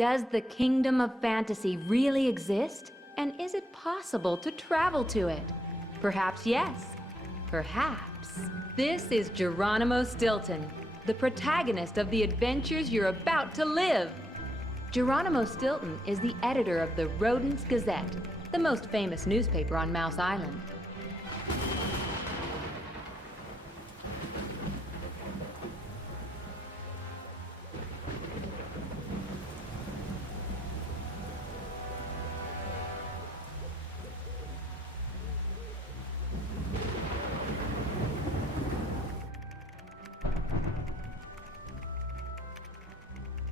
Does the Kingdom of Fantasy really exist? And is it possible to travel to it? Perhaps yes. Perhaps. This is Geronimo Stilton, the protagonist of the adventures you're about to live. Geronimo Stilton is the editor of the Rodents Gazette, the most famous newspaper on Mouse Island.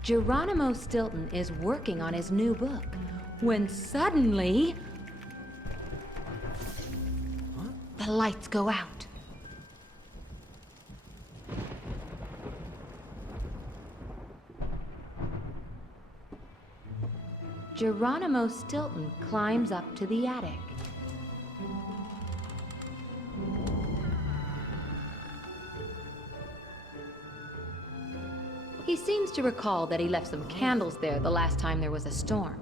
Geronimo Stilton is working on his new book, when suddenly... the lights go out. Geronimo Stilton climbs up to the attic. He seems to recall that he left some candles there the last time there was a storm.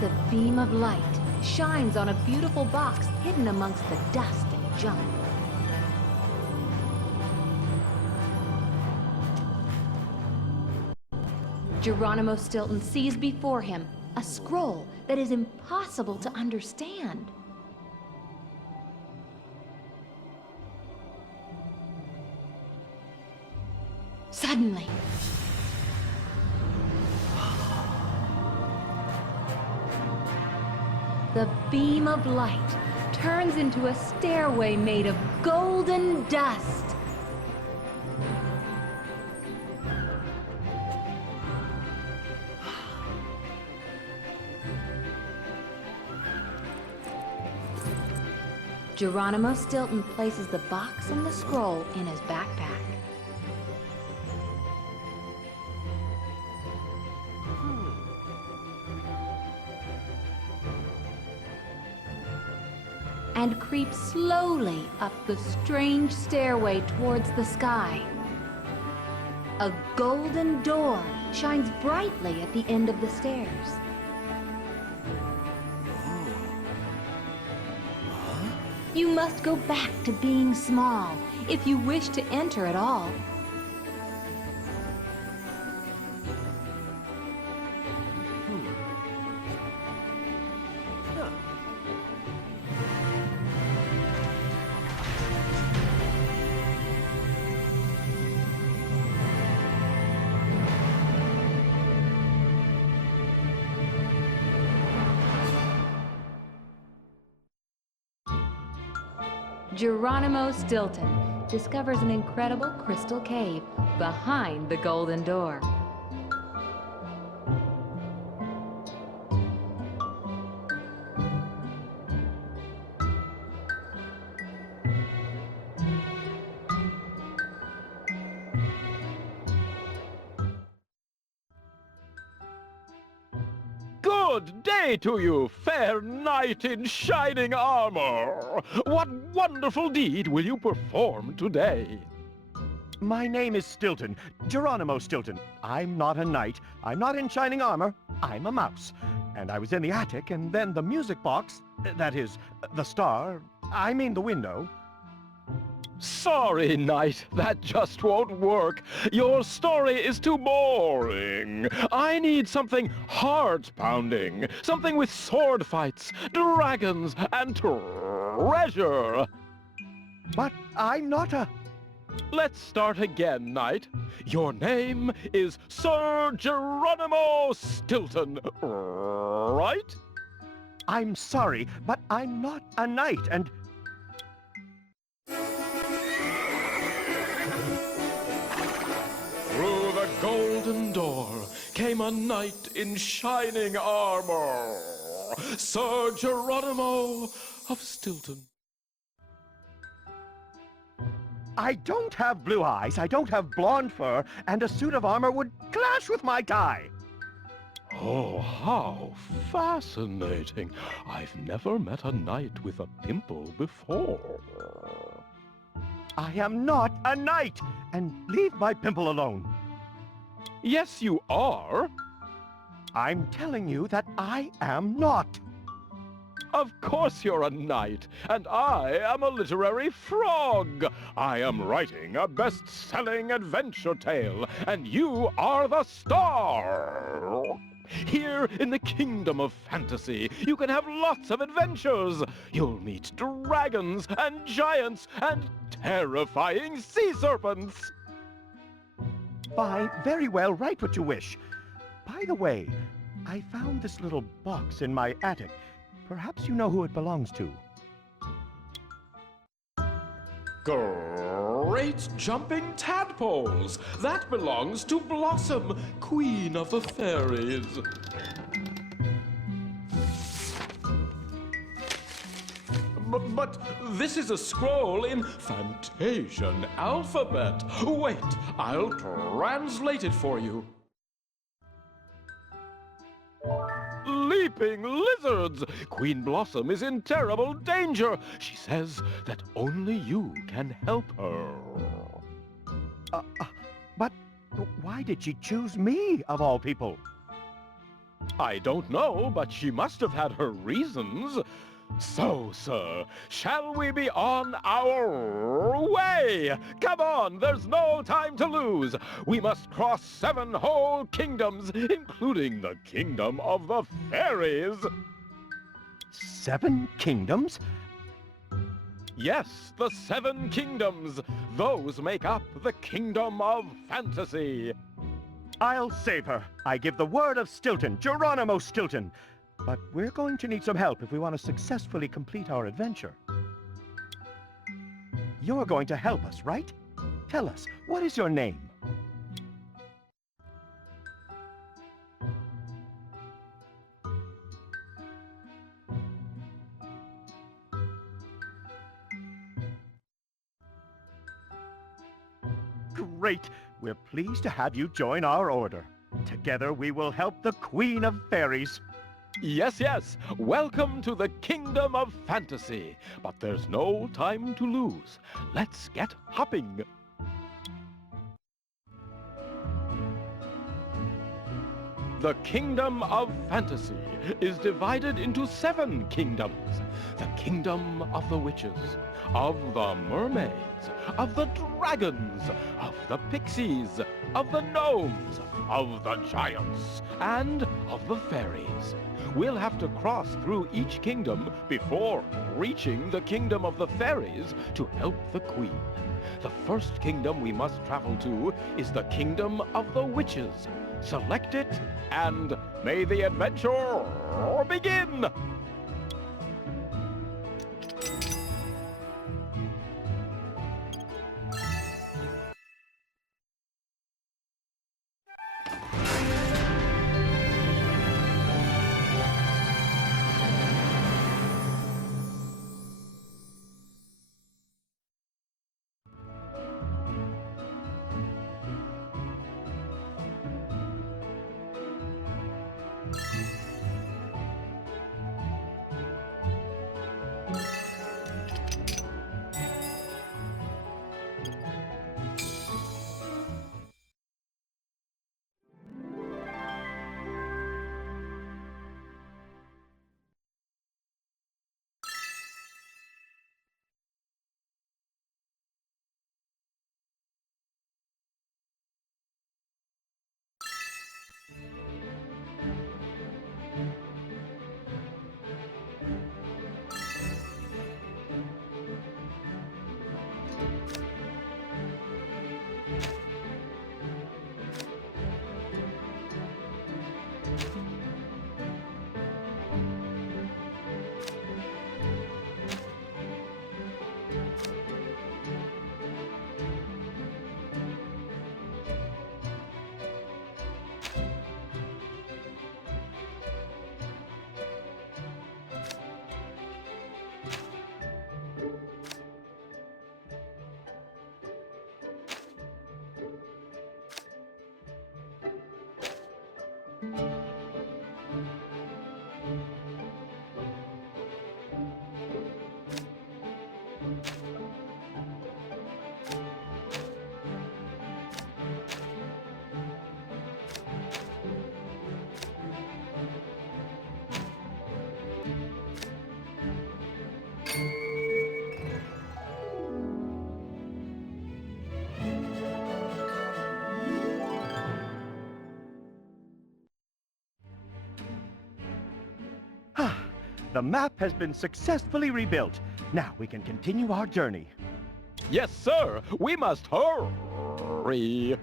The beam of light shines on a beautiful box hidden amongst the dust and junk. Geronimo Stilton sees before him a scroll that is impossible to understand. Suddenly, the beam of light turns into a stairway made of golden dust. Geronimo Stilton places the box and the scroll in his backpack. And creeps slowly up the strange stairway towards the sky. A golden door shines brightly at the end of the stairs. You must go back to being small if you wish to enter at all. Geronimo Stilton discovers an incredible crystal cave behind the golden door. Good day to you, fair knight in shining armor! What wonderful deed will you perform today? My name is Stilton, Geronimo Stilton. I'm not a knight, I'm not in shining armor, I'm a mouse. And I was in the attic, and then the music box, that is, the star, I mean the window. Sorry, knight, that just won't work. Your story is too boring. I need something heart-pounding, something with sword fights, dragons, and treasure. But I'm not a... Let's start again, knight. Your name is Sir Geronimo Stilton, right? I'm sorry, but I'm not a knight, and... Through the golden door came a knight in shining armor, Sir Geronimo of Stilton. I don't have blue eyes, I don't have blonde fur, and a suit of armor would clash with my tie. Oh, how fascinating. I've never met a knight with a pimple before. I am not a knight! And leave my pimple alone. Yes, you are. I'm telling you that I am not. Of course you're a knight, and I am a literary frog. I am writing a best-selling adventure tale, and you are the star. Here in the Kingdom of Fantasy, you can have lots of adventures. You'll meet dragons and giants and terrifying sea serpents. Fine, very well, write what you wish. By the way, I found this little box in my attic. Perhaps you know who it belongs to. Great jumping tadpoles! That belongs to Blossom, Queen of the Fairies. But this is a scroll in Fantasian alphabet. Wait, I'll translate it for you. Leaping lizards! Queen Blossom is in terrible danger. She says that only you can help her. But why did she choose me, of all people? I don't know, but she must have had her reasons. So, sir, shall we be on our way? Come on, there's no time to lose. We must cross 7 whole kingdoms, including the Kingdom of the Fairies. 7 kingdoms? Yes, the 7 kingdoms. Those make up the Kingdom of Fantasy. I'll save her. I give the word of Stilton, Geronimo Stilton. But we're going to need some help if we want to successfully complete our adventure. You're going to help us, right? Tell us, what is your name? Great! We're pleased to have you join our order. Together we will help the Queen of Fairies. Yes, yes. Welcome to the Kingdom of Fantasy. But there's no time to lose. Let's get hopping. The Kingdom of Fantasy is divided into 7 kingdoms. The Kingdom of the Witches, of the Mermaids, of the Dragons, of the Pixies, of the Gnomes, of the Giants, and of the Fairies. We'll have to cross through each kingdom before reaching the Kingdom of the Fairies to help the Queen. The first kingdom we must travel to is the Kingdom of the Witches. Select it, and may the adventure begin! The map has been successfully rebuilt. Now we can continue our journey. Yes, sir. We must hurry.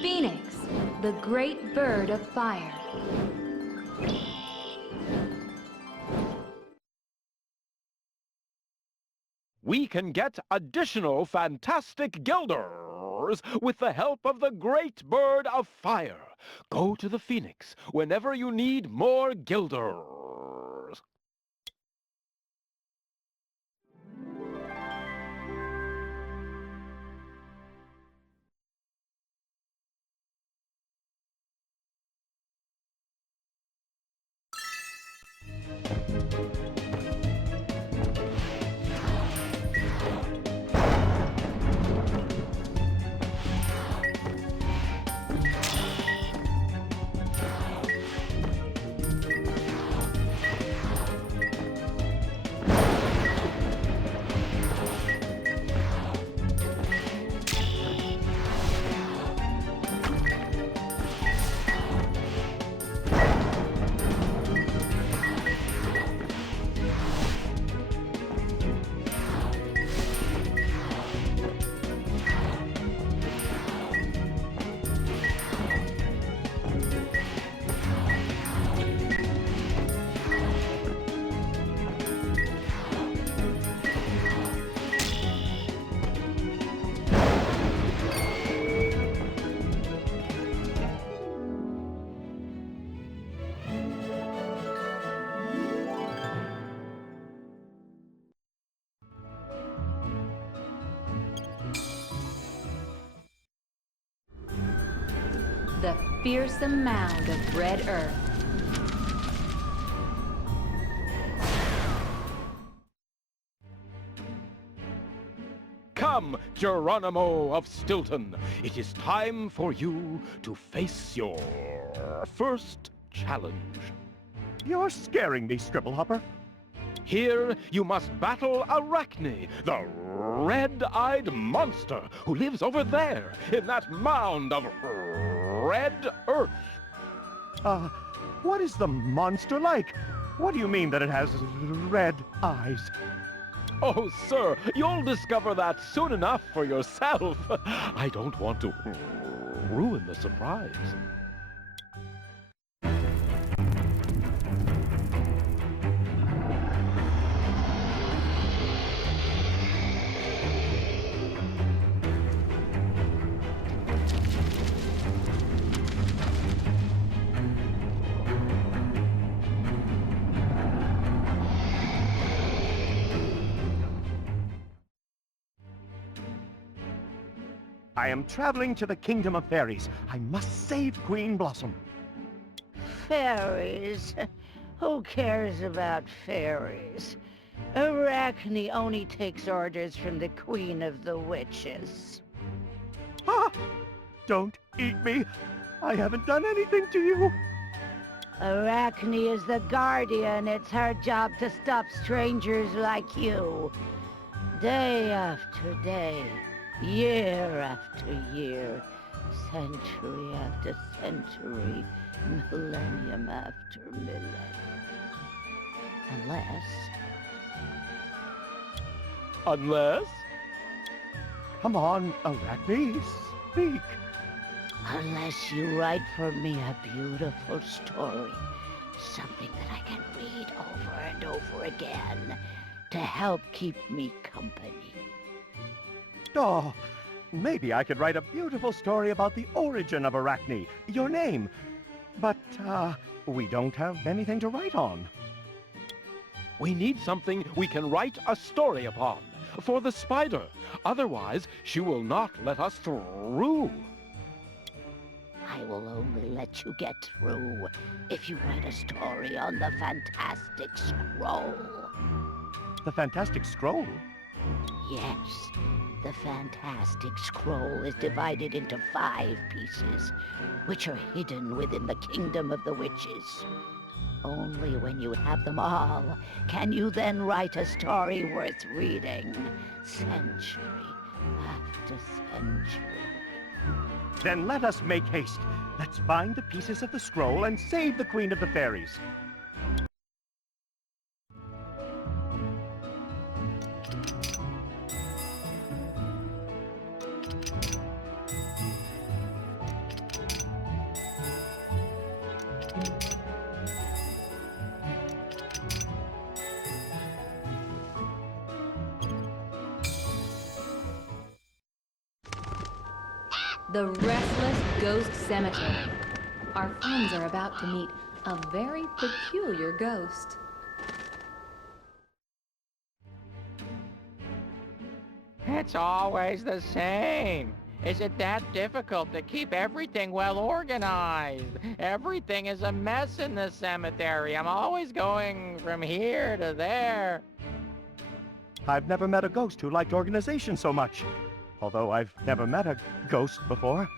Phoenix, the great bird of fire. We can get additional fantastic guilders with the help of the great bird of fire. Go to the Phoenix whenever you need more guilders. The fearsome mound of red earth. Come, Geronimo of Stilton. It is time for you to face your first challenge. You're scaring me, Scribblehopper. Here, you must battle Arachne, the red-eyed monster who lives over there in that mound of red earth. What is the monster like? What do you mean that it has red eyes? Oh, sir, you'll discover that soon enough for yourself. I don't want to ruin the surprise. I am traveling to the Kingdom of Fairies. I must save Queen Blossom. Fairies? Who cares about fairies? Arachne only takes orders from the Queen of the Witches. Ah! Don't eat me. I haven't done anything to you. Arachne is the Guardian. It's her job to stop strangers like you. Day after day, year after year, century after century, millennium after millennium. Unless? Come on, Arachne, speak. Unless you write for me a beautiful story, something that I can read over and over again to help keep me company. Oh, maybe I could write a beautiful story about the origin of Arachne, your name. But, we don't have anything to write on. We need something we can write a story upon for the spider. Otherwise, she will not let us through. I will only let you get through if you write a story on the Fantastic Scroll. The Fantastic Scroll? Yes, the Fantastic Scroll is divided into 5 pieces, which are hidden within the Kingdom of the Witches. Only when you have them all can you then write a story worth reading, century after century. Then let us make haste. Let's find the pieces of the scroll and save the Queen of the Fairies. The Restless Ghost Cemetery. Our friends are about to meet a very peculiar ghost. It's always the same. Is it that difficult to keep everything well organized? Everything is a mess in the cemetery. I'm always going from here to there. I've never met a ghost who liked organization so much. Although I've never met a ghost before.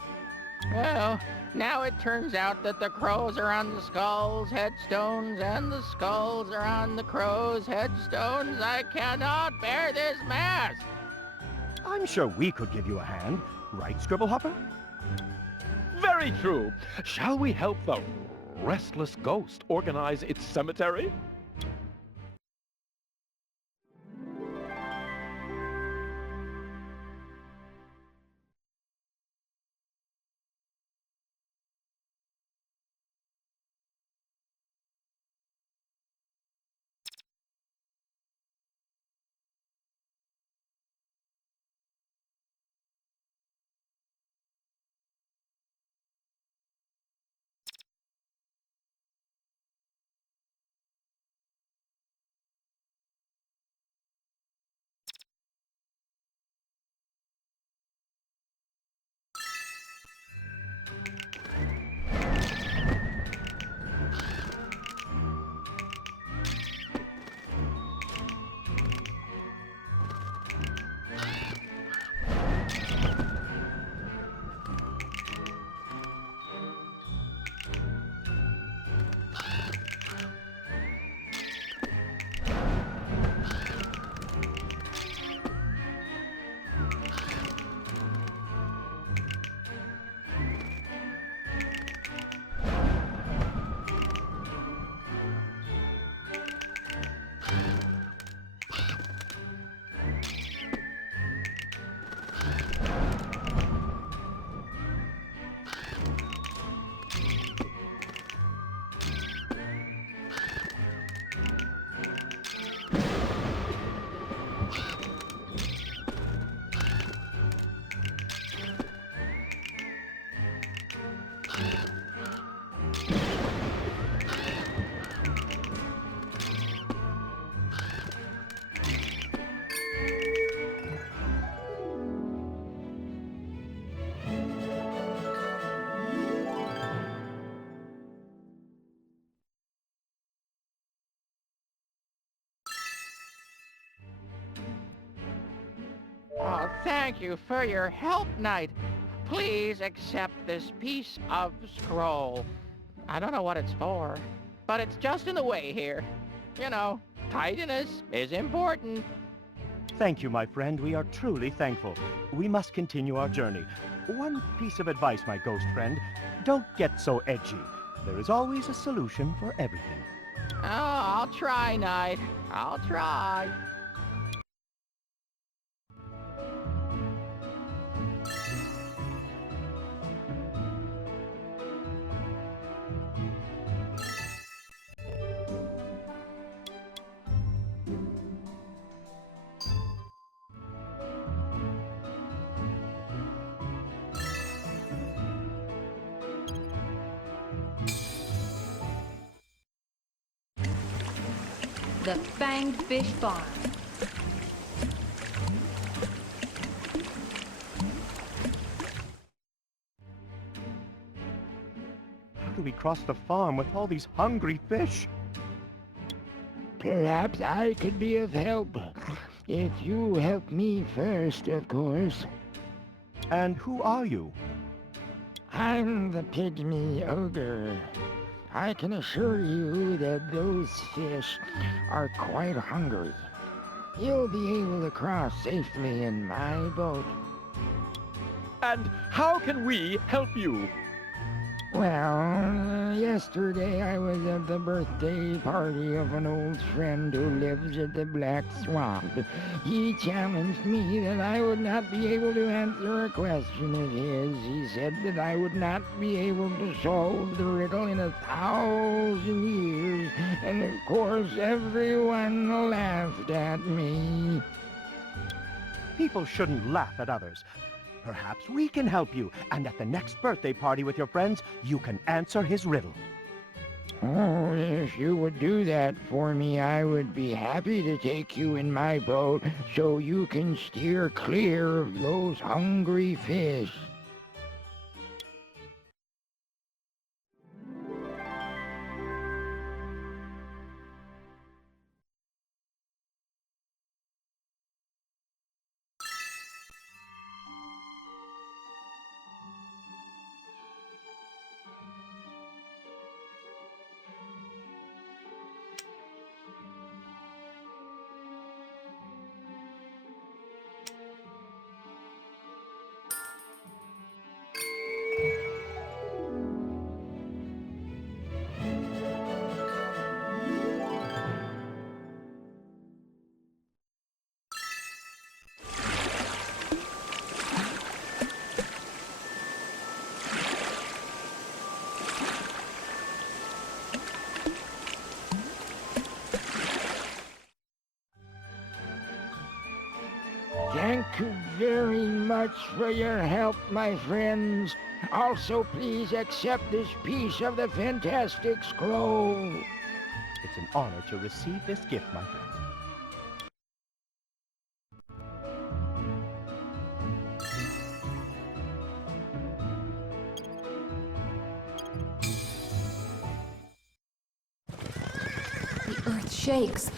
Well, now it turns out that the crows are on the skulls' headstones, and the skulls are on the crows' headstones. I cannot bear this mess! I'm sure we could give you a hand, right, Scribblehopper? Very true. Shall we help the restless ghost organize its cemetery? Oh, thank you for your help, Knight. Please accept this piece of scroll. I don't know what it's for, but it's just in the way here. You know, tidiness is important. Thank you, my friend. We are truly thankful. We must continue our journey. One piece of advice, my ghost friend. Don't get so edgy. There is always a solution for everything. Oh, I'll try, Knight. I'll try. The Fanged Fish Farm. How do we cross the farm with all these hungry fish? Perhaps I could be of help. If you help me first, of course. And who are you? I'm the pygmy ogre. I can assure you that those fish are quite hungry. You'll be able to cross safely in my boat. And how can we help you? Well, yesterday I was at the birthday party of an old friend who lives at the Black Swamp. He challenged me that I would not be able to answer a question of his. He said that I would not be able to solve the riddle in 1,000 years. And of course, everyone laughed at me. People shouldn't laugh at others. Perhaps we can help you, and at the next birthday party with your friends, you can answer his riddle. Oh, if you would do that for me, I would be happy to take you in my boat so you can steer clear of those hungry fish. Thank you very much for your help, my friends. Also, please accept this piece of the fantastic scroll. It's an honor to receive this gift, my friend. The earth shakes.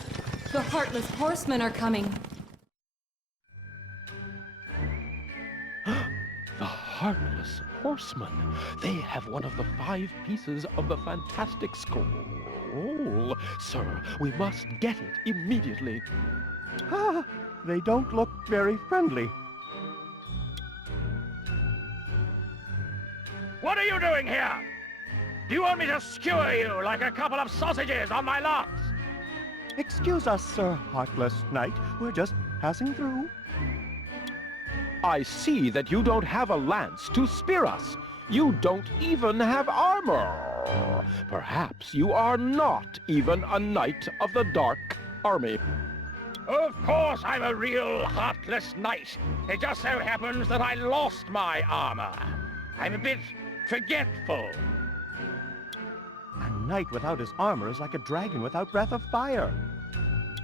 The Heartless Horsemen are coming. The Heartless Horsemen. They have one of the 5 pieces of the fantastic scroll. Sir, we must get it immediately. Ah, they don't look very friendly. What are you doing here? Do you want me to skewer you like a couple of sausages on my locks? Excuse us, Sir Heartless Knight. We're just passing through. I see that you don't have a lance to spear us. You don't even have armor. Perhaps you are not even a knight of the Dark Army. Of course I'm a real heartless knight. It just so happens that I lost my armor. I'm a bit forgetful. A knight without his armor is like a dragon without breath of fire.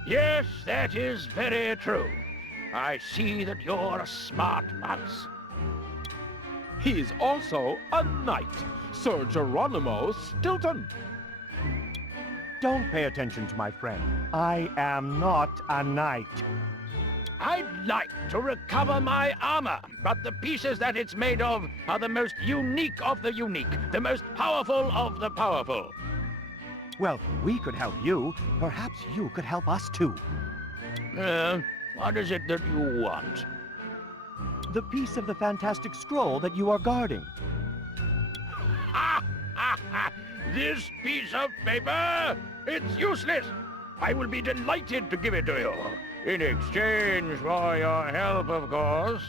Yes, that is very true. I see that you're a smart mouse. He's also a knight, Sir Geronimo Stilton. Don't pay attention to my friend. I am not a knight. I'd like to recover my armor, but the pieces that it's made of are the most unique of the unique, the most powerful of the powerful. Well, we could help you. Perhaps you could help us too. What is it that you want? The piece of the fantastic scroll that you are guarding. Ha! Ha! Ha! This piece of paper? It's useless! I will be delighted to give it to you. In exchange for your help, of course.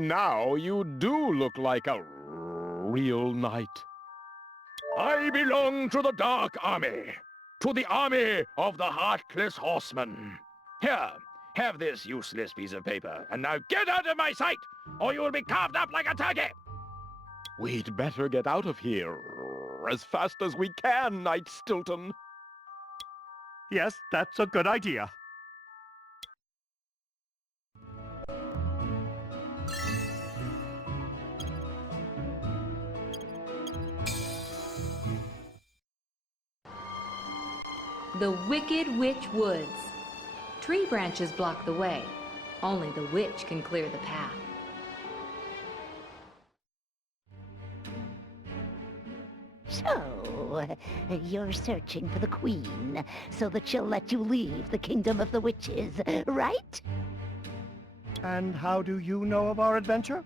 Now you do look like a real knight. I belong to the Dark Army, to the army of the Heartless Horsemen. Here, have this useless piece of paper, and now get out of my sight, or you will be carved up like a turkey! We'd better get out of here as fast as we can, Knight Stilton. Yes, that's a good idea. The Wicked Witch Woods. Tree branches block the way. Only the witch can clear the path. So, you're searching for the Queen so that she'll let you leave the Kingdom of the Witches, right? And how do you know of our adventure?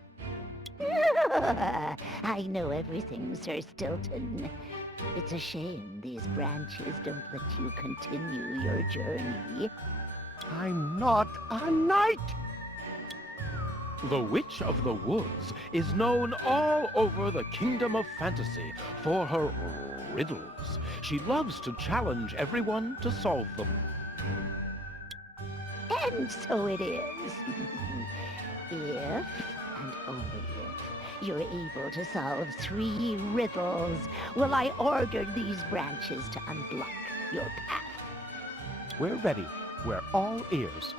I know everything, Sir Stilton. It's a shame these branches don't let you continue your journey. I'm not a knight! The Witch of the Woods is known all over the Kingdom of Fantasy for her riddles. She loves to challenge everyone to solve them. And so it is. If, and only if, you're able to solve 3 riddles, will I order these branches to unblock your path. We're ready. We're all ears.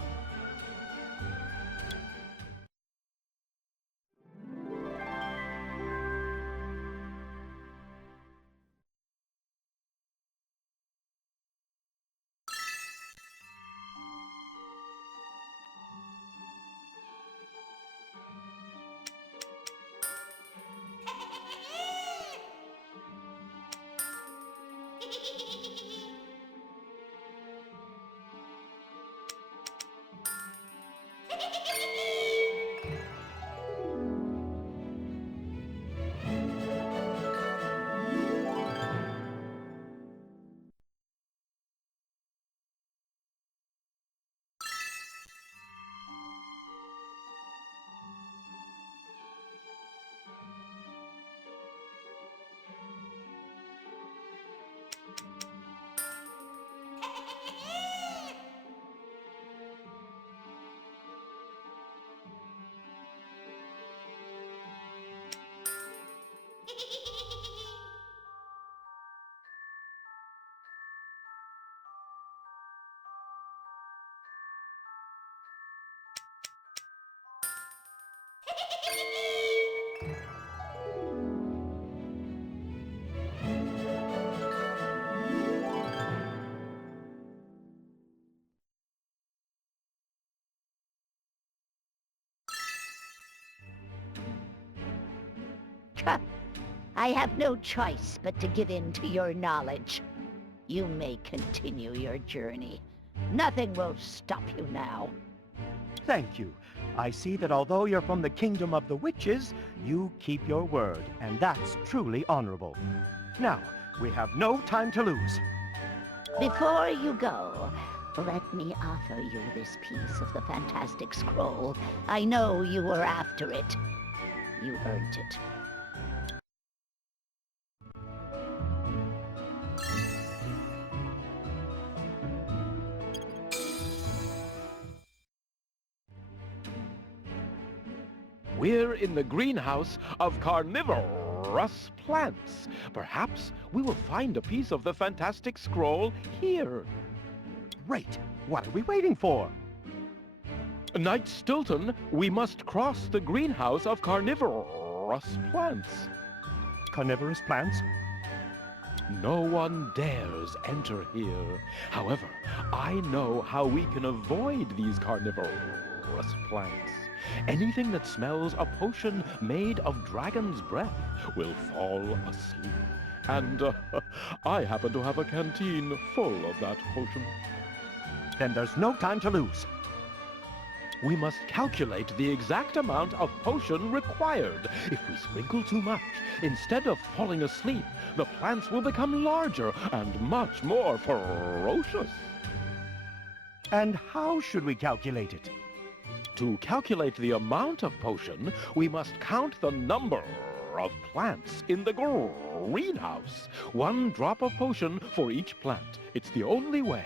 I have no choice but to give in to your knowledge. You may continue your journey. Nothing will stop you now. Thank you. I see that although you're from the Kingdom of the Witches, you keep your word, and that's truly honorable. Now, we have no time to lose. Before you go, let me offer you this piece of the fantastic scroll. I know you were after it. You earned it. We're in the greenhouse of carnivorous plants. Perhaps we will find a piece of the fantastic scroll here. Great! What are we waiting for? Knight Stilton, we must cross the greenhouse of carnivorous plants. Carnivorous plants? No one dares enter here. However, I know how we can avoid these carnivorous plants. Anything that smells a potion made of dragon's breath will fall asleep. And I happen to have a canteen full of that potion. Then there's no time to lose. We must calculate the exact amount of potion required. If we sprinkle too much, instead of falling asleep, the plants will become larger and much more ferocious. And how should we calculate it? To calculate the amount of potion, we must count the number of plants in the greenhouse. 1 drop of potion for each plant. It's the only way.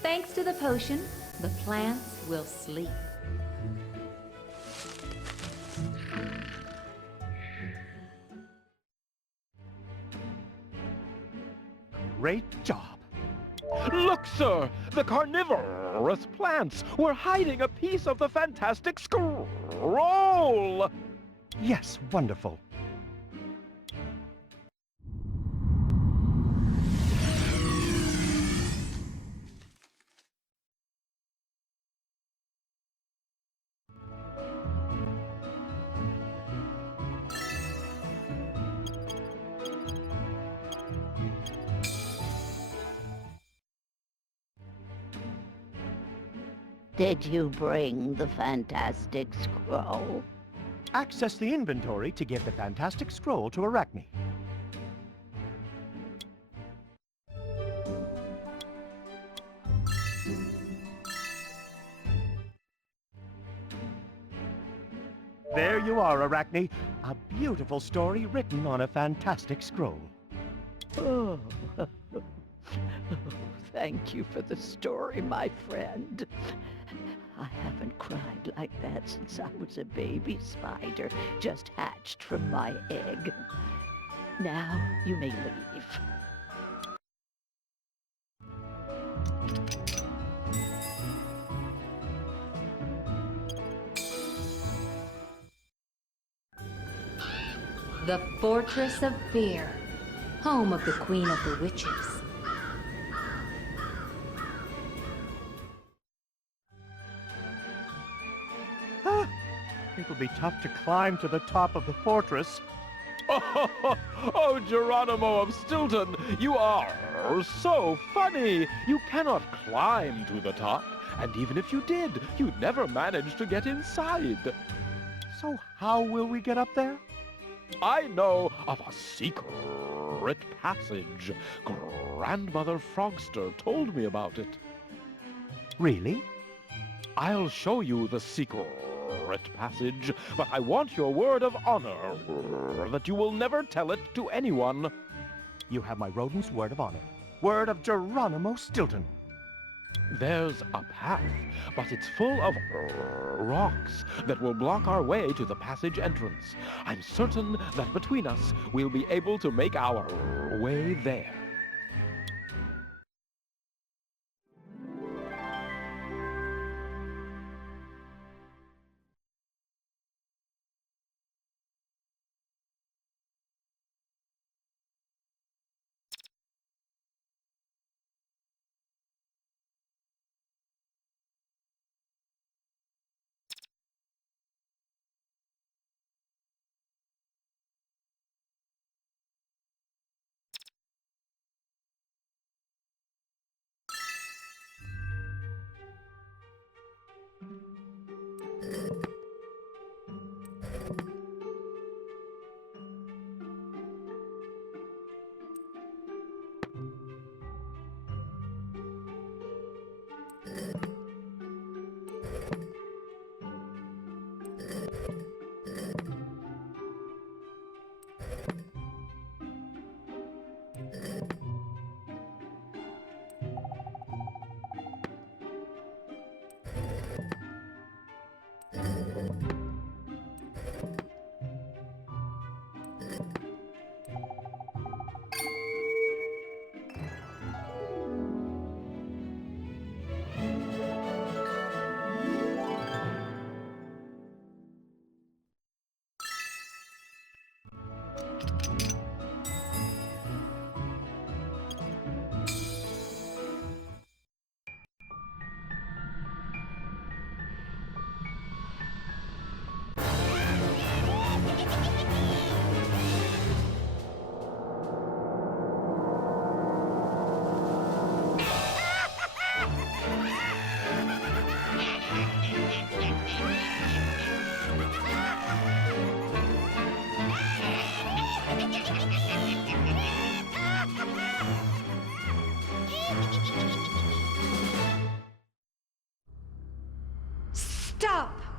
Thanks to the potion, the plants will sleep. Great job. Look, sir! The carnivorous plants were hiding a piece of the fantastic scroll! Yes, wonderful. Did you bring the fantastic scroll? Access the inventory to give the fantastic scroll to Arachne. There you are, Arachne. A beautiful story written on a fantastic scroll. Oh, thank you for the story, my friend. I haven't cried like that since I was a baby spider just hatched from my egg. Now you may leave. The Fortress of Fear, home of the Queen of the Witches. It'll be tough to climb to the top of the fortress. Oh, Geronimo of Stilton, you are so funny! You cannot climb to the top, and even if you did, you'd never manage to get inside. So how will we get up there? I know of a secret passage. Grandmother Frogster told me about it. Really? I'll show you the secret passage, but I want your word of honor that you will never tell it to anyone. You have my rodent's word of honor. Word of Geronimo Stilton. There's a path, but it's full of rocks that will block our way to the passage entrance. I'm certain that between us, we'll be able to make our way there.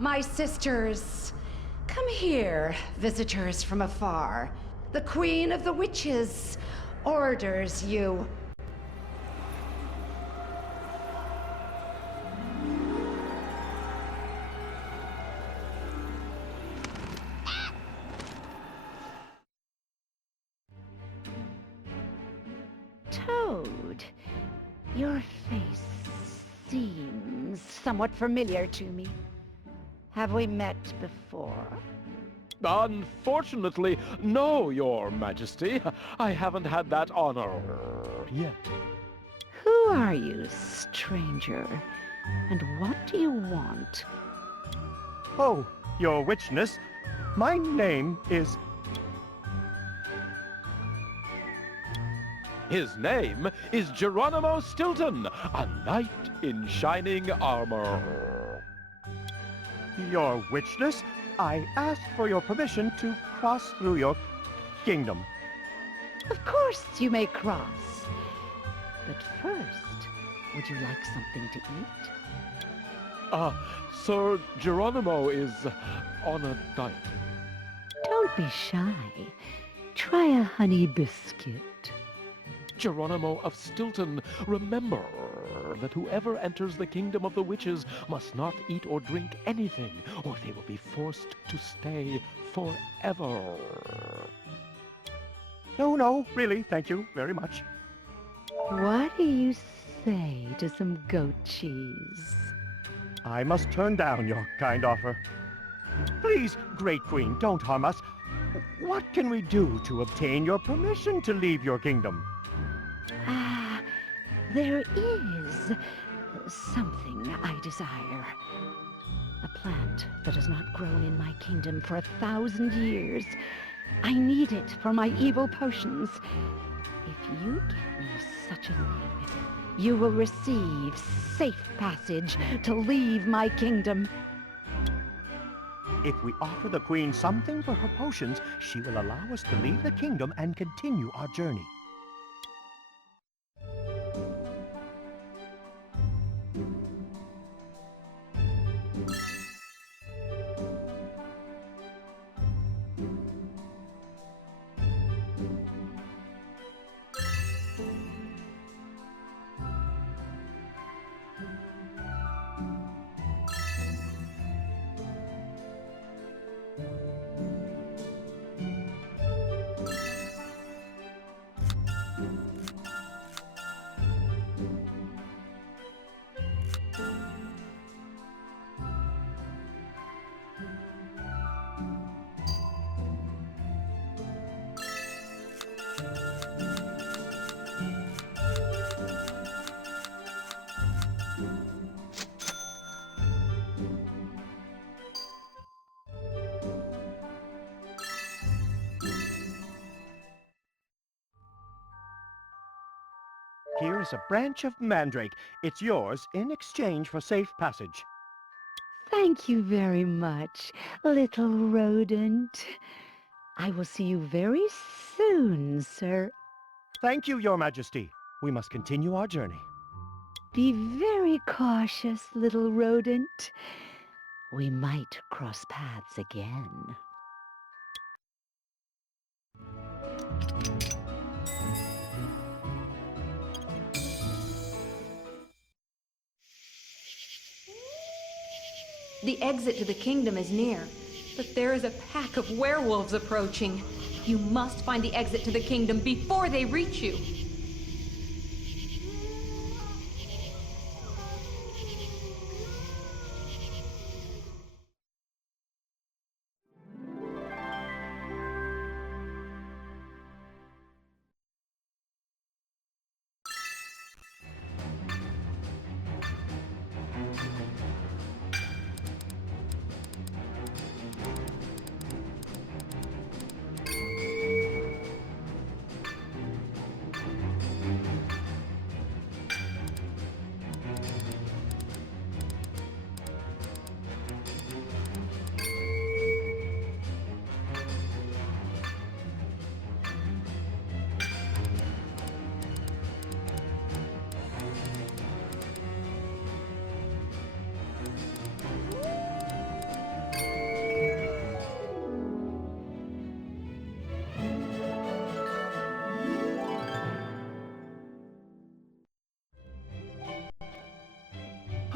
My sisters, come here, visitors from afar. The Queen of the Witches orders you. Toad, your face seems somewhat familiar to me. Have we met before? Unfortunately, no, Your Majesty. I haven't had that honor yet. Who are you, stranger? And what do you want? Oh, your witchness, my name is... His name is Geronimo Stilton, a knight in shining armor. Your witchness, I asked for your permission to cross through your kingdom. Of course you may cross. But first, would you like something to eat? Sir Geronimo is on a diet. Don't be shy. Try a honey biscuit. Geronimo of Stilton, remember that whoever enters the Kingdom of the Witches must not eat or drink anything, or they will be forced to stay forever. No, really, thank you very much. What do you say to some goat cheese? I must turn down your kind offer. Please, Great Queen, don't harm us. What can we do to obtain your permission to leave your kingdom? There is something I desire. A plant that has not grown in my kingdom for 1,000 years. I need it for my evil potions. If you get me such a thing, you will receive safe passage to leave my kingdom. If we offer the Queen something for her potions, she will allow us to leave the kingdom and continue our journey. Here is a branch of mandrake. It's yours in exchange for safe passage. Thank you very much, little rodent. I will see you very soon, sir. Thank you, Your Majesty. We must continue our journey. Be very cautious, little rodent. We might cross paths again. The exit to the kingdom is near, but there is a pack of werewolves approaching. You must find the exit to the kingdom before they reach you.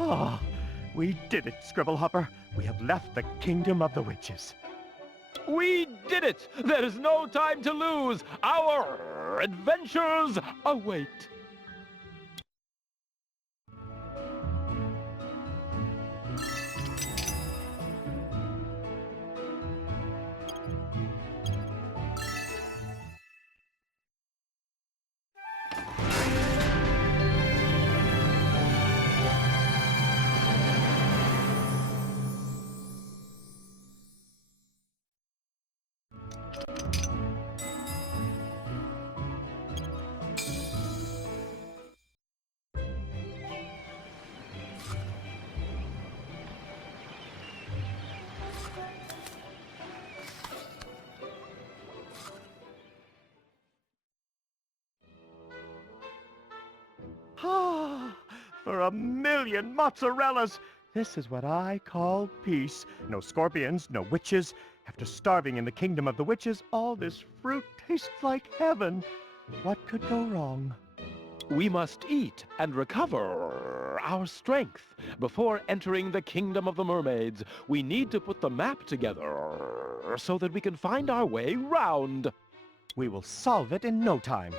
Ah, we did it, Scribblehopper. We have left the Kingdom of the Witches. We did it! There is no time to lose! Our adventures await! Ah, for a million mozzarellas! This is what I call peace. No scorpions, no witches. After starving in the Kingdom of the Witches, all this fruit tastes like heaven. What could go wrong? We must eat and recover our strength before entering the Kingdom of the Mermaids. We need to put the map together so that we can find our way round. We will solve it in no time.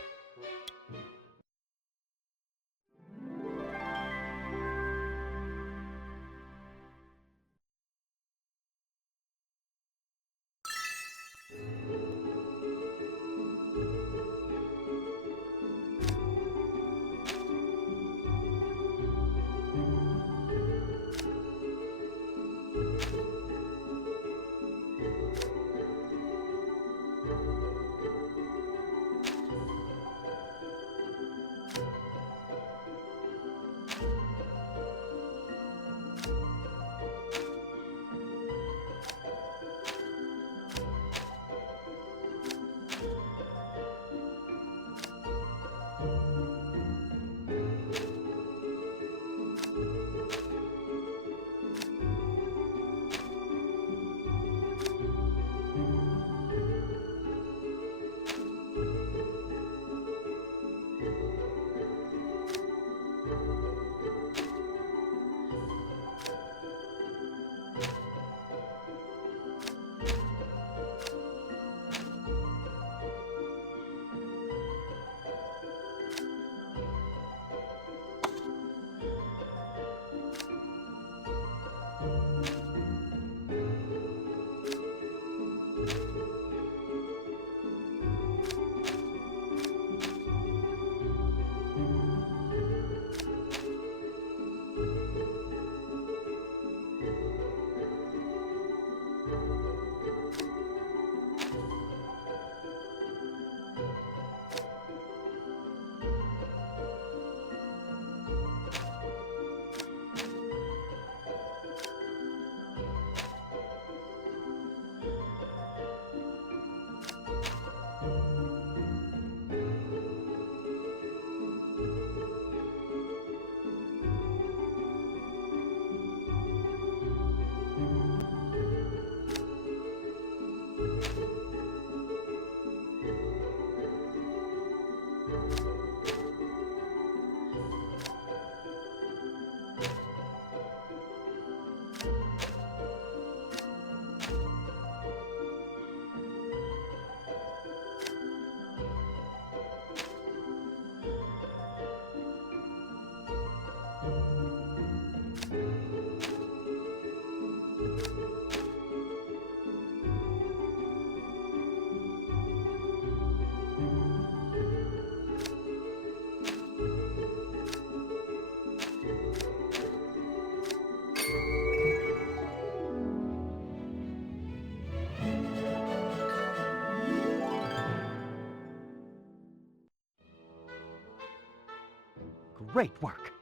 Great work.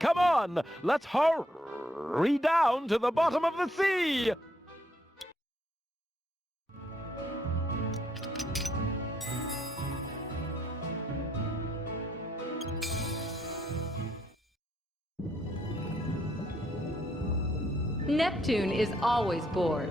Come on, let's hurry down to the bottom of the sea! Neptune is always bored.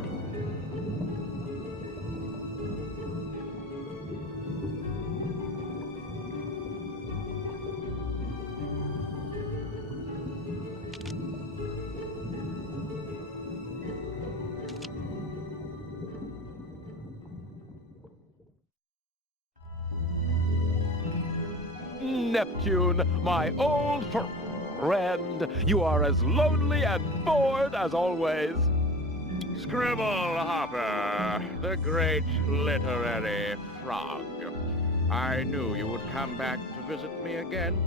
Neptune, my old friend. You are as lonely and bored as always. Scribble Hopper, the great literary frog. I knew you would come back to visit me again.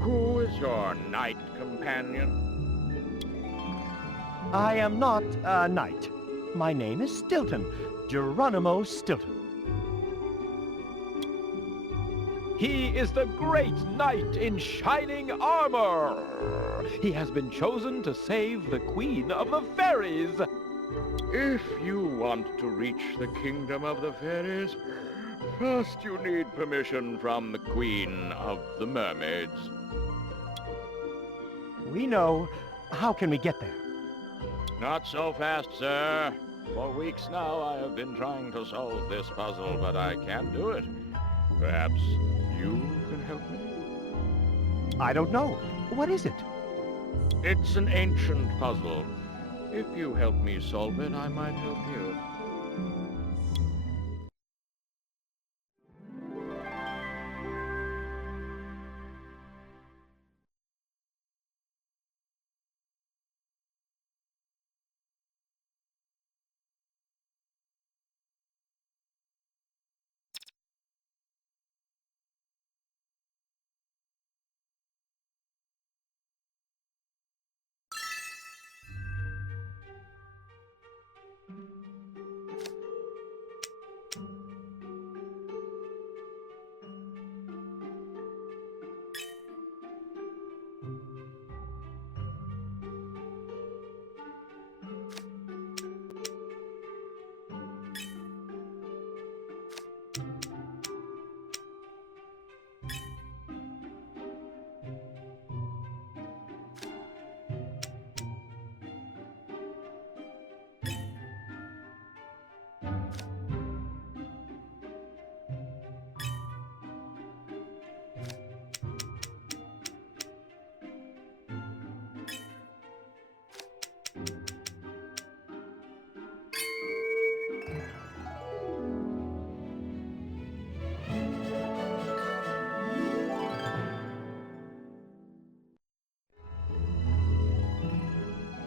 Who is your knight companion? I am not a knight. My name is Stilton, Geronimo Stilton. He is the great knight in shining armor. He has been chosen to save the Queen of the Fairies. If you want to reach the Kingdom of the Fairies, first you need permission from the Queen of the Mermaids. We know. How can we get there? Not so fast, sir. For weeks now I have been trying to solve this puzzle, but I can't do it. Perhaps you can help me? I don't know. What is it? It's an ancient puzzle. If you help me solve it, I might help you.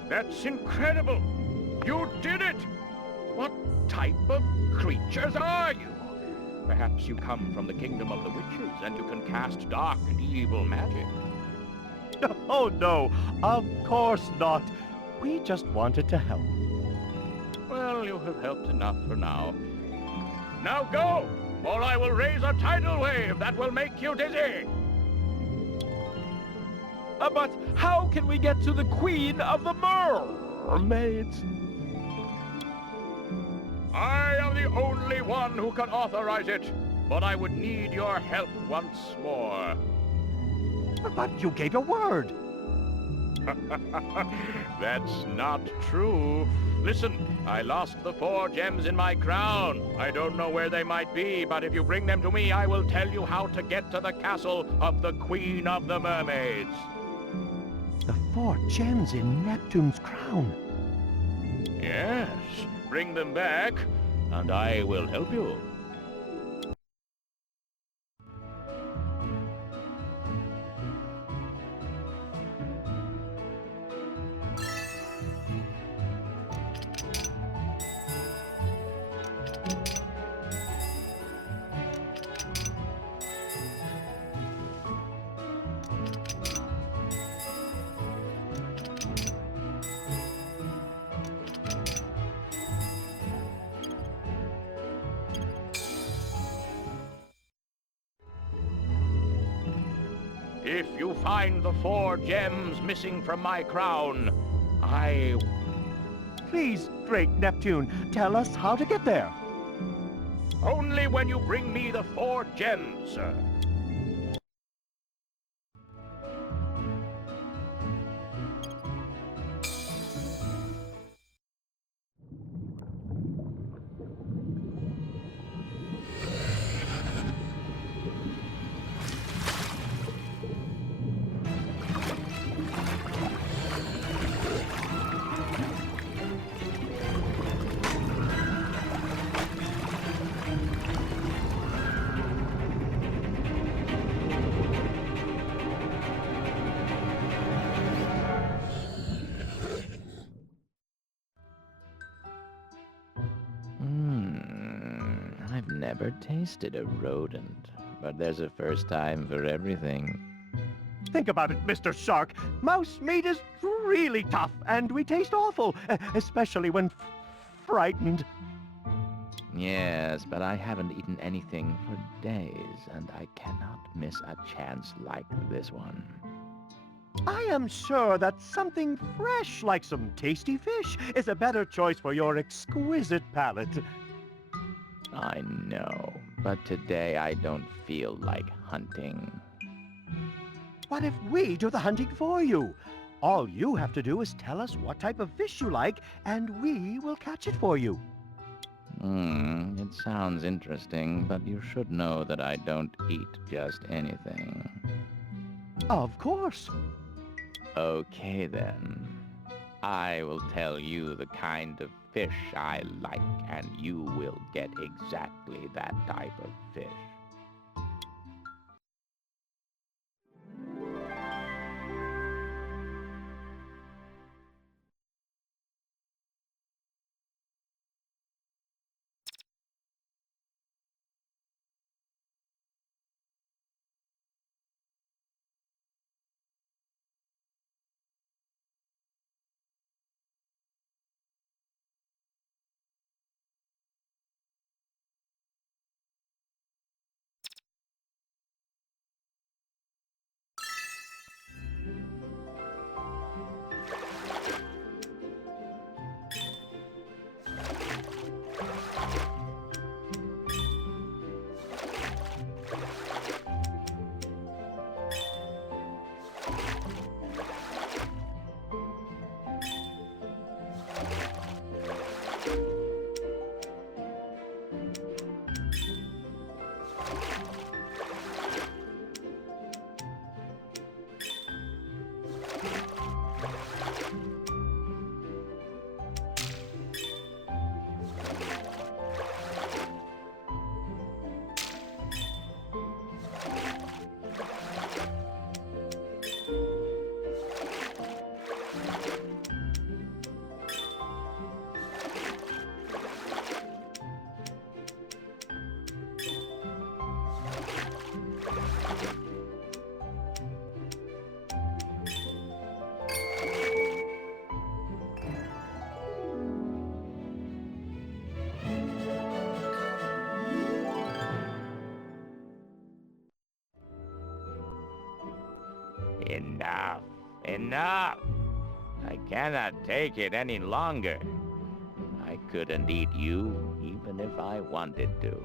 That's incredible! You did it! What type of creatures are you? Perhaps you come from the Kingdom of the Witches, and you can cast dark and evil magic. Oh, no. Of course not. We just wanted to help. Well, you have helped enough for now. Now go, or I will raise a tidal wave that will make you dizzy! But how can we get to the Queen of the Mermaids? I am the only one who can authorize it, but I would need your help once more. But you gave your word. That's not true. Listen, I lost the 4 gems in my crown. I don't know where they might be, but if you bring them to me, I will tell you how to get to the castle of the Queen of the Mermaids. The 4 gems in Neptune's crown. Yes, bring them back, and I will help you. If you find the 4 gems missing from my crown, I... Please, great Neptune, tell us how to get there. Only when you bring me the 4 gems, sir. never tasted a rodent, but there's a first time for everything. Think about it, Mr. Shark. Mouse meat is really tough, and we taste awful, especially when frightened. Yes, but I haven't eaten anything for days, and I cannot miss a chance like this one. I am sure that something fresh, like some tasty fish, is a better choice for your exquisite palate. I know, but today I don't feel like hunting. What if we do the hunting for you? All you have to do is tell us what type of fish you like, and we will catch it for you. It sounds interesting, but you should know that I don't eat just anything. Of course. Okay then. I will tell you the kind of fish I like, and you will get exactly that type of fish. Enough! Enough! I cannot take it any longer. I couldn't eat you even if I wanted to.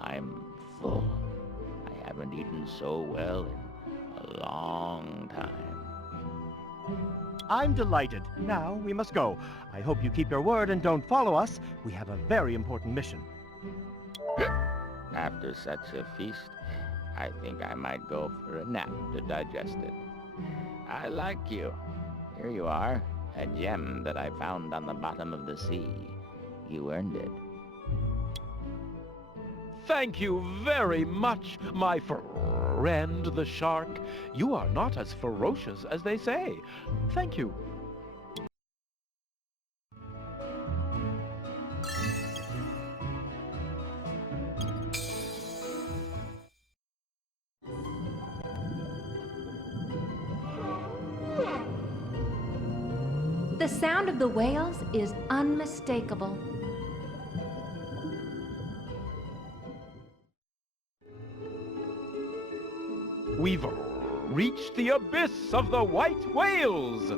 I'm full. I haven't eaten so well in a long time. I'm delighted. Now we must go. I hope you keep your word and don't follow us. We have a very important mission. After such a feast, I think I might go for a nap to digest it. I like you. Here you are, a gem that I found on the bottom of the sea. You earned it. Thank you very much, my friend the shark. You are not as ferocious as they say. Thank you. The sound of the whales is unmistakable. We've reached the abyss of the white whales.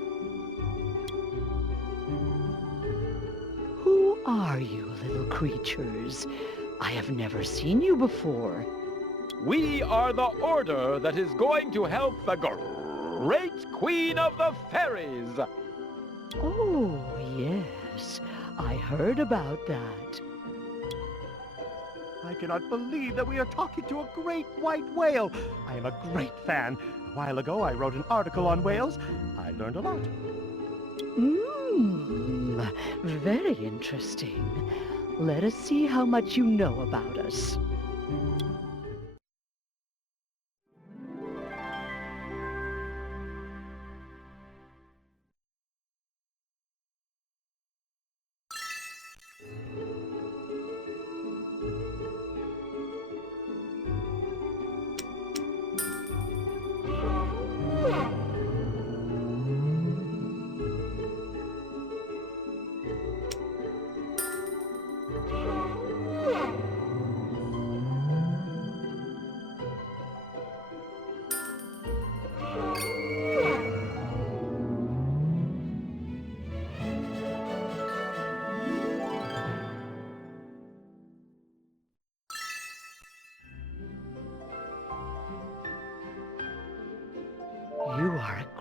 Who are you, little creatures? I have never seen you before. We are the order that is going to help the great Queen of the Fairies. Oh, yes. I heard about that. I cannot believe that we are talking to a great white whale. I am a great fan. A while ago, I wrote an article on whales. I learned a lot. Very interesting. Let us see how much you know about us.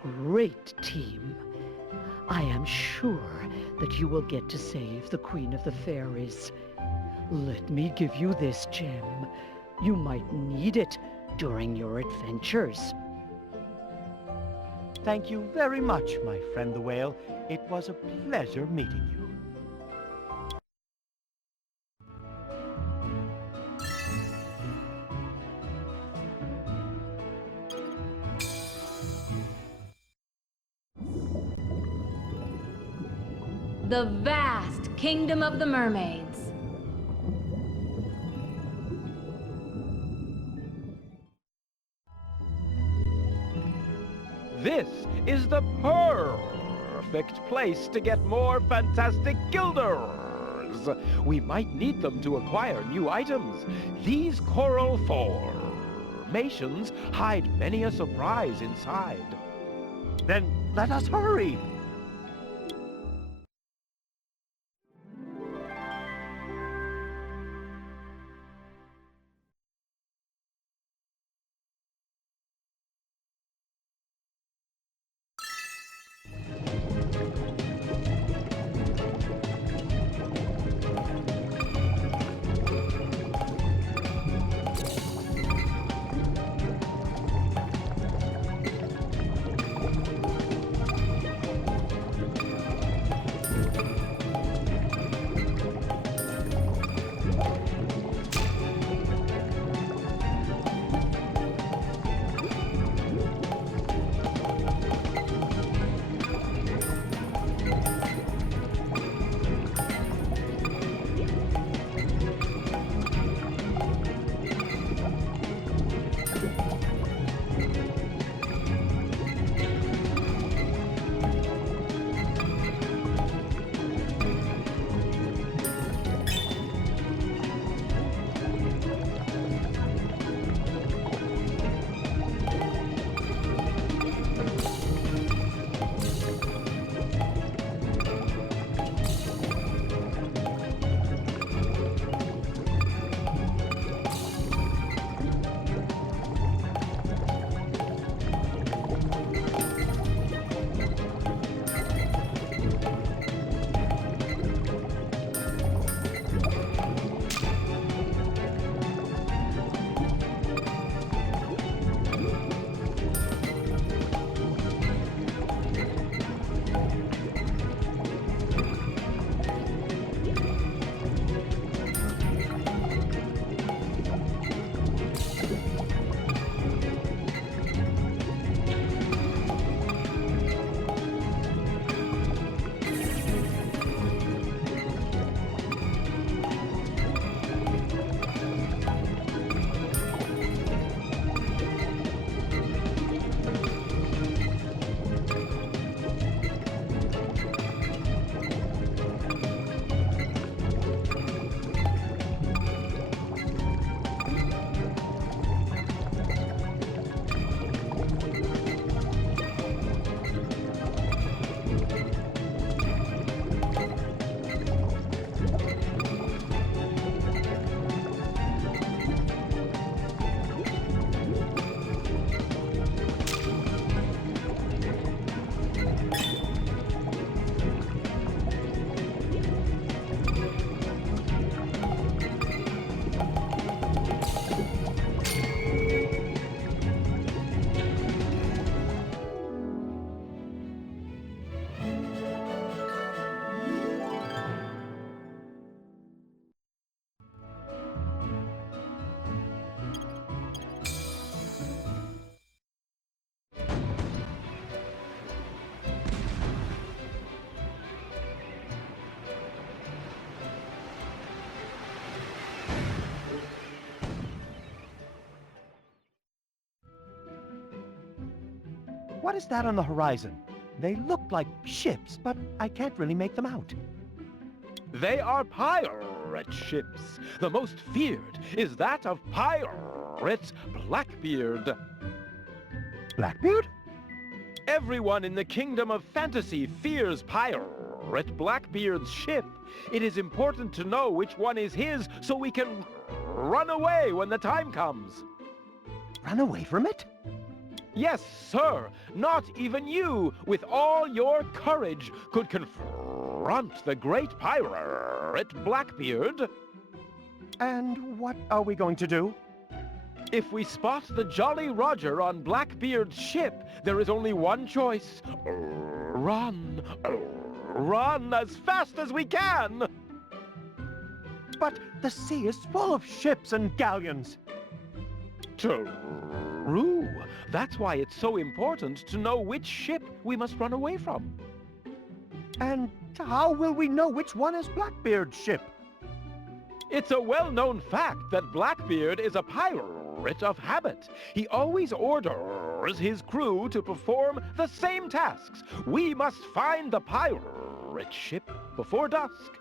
great team. I am sure that you will get to save the Queen of the Fairies. Let me give you this gem. You might need it during your adventures. Thank you very much, my friend the whale. It was a pleasure meeting you. The vast Kingdom of the Mermaids. This is the perfect place to get more fantastic guilders. We might need them to acquire new items. These coral formations hide many a surprise inside. Then let us hurry! What is that on the horizon? They look like ships, but I can't really make them out. They are pirate ships. The most feared is that of Pirate Blackbeard. Blackbeard? Everyone in the Kingdom of Fantasy fears Pirate Blackbeard's ship. It is important to know which one is his so we can run away when the time comes. Run away from it? Yes, sir. Not even you, with all your courage, could confront the great pirate Blackbeard. And what are we going to do? If we spot the Jolly Roger on Blackbeard's ship, there is only one choice. Run. Run as fast as we can! But the sea is full of ships and galleons. True. That's why it's so important to know which ship we must run away from. And how will we know which one is Blackbeard's ship? It's a well-known fact that Blackbeard is a pirate of habit. He always orders his crew to perform the same tasks. We must find the pirate ship before dusk.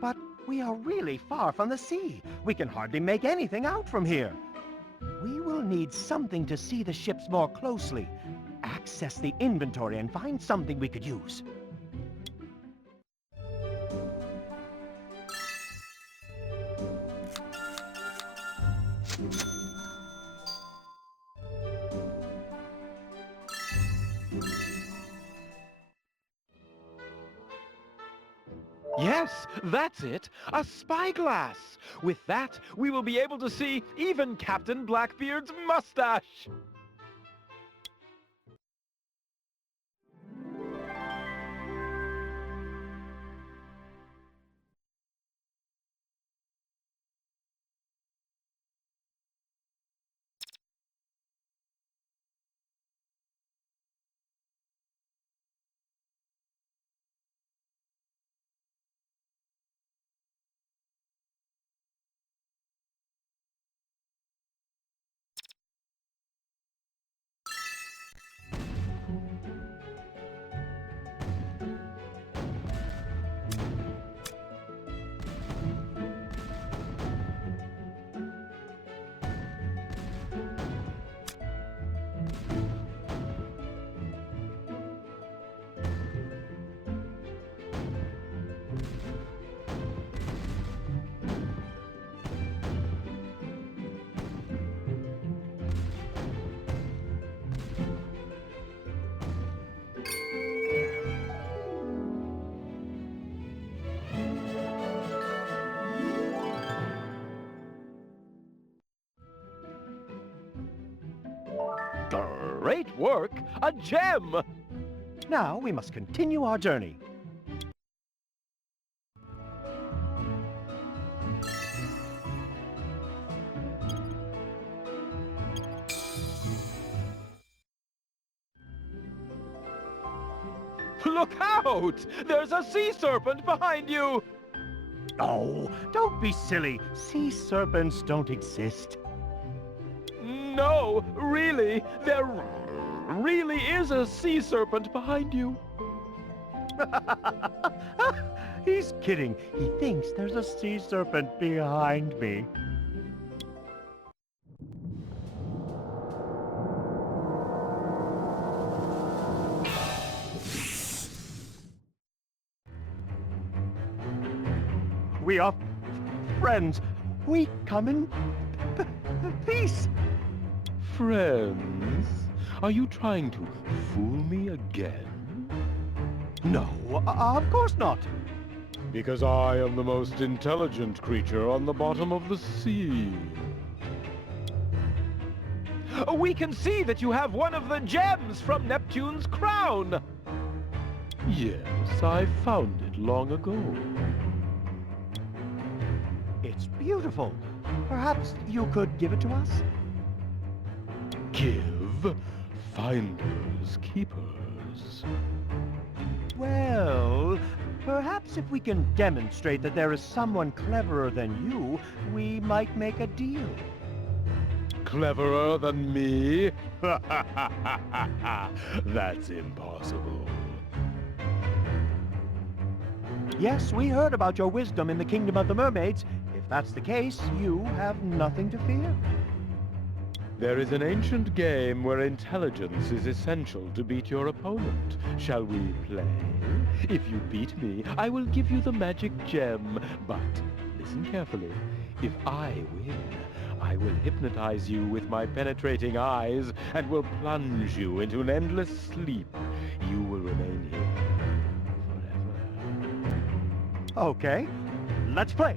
But we are really far from the sea. We can hardly make anything out from here. We will need something to see the ships more closely. Access the inventory and find something we could use. Yes, that's it. A spyglass. With that, we will be able to see even Captain Blackbeard's mustache. Great work! A gem! Now we must continue our journey. Look out! There's a sea serpent behind you! Oh, don't be silly. Sea serpents don't exist. No, really, there really is a sea serpent behind you. He's kidding. He thinks there's a sea serpent behind me. We are friends. We come in peace. Friends? Are you trying to fool me again? No, of course not. Because I am the most intelligent creature on the bottom of the sea. We can see that you have one of the gems from Neptune's crown. Yes, I found it long ago. It's beautiful. Perhaps you could give it to us? Give, finders, keepers. Well, perhaps if we can demonstrate that there is someone cleverer than you, we might make a deal. Cleverer than me? That's impossible. Yes, we heard about your wisdom in the Kingdom of the Mermaids. If that's the case, you have nothing to fear. There is an ancient game where intelligence is essential to beat your opponent. Shall we play? If you beat me, I will give you the magic gem. But listen carefully. If I win, I will hypnotize you with my penetrating eyes and will plunge you into an endless sleep. You will remain here forever. Okay, let's play.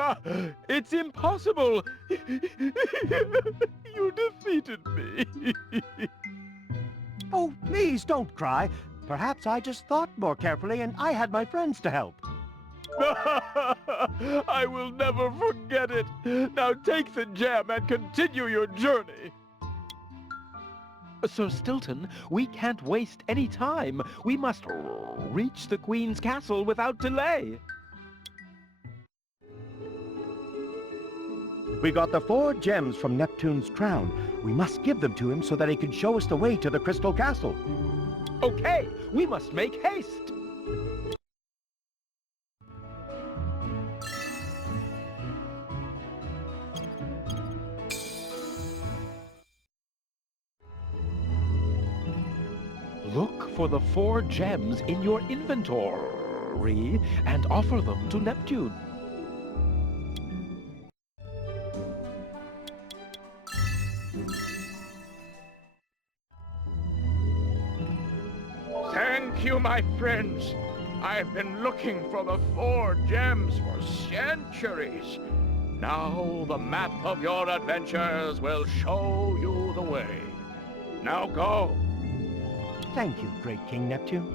Ah, it's impossible! You defeated me! Oh, please don't cry. Perhaps I just thought more carefully and I had my friends to help. I will never forget it. Now take the gem and continue your journey. Sir Stilton, we can't waste any time. We must reach the Queen's castle without delay. We got the 4 gems from Neptune's crown. We must give them to him so that he can show us the way to the Crystal Castle. Okay, we must make haste. Look for the 4 gems in your inventory and offer them to Neptune. Thank you, my friends. I've been looking for the 4 gems for centuries. Now the map of your adventures will show you the way. Now go. Thank you, great King Neptune.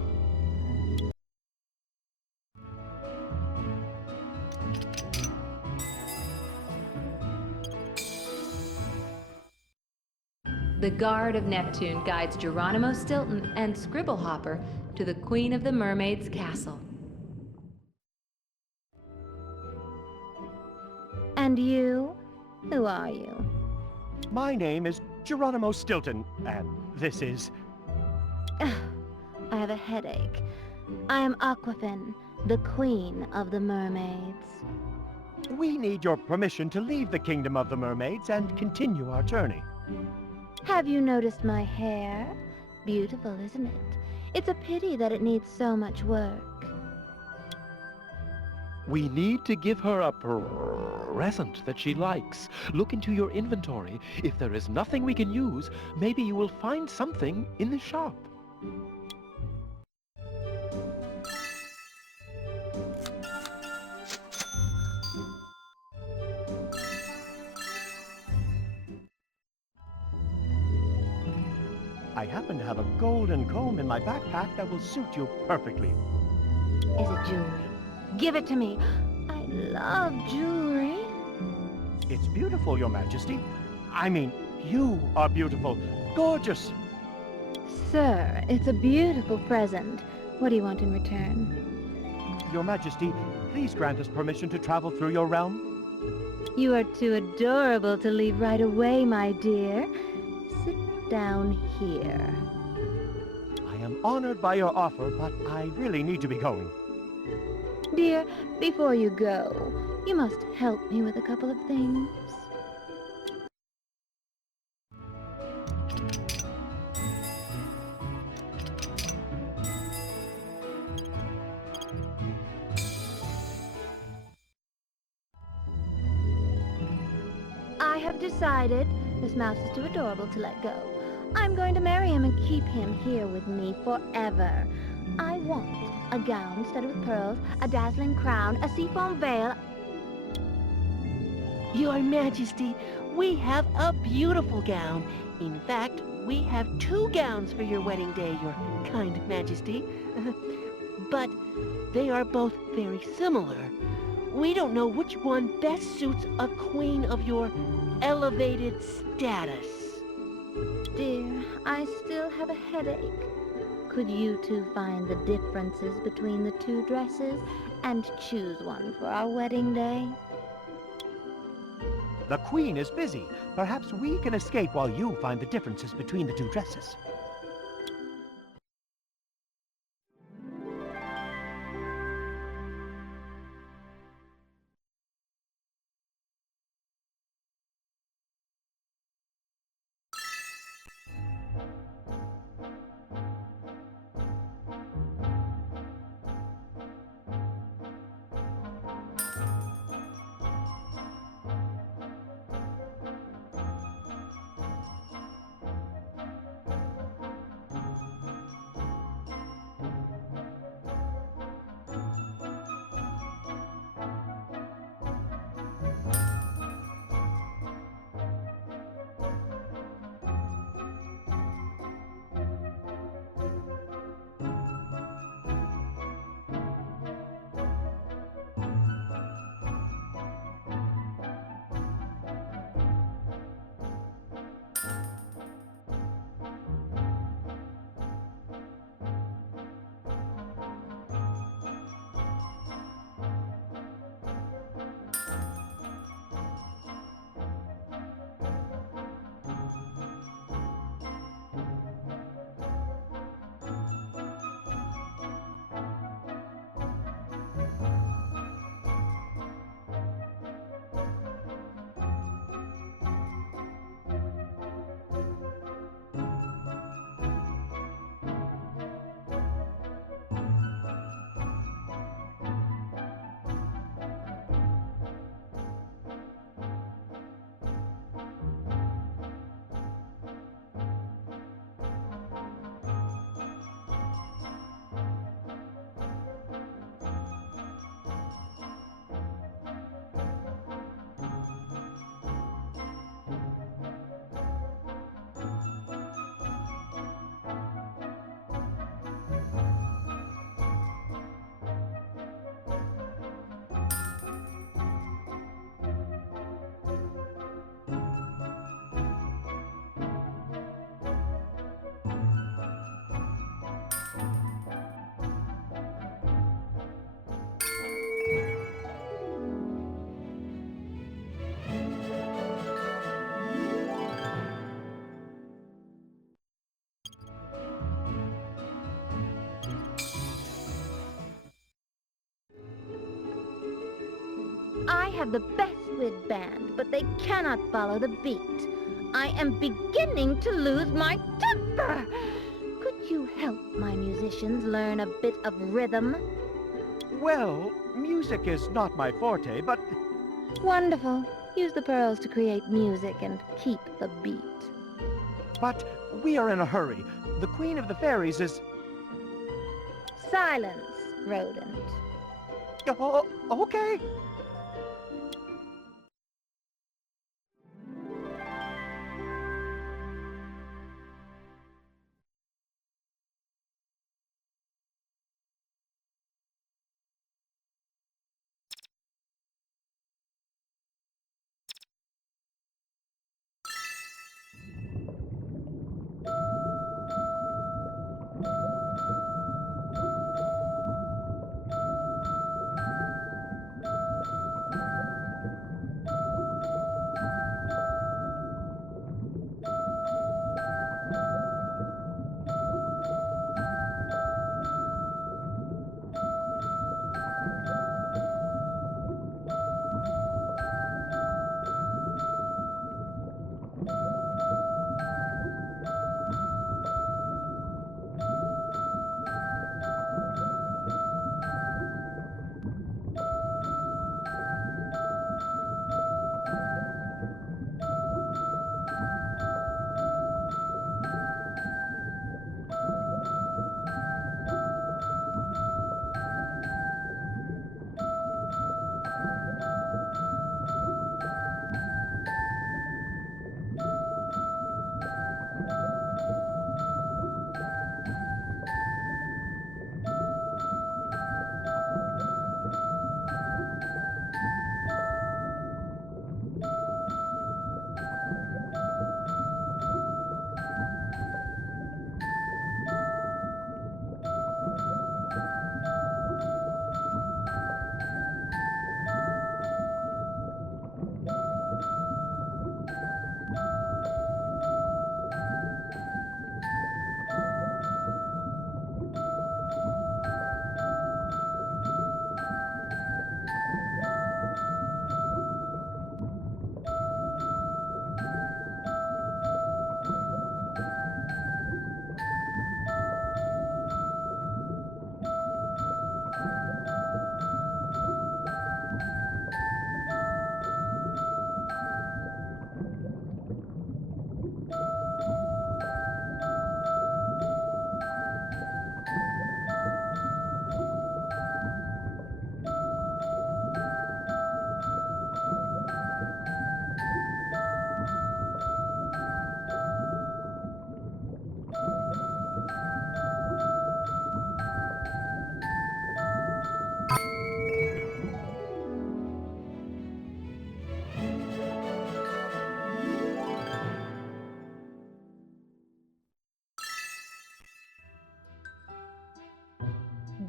The Guard of Neptune guides Geronimo Stilton and Scribblehopper to the Queen of the Mermaids' castle. And you? Who are you? My name is Geronimo Stilton, and this is... I have a headache. I am Aquafin, the Queen of the Mermaids. We need your permission to leave the Kingdom of the Mermaids and continue our journey. Have you noticed my hair? Beautiful, isn't it? It's a pity that it needs so much work. We need to give her a present that she likes. Look into your inventory. If there is nothing we can use, maybe you will find something in the shop. I happen to have a golden comb in my backpack that will suit you perfectly. Is it jewelry? Give it to me. I love jewelry. It's beautiful, Your Majesty. I mean, you are beautiful. Gorgeous. Sir, it's a beautiful present. What do you want in return? Your Majesty, please grant us permission to travel through your realm. You are too adorable to leave right away, my dear. Sit down here. I am honored by your offer, but I really need to be going. Dear, before you go, you must help me with a couple of things. I have decided this mouse is too adorable to let go. I'm going to marry him and keep him here with me forever. I want a gown studded with pearls, a dazzling crown, a seafoam veil. Your Majesty, we have a beautiful gown. In fact, we have 2 gowns for your wedding day, Your kind Majesty. But they are both very similar. We don't know which one best suits a queen of your elevated status. Dear, I still have a headache. Could you two find the differences between the 2 dresses and choose one for our wedding day? The Queen is busy. Perhaps we can escape while you find the differences between the 2 dresses. have the best with band, but they cannot follow the beat. I am beginning to lose my temper. Could you help my musicians learn a bit of rhythm? Well, music is not my forte, but Wonderful. Use the pearls to create music and keep the beat. we are in a hurry. The Queen of the Fairies is... Silence, rodent. Oh, okay.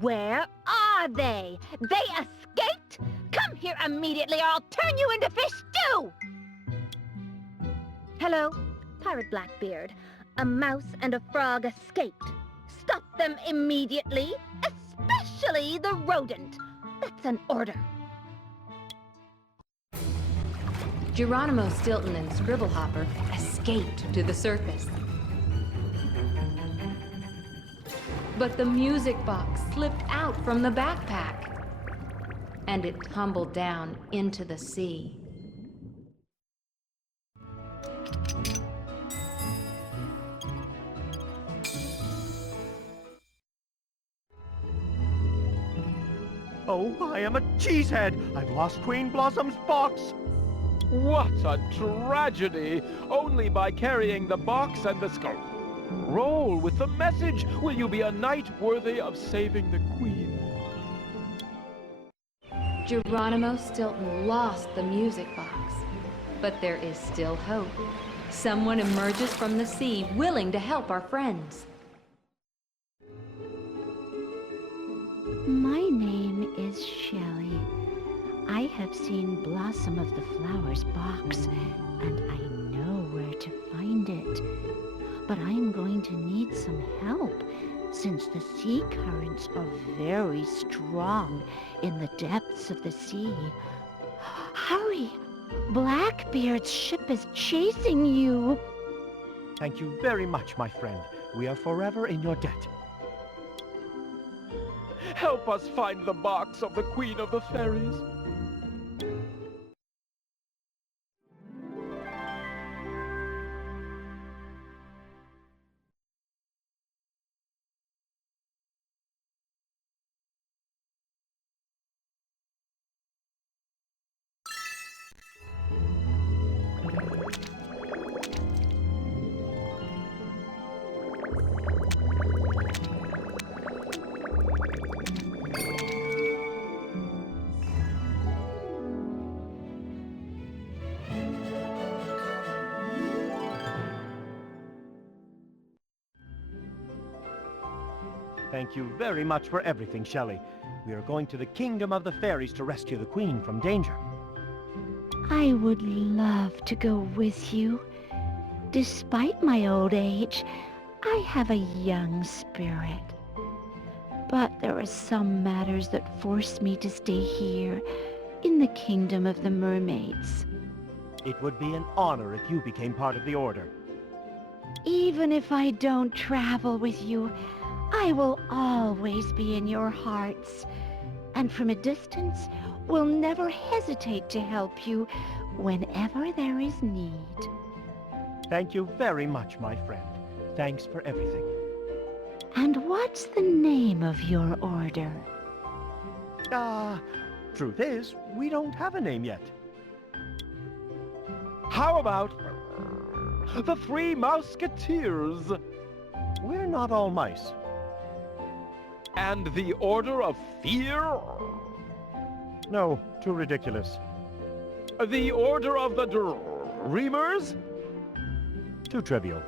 Where are they? They escaped? Come here immediately or I'll turn you into fish stew! Hello, Pirate Blackbeard. A mouse and a frog escaped. Stop them immediately, especially the rodent. That's an order. Geronimo Stilton and Scribblehopper escaped to the surface. But the music box slipped out from the backpack, and it tumbled down into the sea. Oh, I am a cheesehead! I've lost Queen Blossom's box! What a tragedy! Only by carrying the box and the skull. Roll with the message. Will you be a knight worthy of saving the queen? Geronimo Stilton lost the music box, but there is still hope. Someone emerges from the sea willing to help our friends. My name is Shelley. I have seen Blossom of the Flowers box, and I know where to find it. But I'm going to need some help, since the sea currents are very strong in the depths of the sea. Hurry! Blackbeard's ship is chasing you. Thank you very much, my friend. We are forever in your debt. Help us find the box of the Queen of the Fairies. Thank you very much for everything, Shelley. We are going to the Kingdom of the Fairies to rescue the Queen from danger. I would love to go with you. Despite my old age, I have a young spirit. But there are some matters that force me to stay here, in the Kingdom of the Mermaids. It would be an honor if you became part of the Order. Even if I don't travel with you, I will always be in your hearts. And from a distance, will never hesitate to help you whenever there is need. Thank you very much, my friend. Thanks for everything. And what's the name of your order? Truth is, we don't have a name yet. How about the Three Musketeers We're not all mice. and the Order of Fear? No, too ridiculous. The Order of the Dreamers? Too trivial.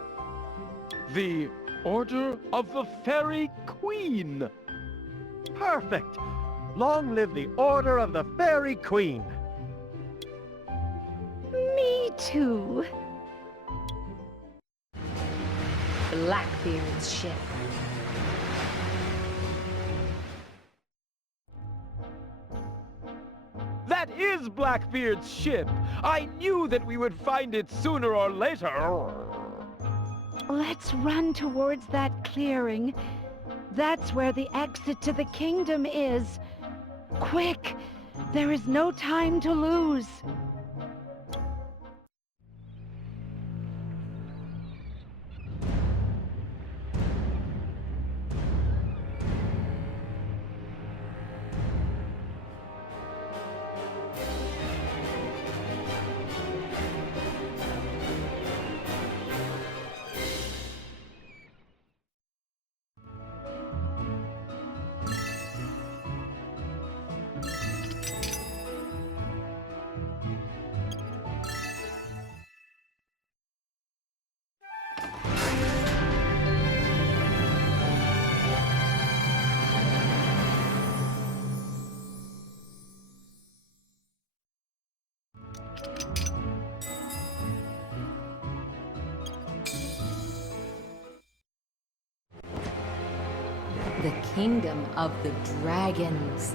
The Order of the Fairy Queen? Perfect! Long live the Order of the Fairy Queen! Me too. Blackbeard's ship. That is Blackbeard's ship! I knew that we would find it sooner or later! Let's run towards that clearing. That's where the exit to the kingdom is. Quick! There is no time to lose. The Kingdom of the Dragons.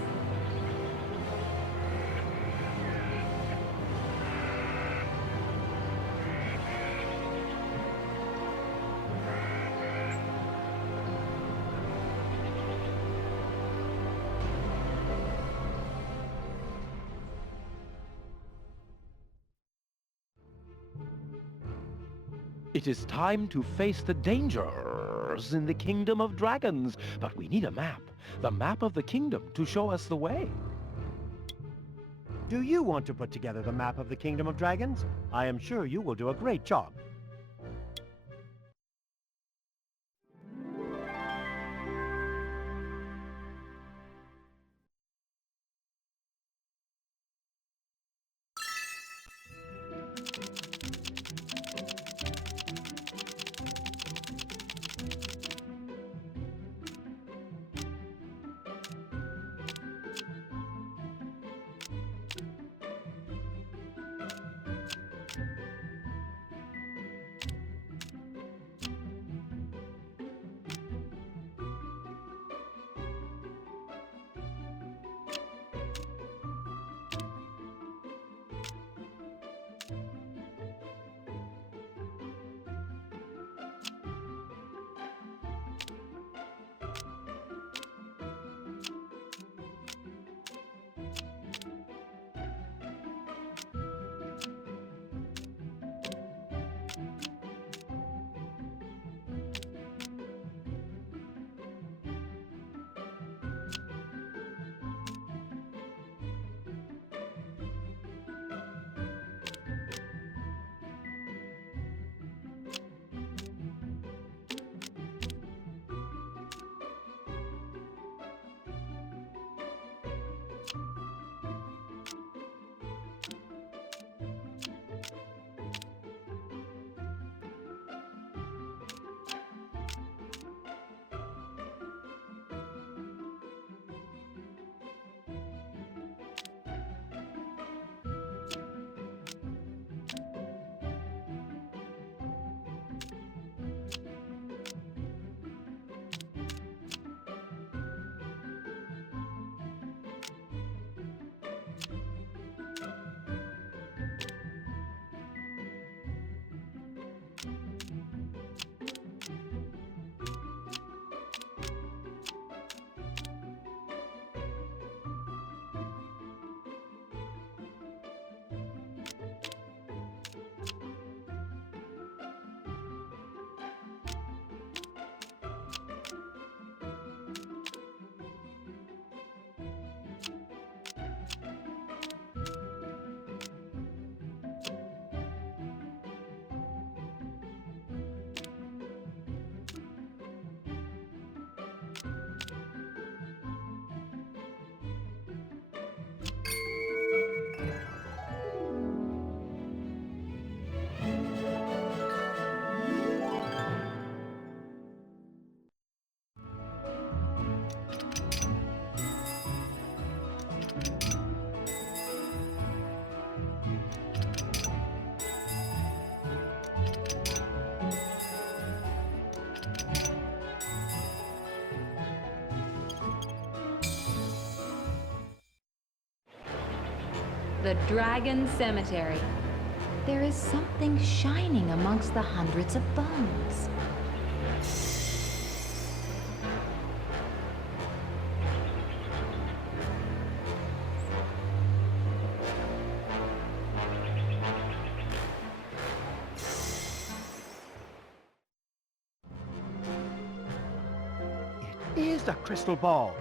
It is time to face the dangers in the Kingdom of Dragons, but we need a map. The map of the kingdom to show us the way. Do you want to put together the map of the Kingdom of Dragons? I am sure you will do a great job. The Dragon Cemetery. There is something shining amongst the hundreds of bones. It is a crystal ball,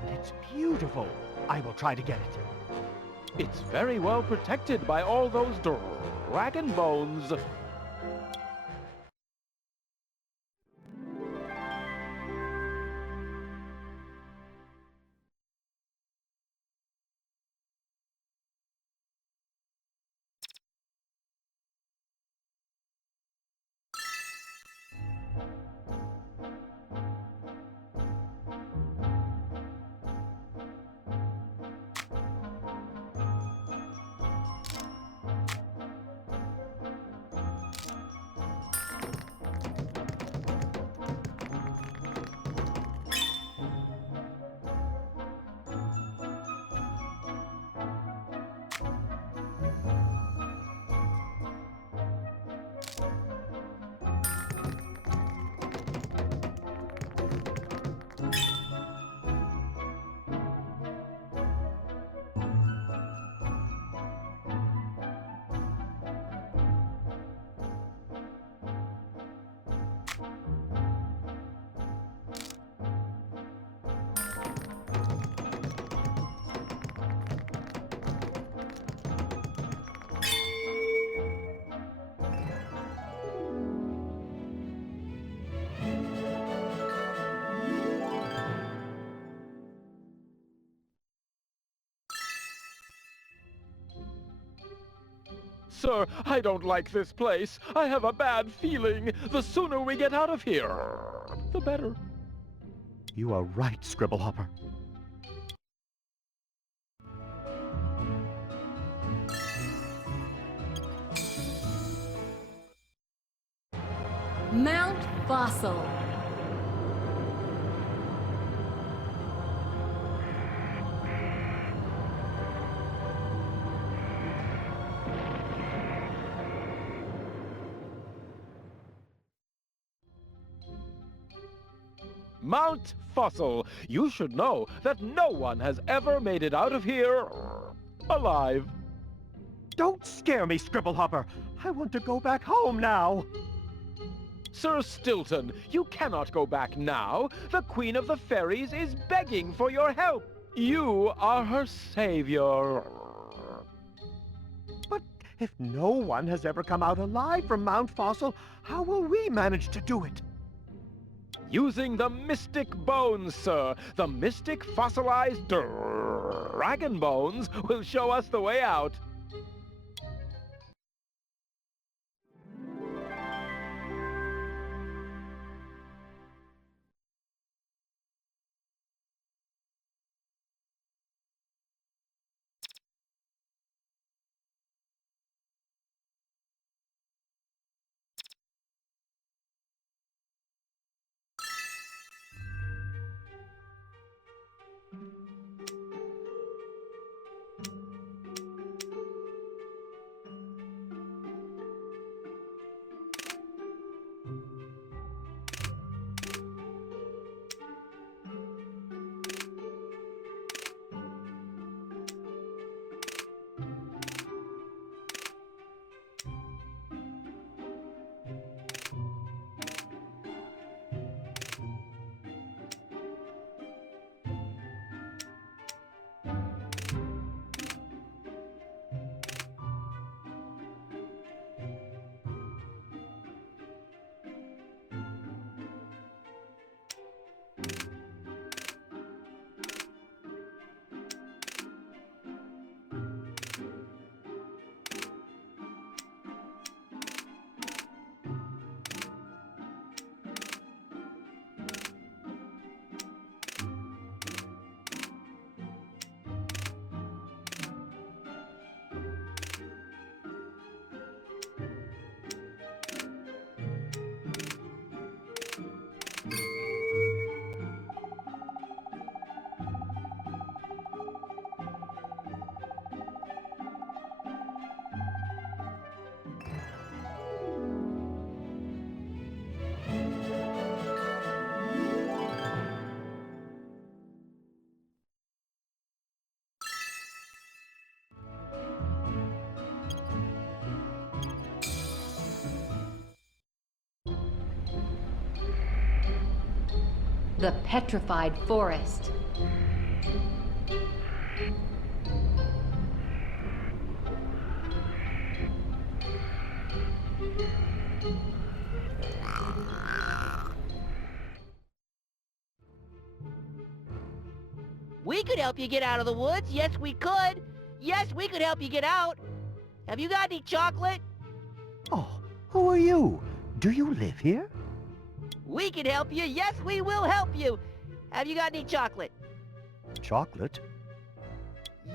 and it's beautiful. I will try to get it. It's very well protected by all those dragon bones. Sir, I don't like this place. I have a bad feeling. The sooner we get out of here, the better. You are right, Scribblehopper. Mount Fossil. Mount Fossil, you should know that no one has ever made it out of here alive. Don't scare me, Scribblehopper. I want to go back home now. Sir Stilton, you cannot go back now. The Queen of the Fairies is begging for your help. You are her savior. But if no one has ever come out alive from Mount Fossil, how will we manage to do it? Using the mystic bones, sir. The mystic fossilized dragon bones will show us the way out. the petrified forest. We could help you get out of the woods. Yes, we could. Yes, we could help you get out. Have you got any chocolate? Oh, who are you? Do you live here? We can help you. Yes, we will help you. Have you got any chocolate? Chocolate?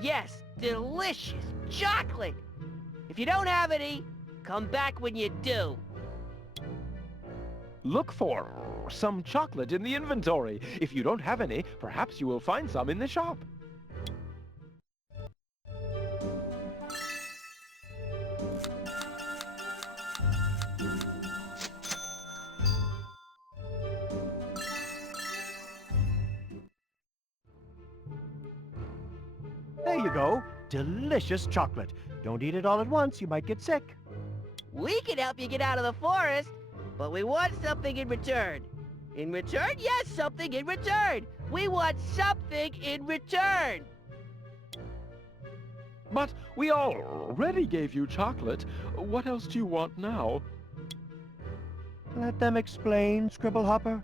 Yes, delicious chocolate. If you don't have any, come back when you do. Look for some chocolate in the inventory. If you don't have any, perhaps you will find some in the shop. There you go. Delicious chocolate. Don't eat it all at once, you might get sick. We can help you get out of the forest, but we want something in return. In return? Yes, something in return. We want something in return. But we already gave you chocolate. What else do you want now? Let them explain, Scribblehopper.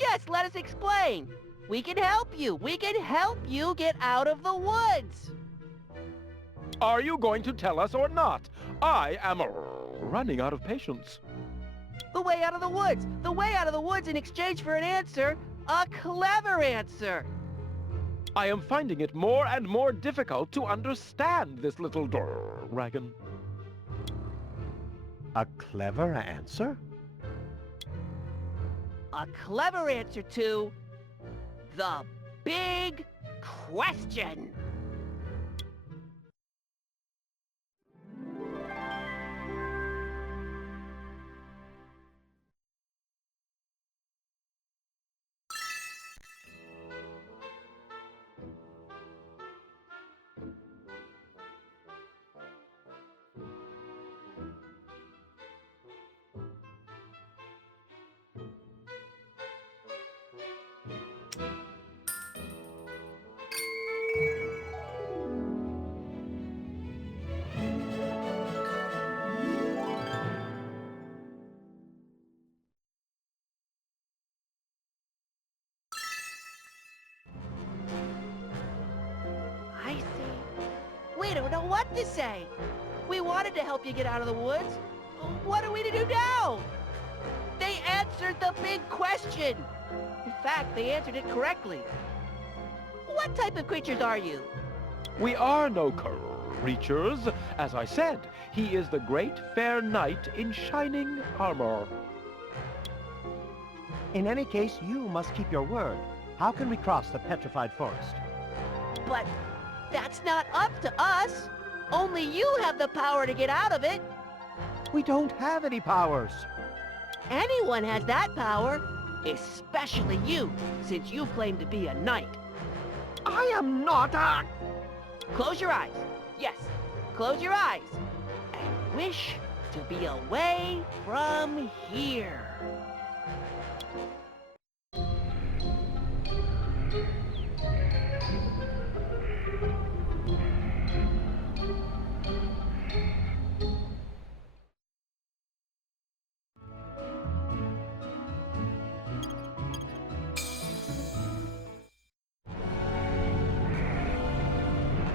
Yes, let us explain. We can help you. We can help you get out of the woods. Are you going to tell us or not? I am running out of patience. The way out of the woods. The way out of the woods in exchange for an answer. A clever answer. I am finding it more and more difficult to understand this little dragon. A clever answer? A clever answer to the big question. I see. We don't know what to say. We wanted to help you get out of the woods. What are we to do now? They answered the big question. In fact, they answered it correctly. What type of creatures are you? We are no creatures. As I said, he is the great fair knight in shining armor. In any case, you must keep your word. How can we cross the petrified forest? But that's not up to us. Only you have the power to get out of it. We don't have any powers. Anyone has that power, especially you, since you claim to be a knight. I am not a... Close your eyes. Yes, close your eyes. And wish to be away from here.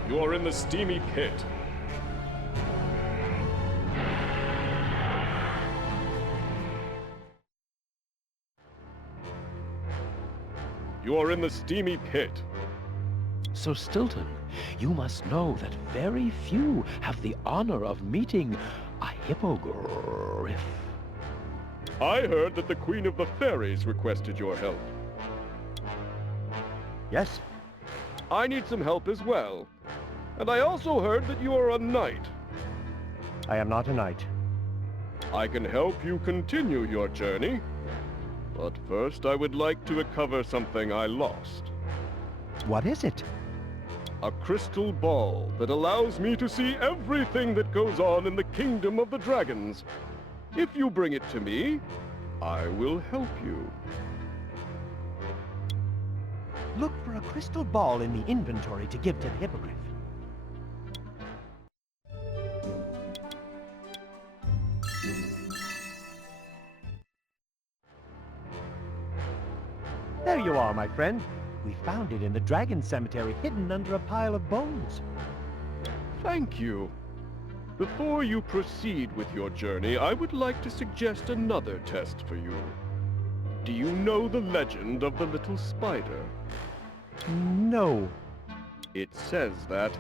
You are in the steamy pit. You are in the steamy pit. So Stilton, you must know that very few have the honor of meeting a hippogriff. I heard that the Queen of the Fairies requested your help. Yes? I need some help as well. And I also heard that you are a knight. I am not a knight. I can help you continue your journey. But first, I would like to recover something I lost. What is it? A crystal ball that allows me to see everything that goes on in the Kingdom of the Dragons. If you bring it to me, I will help you. Look for a crystal ball in the inventory to give to the hippogriff. There you are, my friend. We found it in the dragon cemetery, hidden under a pile of bones. Thank you. Before you proceed with your journey, I would like to suggest another test for you. Do you know the legend of the little spider? No. It says that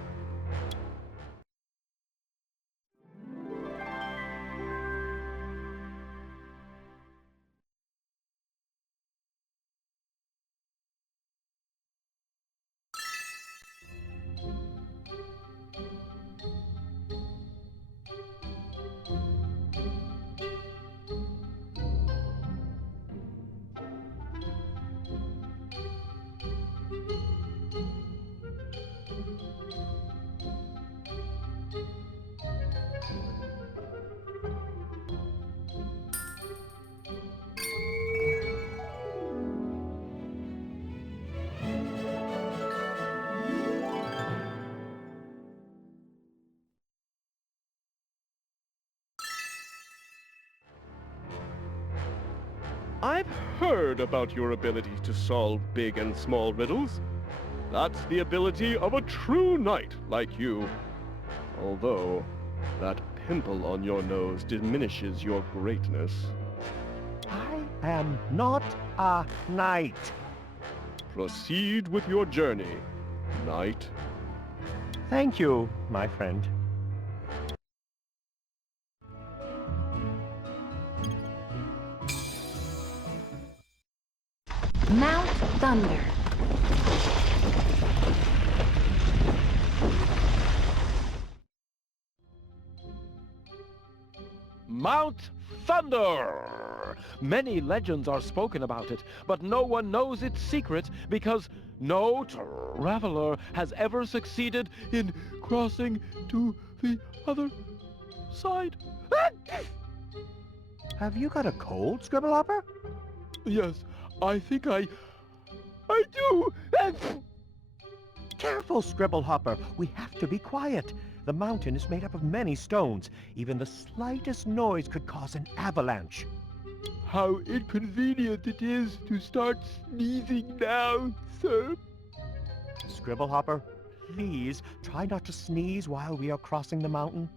I've heard about your ability to solve big and small riddles. That's the ability of a true knight like you. Although, that pimple on your nose diminishes your greatness. I am not a knight. Proceed with your journey, knight. Thank you, my friend. Mount Thunder. Mount Thunder! Many legends are spoken about it, but no one knows its secret because no traveler has ever succeeded in crossing to the other side. Have you got a cold, Scribblehopper? Yes, I think I do. Careful, Scribblehopper. We have to be quiet. The mountain is made up of many stones. Even the slightest noise could cause an avalanche. How inconvenient it is to start sneezing now, sir. Scribblehopper, please try not to sneeze while we are crossing the mountain.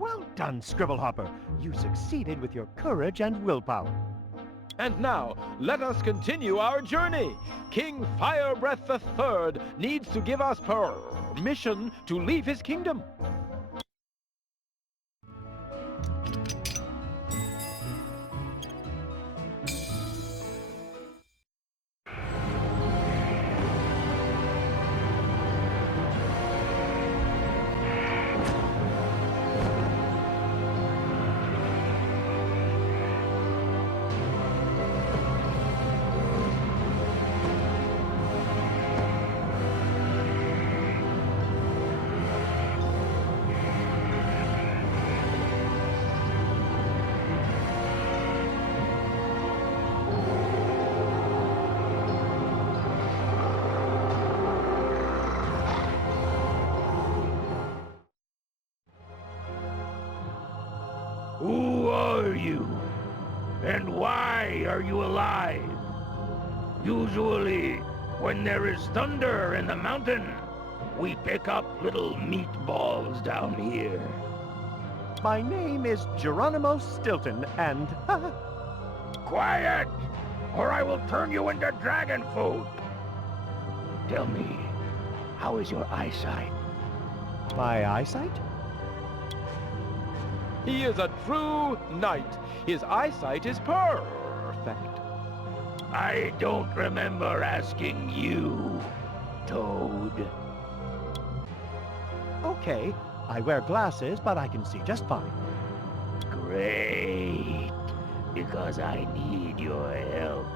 Well done, Scribblehopper. You succeeded with your courage and willpower. And now, let us continue our journey. King Firebreath III needs to give us permission to leave his kingdom. you? And why are you alive? Usually, when there is thunder in the mountain, we pick up little meatballs down here. My name is Geronimo Stilton, and... Quiet! Or I will turn you into dragon food! Tell me, how is your eyesight? My eyesight? He is a true knight. His eyesight is perfect. I don't remember asking you, Toad. Okay, I wear glasses, but I can see just fine. Great, because I need your help.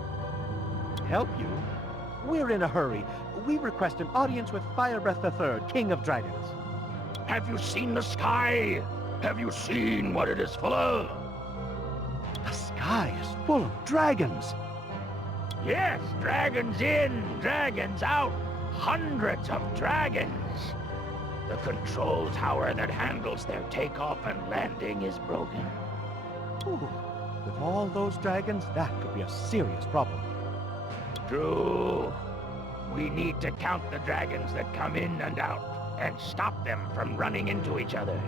Help you? We're in a hurry. We request an audience with Firebreath III, King of Dragons. Have you seen the sky? Have you seen what it is full of? The sky is full of dragons. Yes, dragons in, dragons out. Hundreds of dragons. The control tower that handles their takeoff and landing is broken. Ooh, with all those dragons, that could be a serious problem. True. We need to count the dragons that come in and out, and stop them from running into each other.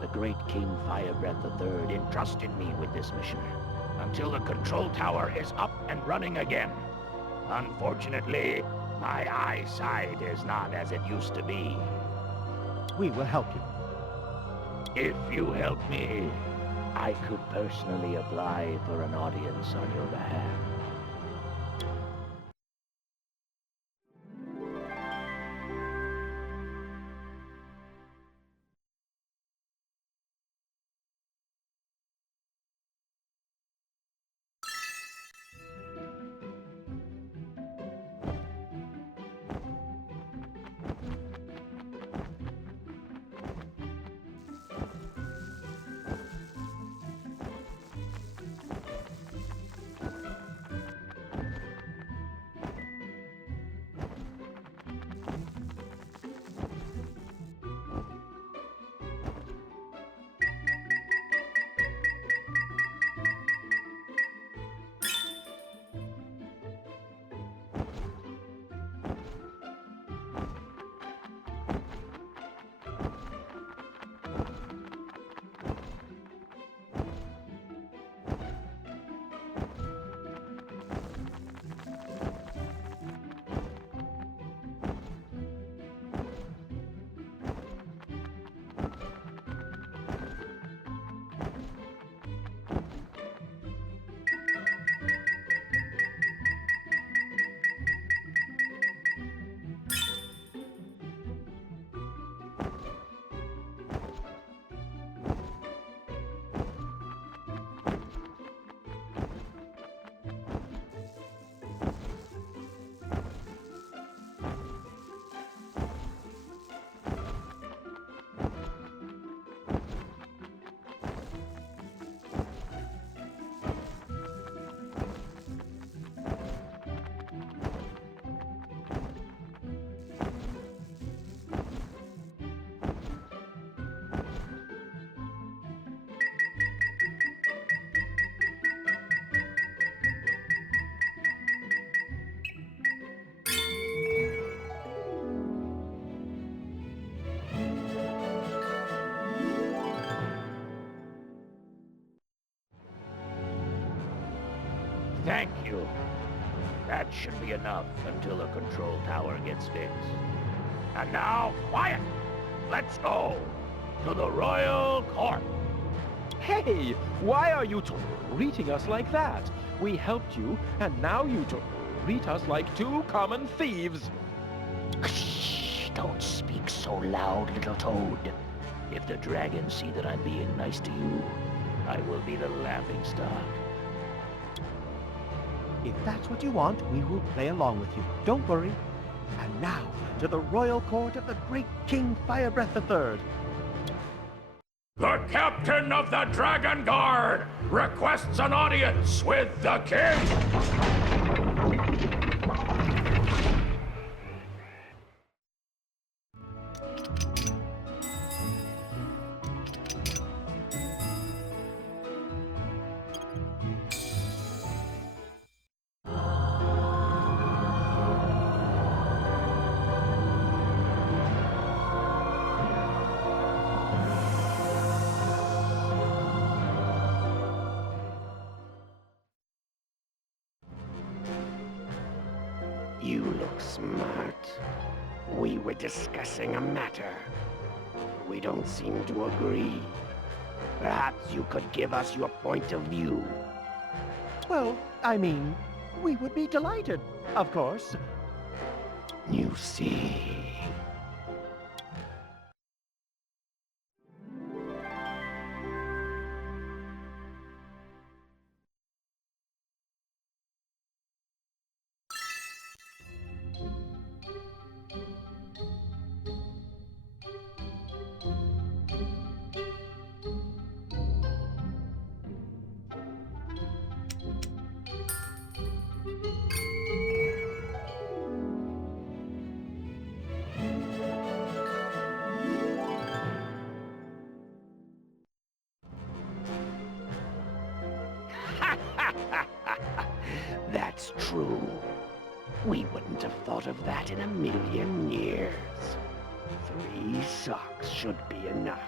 The great King Firebreath III entrusted me with this mission, until the control tower is up and running again. Unfortunately, my eyesight is not as it used to be. We will help you. If you help me, I could personally apply for an audience on your behalf. Thank you. That should be enough until the control tower gets fixed. And now, quiet! Let's go to the royal court. Hey, why are you treating us like that? We helped you, and now you treat us like two common thieves. Shh! Don't speak so loud, little toad. If the dragons see that I'm being nice to you, I will be the laughingstock. If that's what you want, we will play along with you. Don't worry. And now, to the royal court of the great King Firebreath III. The captain of the Dragon Guard requests an audience with the king! look smart. We were discussing a matter. We don't seem to agree. Perhaps you could give us your point of view. Well, I mean, we would be delighted, of course. You see... That's true. We wouldn't have thought of that in a million years. 3 socks should be enough.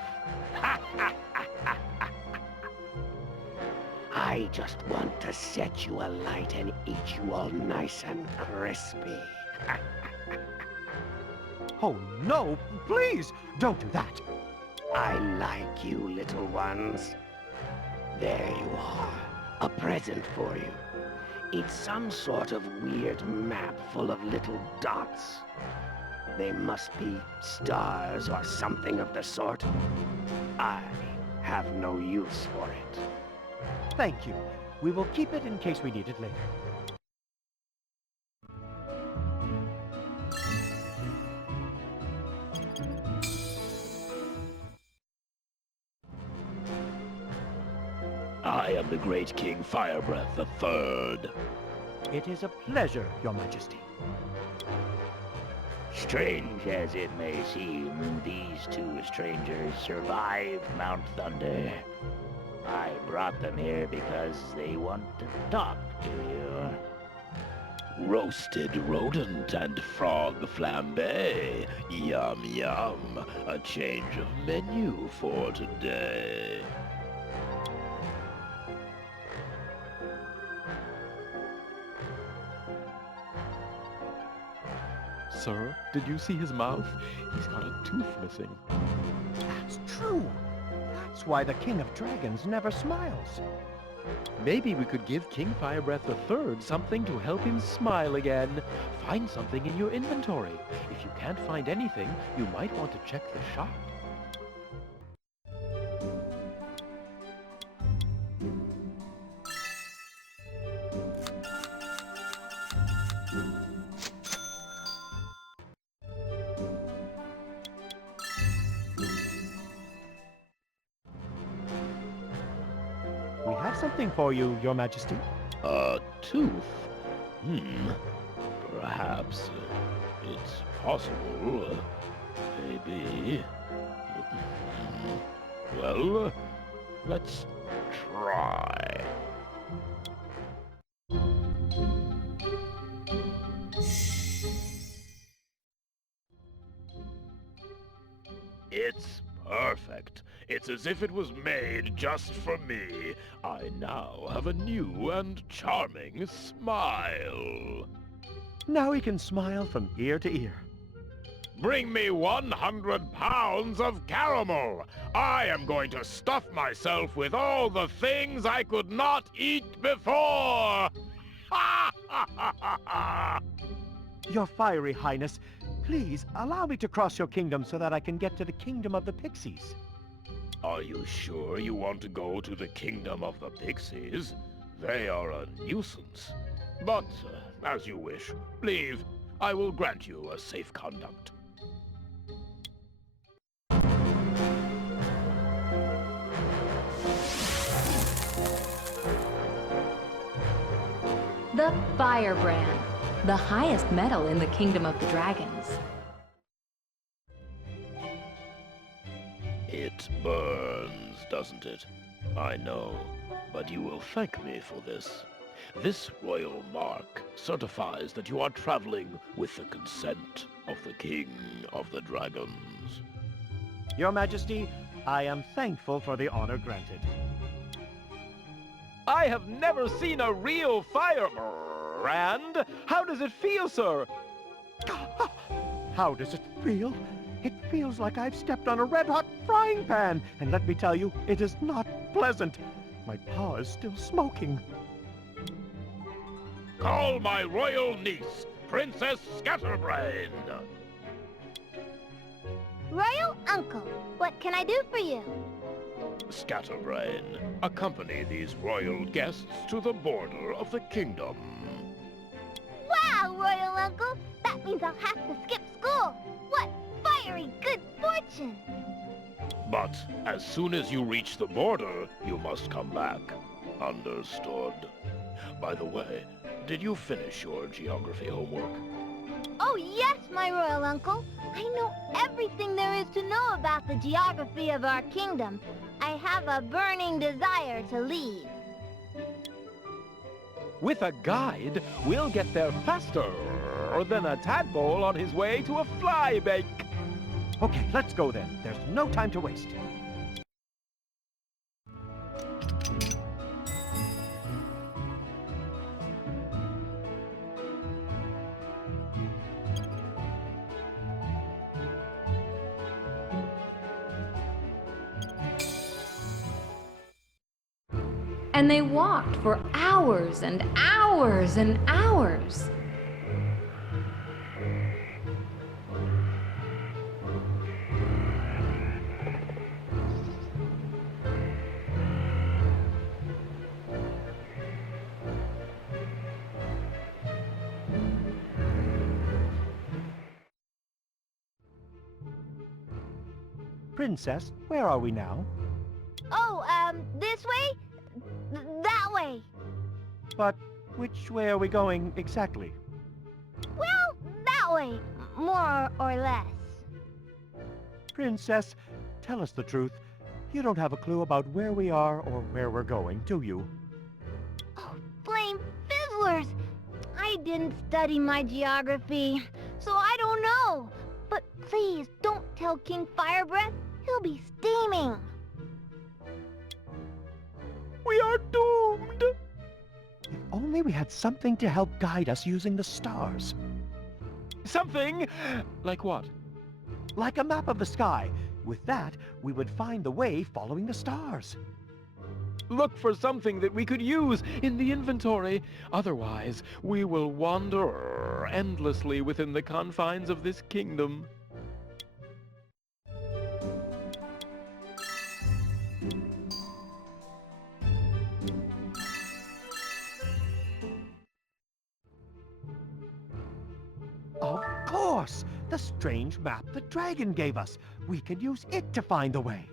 I just want to set you alight and eat you all nice and crispy. Oh, no, please, don't do that. I like you, little ones. There you are, a present for you. It's some sort of weird map full of little dots. They must be stars or something of the sort. I have no use for it. Thank you. We will keep it in case we need it later. I am the great King Firebreath III. It is a pleasure, Your Majesty. Strange as it may seem, these 2 strangers survived Mount Thunder. I brought them here because they want to talk to you. Roasted rodent and frog flambe. Yum yum. A change of menu for today. Sir, did you see his mouth? He's got a tooth missing. That's true. That's why the King of Dragons never smiles. Maybe we could give King Firebreath III something to help him smile again. Find something in your inventory. If you can't find anything, you might want to check the shop. We have something for you, Your Majesty. A tooth? Perhaps it's possible. Maybe. Well, let's try. It's perfect. It's as if it was made just for me. I now have a new and charming smile. Now he can smile from ear to ear. Bring me 100 pounds of caramel. I am going to stuff myself with all the things I could not eat before. Your Fiery Highness, please allow me to cross your kingdom so that I can get to the Kingdom of the Pixies. Are you sure you want to go to the Kingdom of the Pixies? They are a nuisance. But, as you wish. Leave. I will grant you a safe conduct. The Firebrand, the highest metal in the Kingdom of the Dragons. It burns, doesn't it? I know, but you will thank me for this. This royal mark certifies that you are traveling with the consent of the King of the Dragons. Your Majesty, I am thankful for the honor granted. I have never seen a real firebrand. How does it feel, sir? How does it feel? It feels like I've stepped on a red-hot frying pan, and let me tell you, it is not pleasant. My paw is still smoking. Call my royal niece, Princess Scatterbrain. Royal Uncle, what can I do for you? Scatterbrain, accompany these royal guests to the border of the kingdom. Wow, Royal Uncle! That means I'll have to skip school! What fiery good fortune! But as soon as you reach the border, you must come back. Understood? By the way, did you finish your geography homework? Oh yes, my Royal Uncle! I know everything there is to know about the geography of our kingdom. I have a burning desire to leave. With a guide, we'll get there faster than a tadpole on his way to a fly bake. Okay, let's go then. There's no time to waste. And they walked for hours and hours and hours. Princess, where are we now? Oh, this way? That way. But which way are we going exactly? Well, that way, more or less. Princess, tell us the truth. You don't have a clue about where we are or where we're going, do you? Oh, blame fizzlers! I didn't study my geography, so I don't know. But please, don't tell King Firebreath. He'll be steaming. We are doomed! If only we had something to help guide us using the stars. Something like what? Like a map of the sky. With that, we would find the way following the stars. Look for something that we could use in the inventory. Otherwise, we will wander endlessly within the confines of this kingdom. Of course! The strange map the dragon gave us. We could use it to find the way.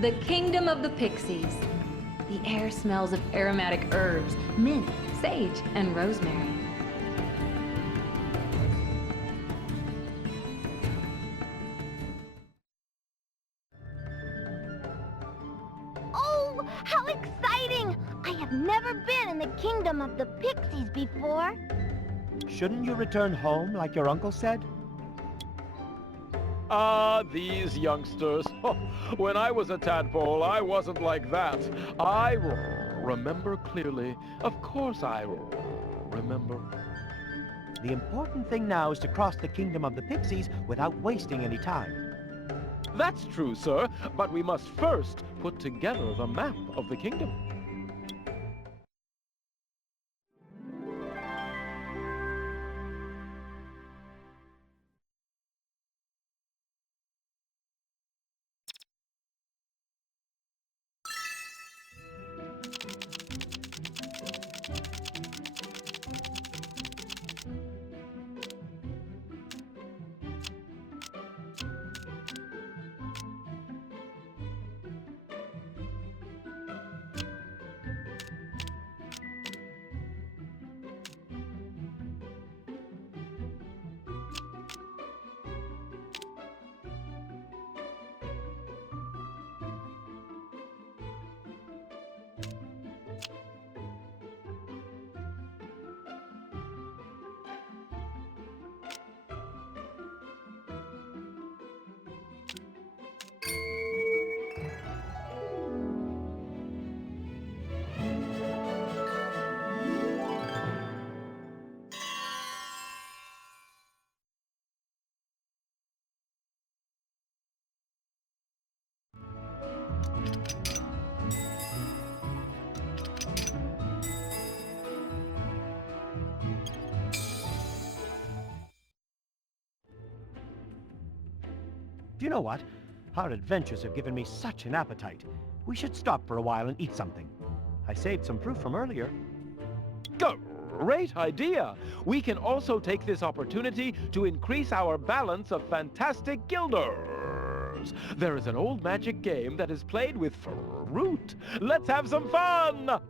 The Kingdom of the Pixies. The air smells of aromatic herbs, mint, sage, and rosemary. Oh, how exciting! I have never been in the Kingdom of the Pixies before. Shouldn't you return home like your uncle said? Ah, these youngsters. When I was a tadpole, I wasn't like that. I remember clearly. Of course I remember. The important thing now is to cross the Kingdom of the Pixies without wasting any time. That's true, sir, but we must first put together the map of the kingdom. Do you know what? Our adventures have given me such an appetite. We should stop for a while and eat something. I saved some fruit from earlier. Great idea! We can also take this opportunity to increase our balance of fantastic guilders. There is an old magic game that is played with fruit. Let's have some fun!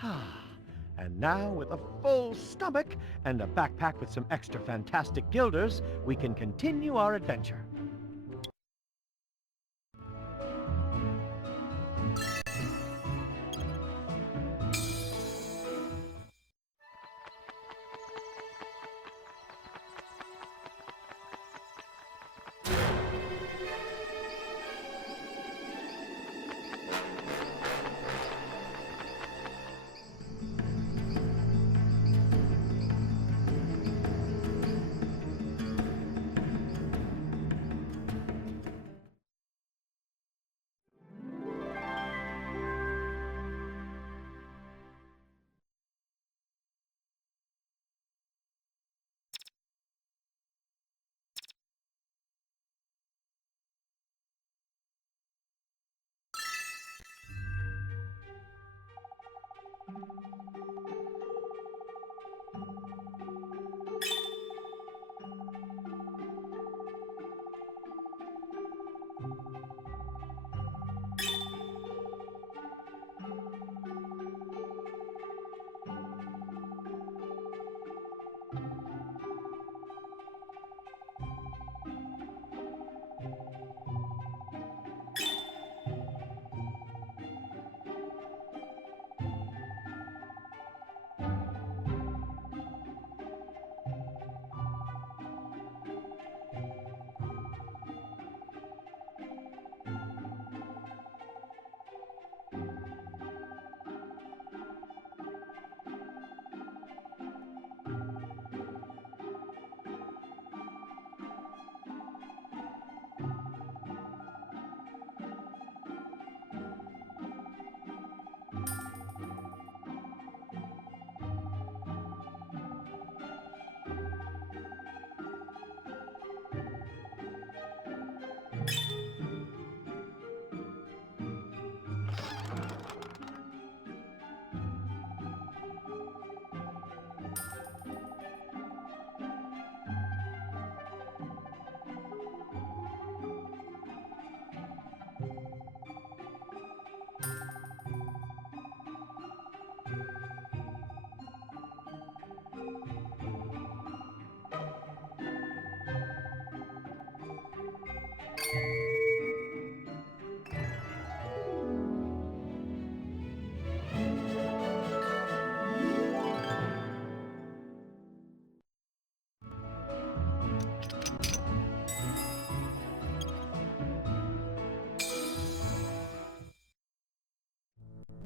And now, with a full stomach and a backpack with some extra fantastic guilders, we can continue our adventure.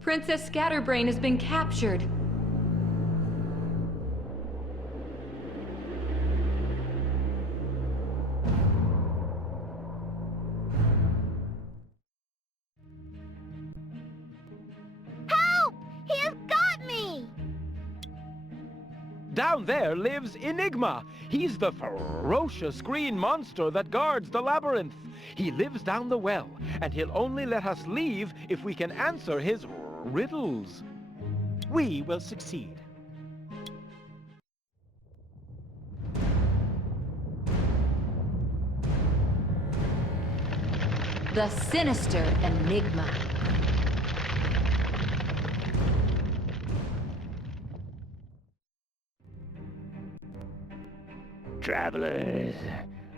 Princess Scatterbrain has been captured. Help! He has got me! Down there lives Enigma. He's the ferocious green monster that guards the labyrinth. He lives down the well, and he'll only let us leave if we can answer his riddles. We will succeed. The sinister Enigma. Travelers,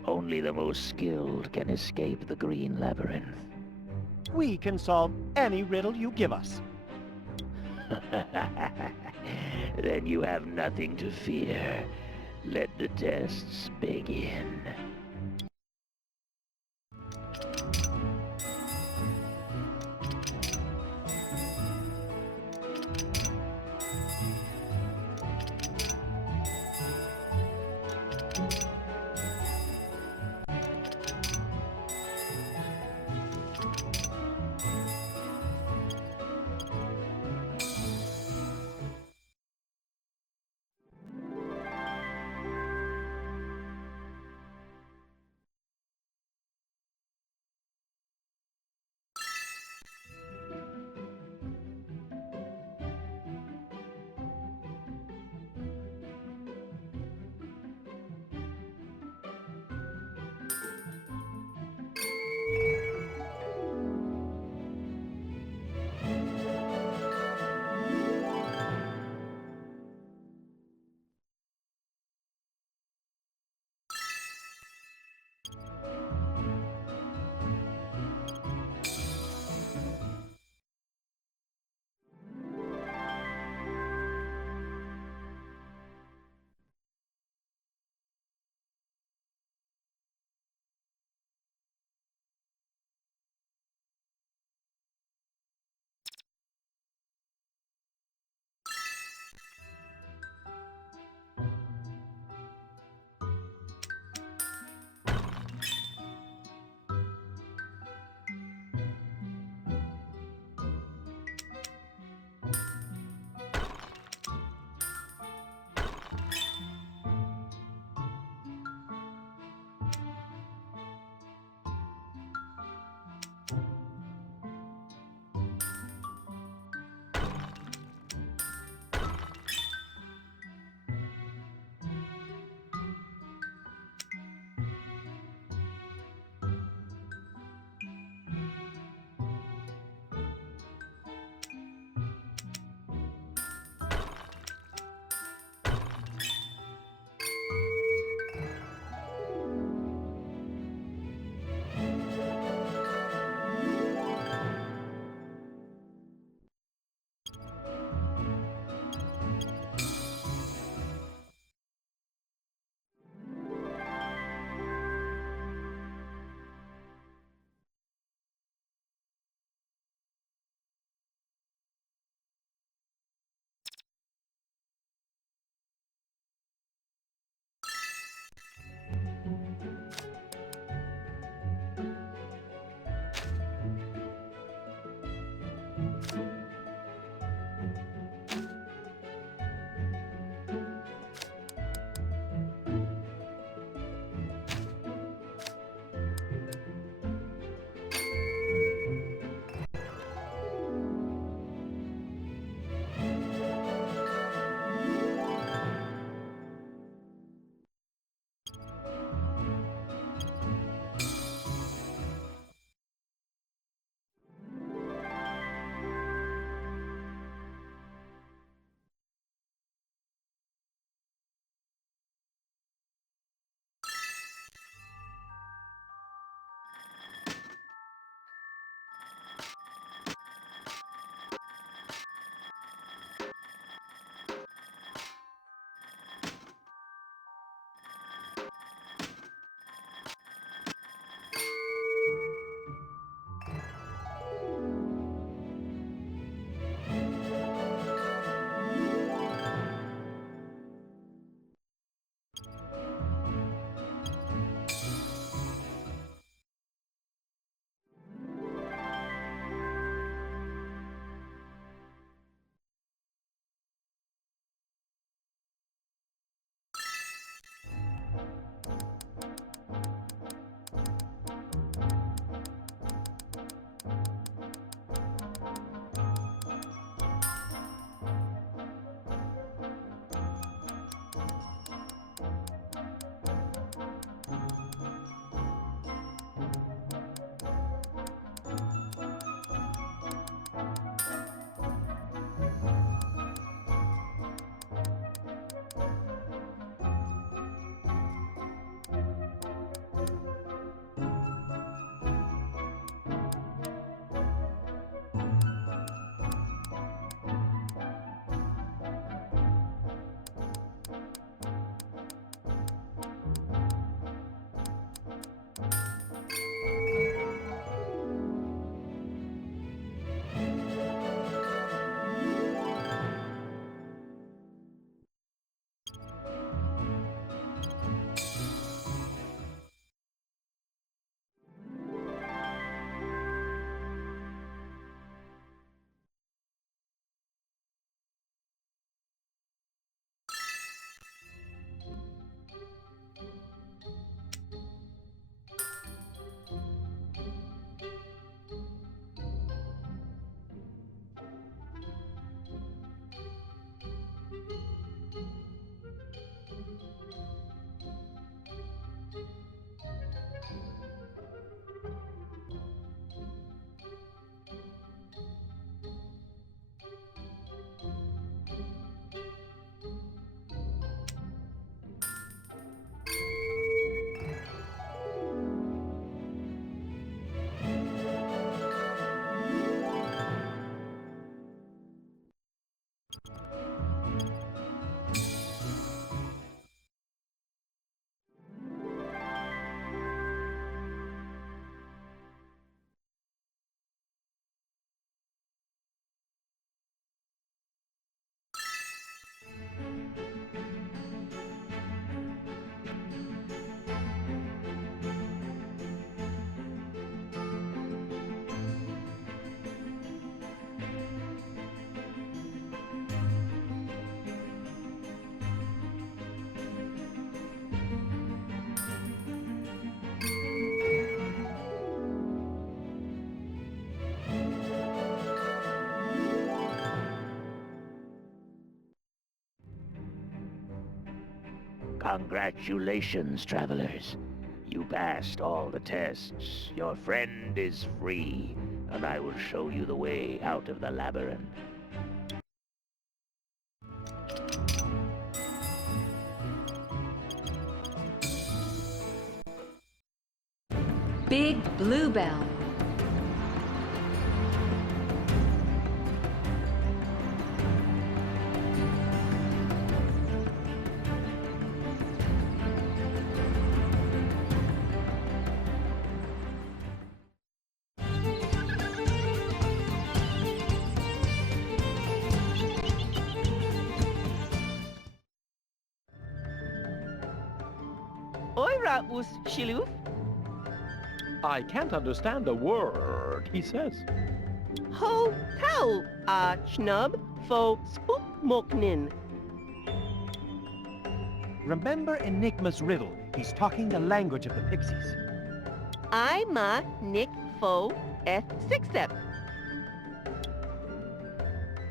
only the most skilled can escape the green labyrinth. We can solve any riddle you give us. Then you have nothing to fear. Let the tests begin. Congratulations, travelers. You passed all the tests. Your friend is free, and I will show you the way out of the labyrinth. Big Bluebell. Oira us shiluf. I can't understand a word he says. Ho tau schnub fo spook moknin. Remember Enigma's riddle. He's talking the language of the Pixies. I'm a Nick fo eth sixep.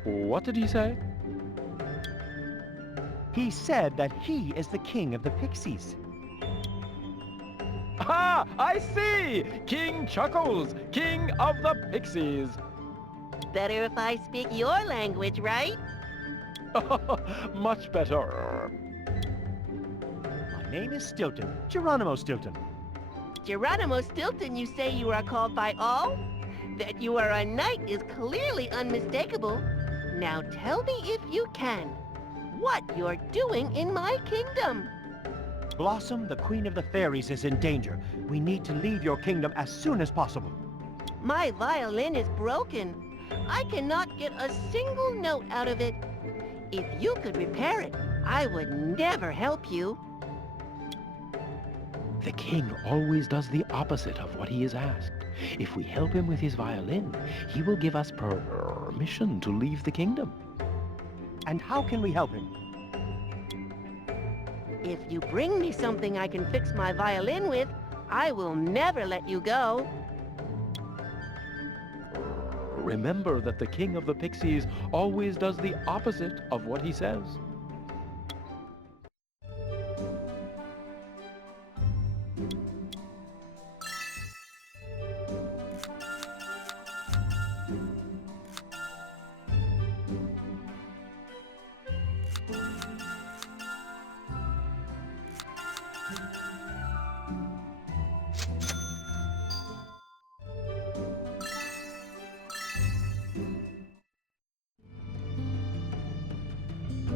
What did he say? He said that he is the king of the Pixies. Ah, I see! King Chuckles, king of the Pixies. Better if I speak your language, right? Much better. My name is Stilton, Geronimo Stilton. Geronimo Stilton, you say you are called by all? That you are a knight is clearly unmistakable. Now tell me if you can, what you're doing in my kingdom. Blossom, the Queen of the Fairies, is in danger. We need to leave your kingdom as soon as possible. My violin is broken. I cannot get a single note out of it. If you could repair it, I would never help you. The king always does the opposite of what he is asked. If we help him with his violin, he will give us permission to leave the kingdom. And how can we help him? If you bring me something I can fix my violin with, I will never let you go. Remember that the king of the Pixies always does the opposite of what he says.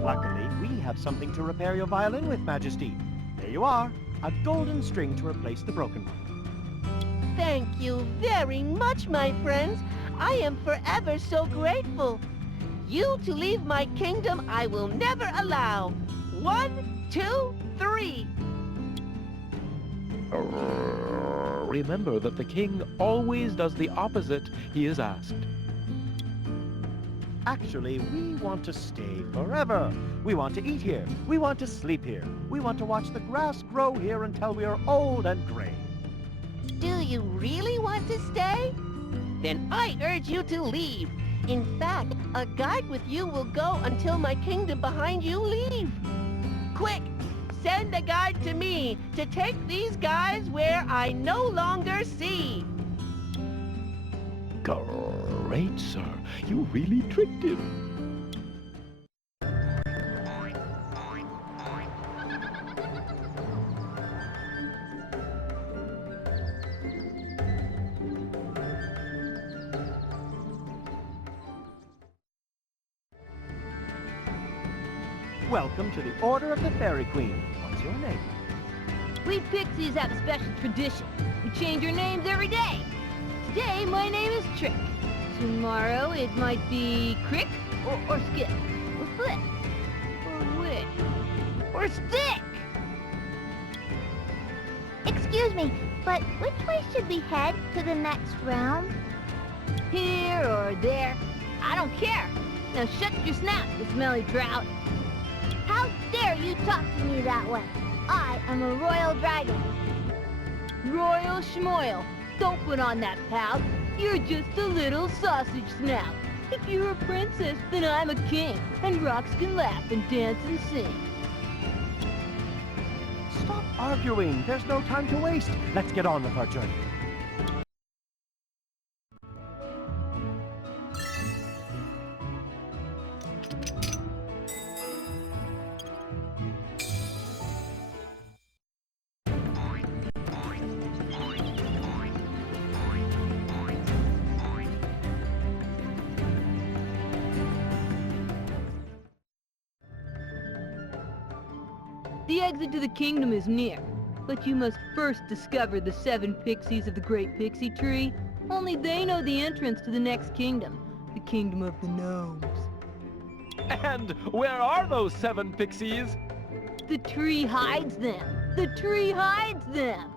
Luckily, we have something to repair your violin with, Majesty. There you are, a golden string to replace the broken one. Thank you very much, my friends. I am forever so grateful. You to leave my kingdom I will never allow. 1, 2, 3. Remember that the king always does the opposite he is asked. Actually, we want to stay forever. We want to eat here. We want to sleep here. We want to watch the grass grow here until we are old and gray. Do you really want to stay? Then I urge you to leave. In fact, a guide with you will go until my kingdom behind you leave. Quick, send a guide to me to take these guys where I no longer see. Great, sir. You really tricked him. Welcome to the Order of the Fairy Queen. What's your name? We Pixies have a special tradition. We change our names every day. Today, my name is Trick. Tomorrow, it might be Crick, or Skip, or Flip, or Wick, or Stick. Excuse me, but which way should we head to the next realm? Here or there, I don't care. Now shut your snap, you smelly trout. How dare you talk to me that way? I am a royal dragon. Royal schmoil. Don't put on that pout. You're just a little sausage snout. If you're a princess, then I'm a king, and rocks can laugh and dance and sing. arguing. There's no time to waste. Let's get on with our journey. The exit to the kingdom is near, but you must first discover the 7 pixies of the Great Pixie Tree. Only they know the entrance to the next kingdom, the Kingdom of the Gnomes. And where are those 7 pixies? The tree hides them. The tree hides them.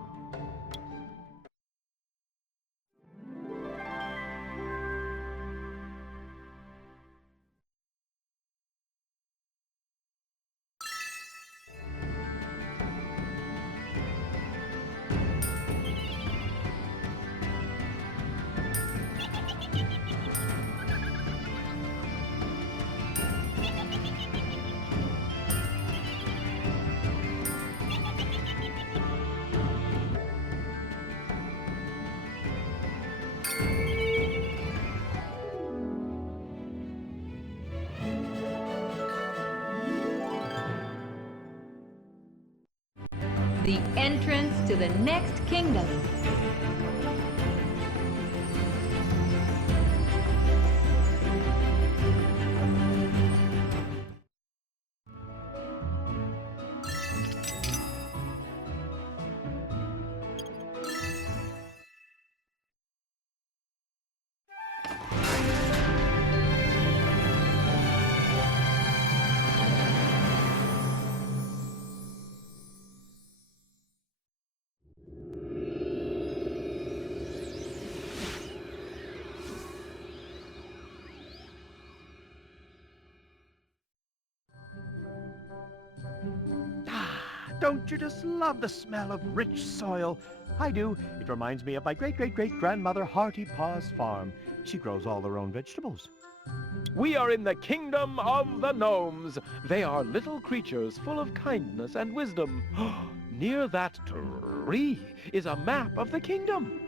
The entrance to the next kingdom. Don't you just love the smell of rich soil? I do. It reminds me of my great-great-great-grandmother Hearty Paw's farm. She grows all her own vegetables. We are in the Kingdom of the Gnomes. They are little creatures full of kindness and wisdom. Near that tree is a map of the kingdom.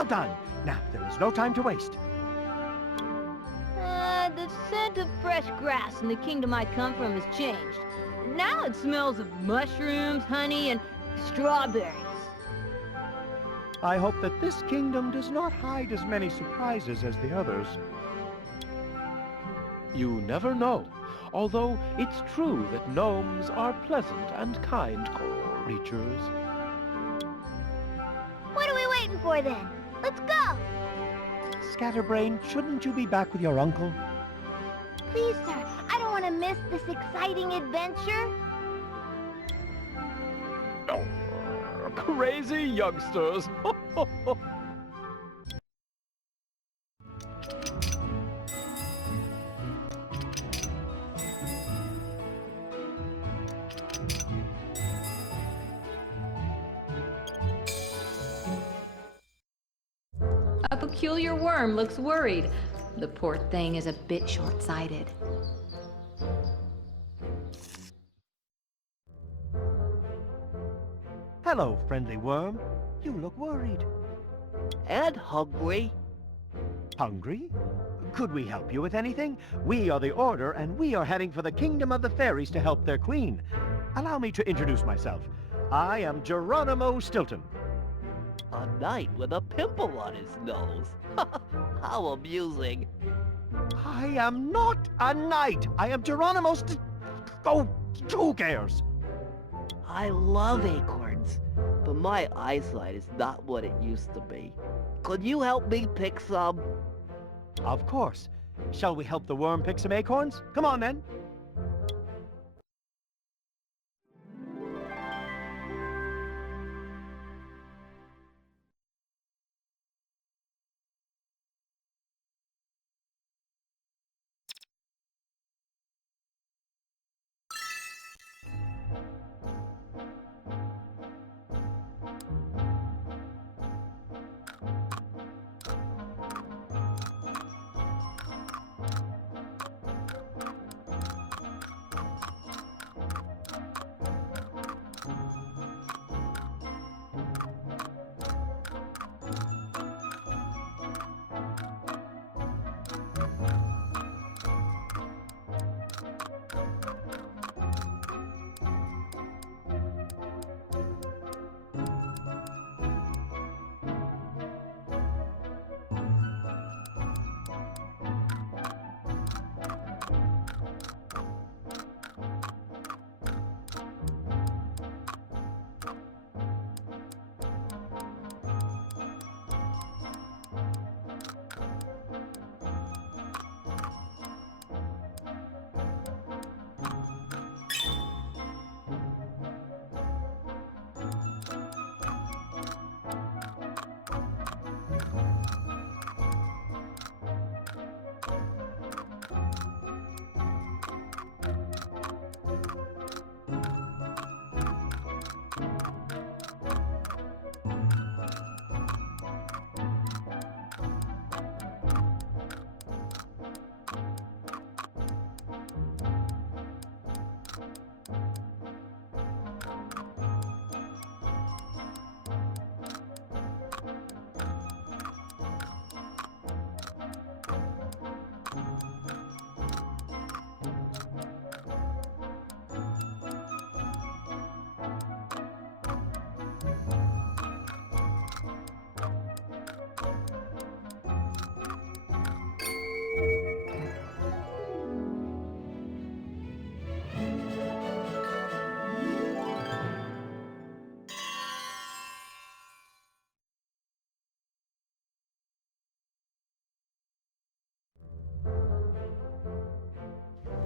Well done. Now, there is no time to waste. The scent of fresh grass in the kingdom I come from has changed. Now it smells of mushrooms, honey, and strawberries. I hope that this kingdom does not hide as many surprises as the others. You never know, although it's true that gnomes are pleasant and kind creatures. What are we waiting for then? Let's go! Scatterbrain, shouldn't you be back with your uncle? Please, sir, I don't want to miss this exciting adventure. Oh, crazy youngsters! A peculiar worm looks worried. The poor thing is a bit short-sighted. Hello, friendly worm. You look worried. And hungry. Hungry? Could we help you with anything? We are the Order, and we are heading for the Kingdom of the Fairies to help their queen. Allow me to introduce myself. I am Geronimo Stilton. A knight with a pimple on his nose. How amusing. I am not a knight. I am Geronimo Oh, who cares? I love acorns, but my eyesight is not what it used to be. Could you help me pick some? Of course. Shall we help the worm pick some acorns? Come on, then.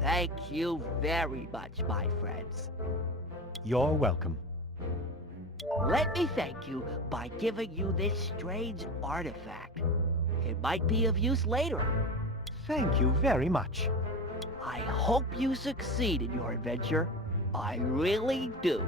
Thank you very much, my friends. You're welcome. Let me thank you by giving you this strange artifact. It might be of use later. Thank you very much. I hope you succeed in your adventure. I really do.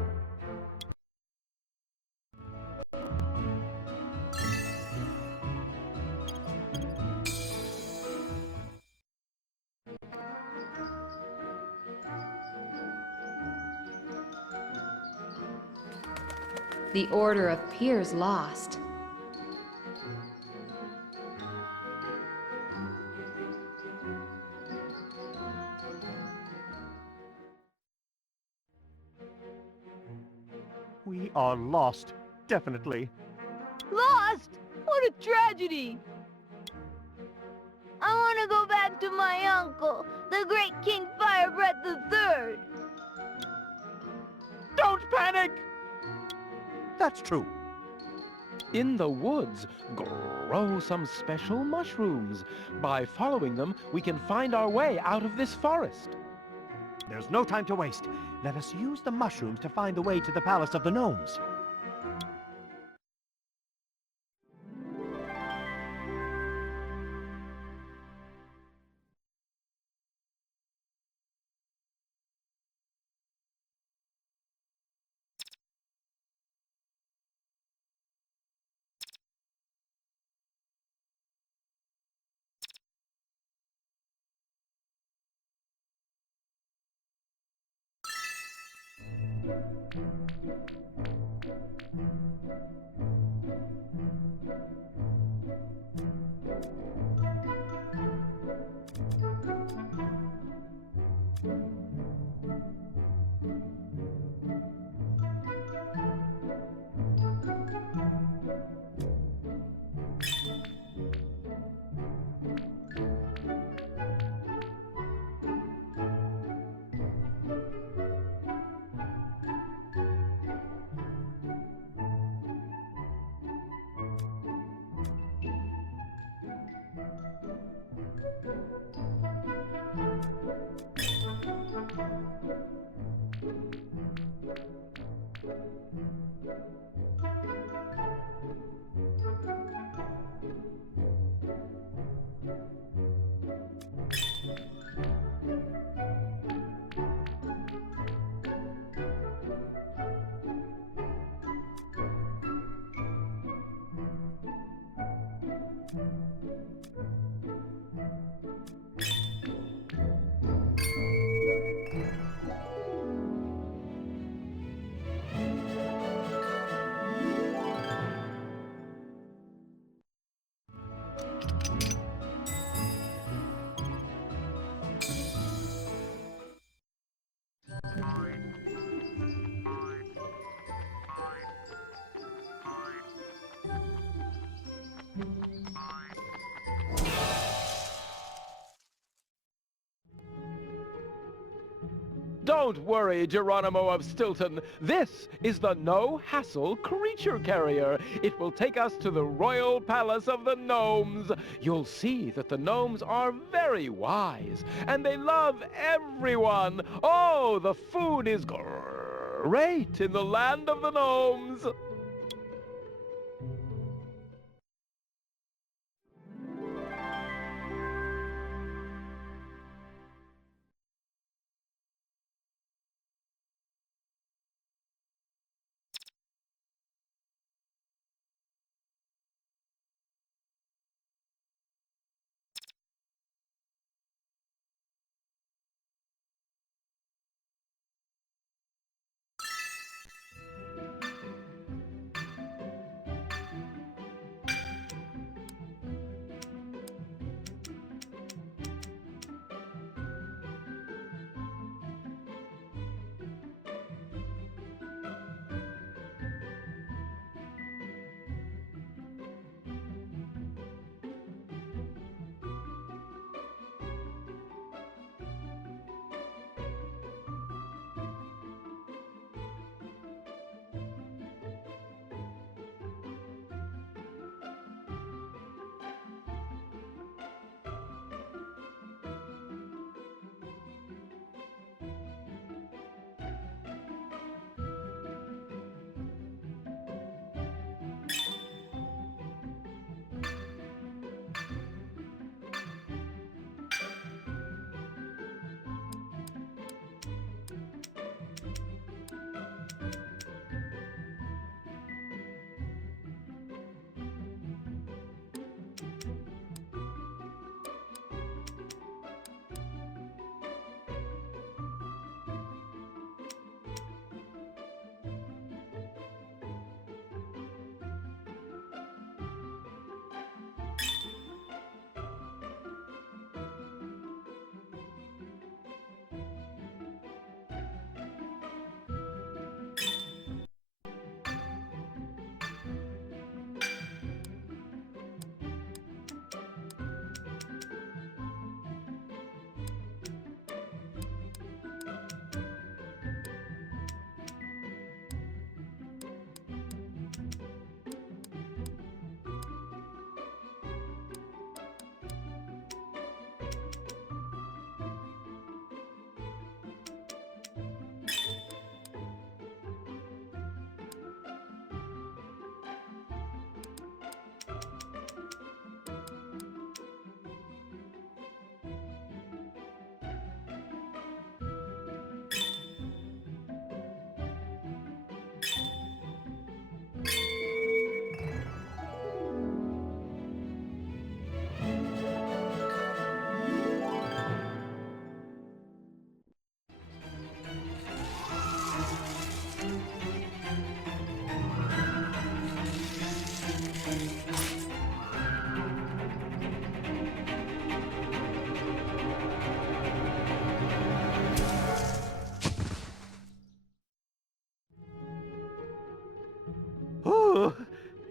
The Order appears lost. We are lost, definitely. Lost? What a tragedy! I want to go back to my uncle, the great King Firebreath III. Don't panic! That's true. In the woods, grow some special mushrooms. By following them, we can find our way out of this forest. There's no time to waste. Let us use the mushrooms to find the way to the Palace of the Gnomes. Don't worry, Geronimo of Stilton. This is the no-hassle creature carrier. It will take us to the royal palace of the gnomes. You'll see that the gnomes are very wise, and they love everyone. Oh, the food is great in the land of the gnomes.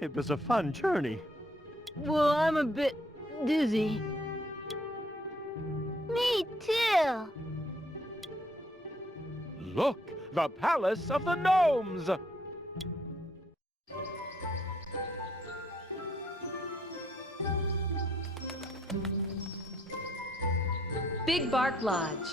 It was a fun journey. Well, I'm a bit dizzy. Me too. Look, the Palace of the Gnomes! Big Bark Lodge.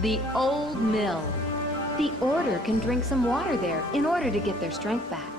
The Old Mill. The Order can drink some water there in order to get their strength back.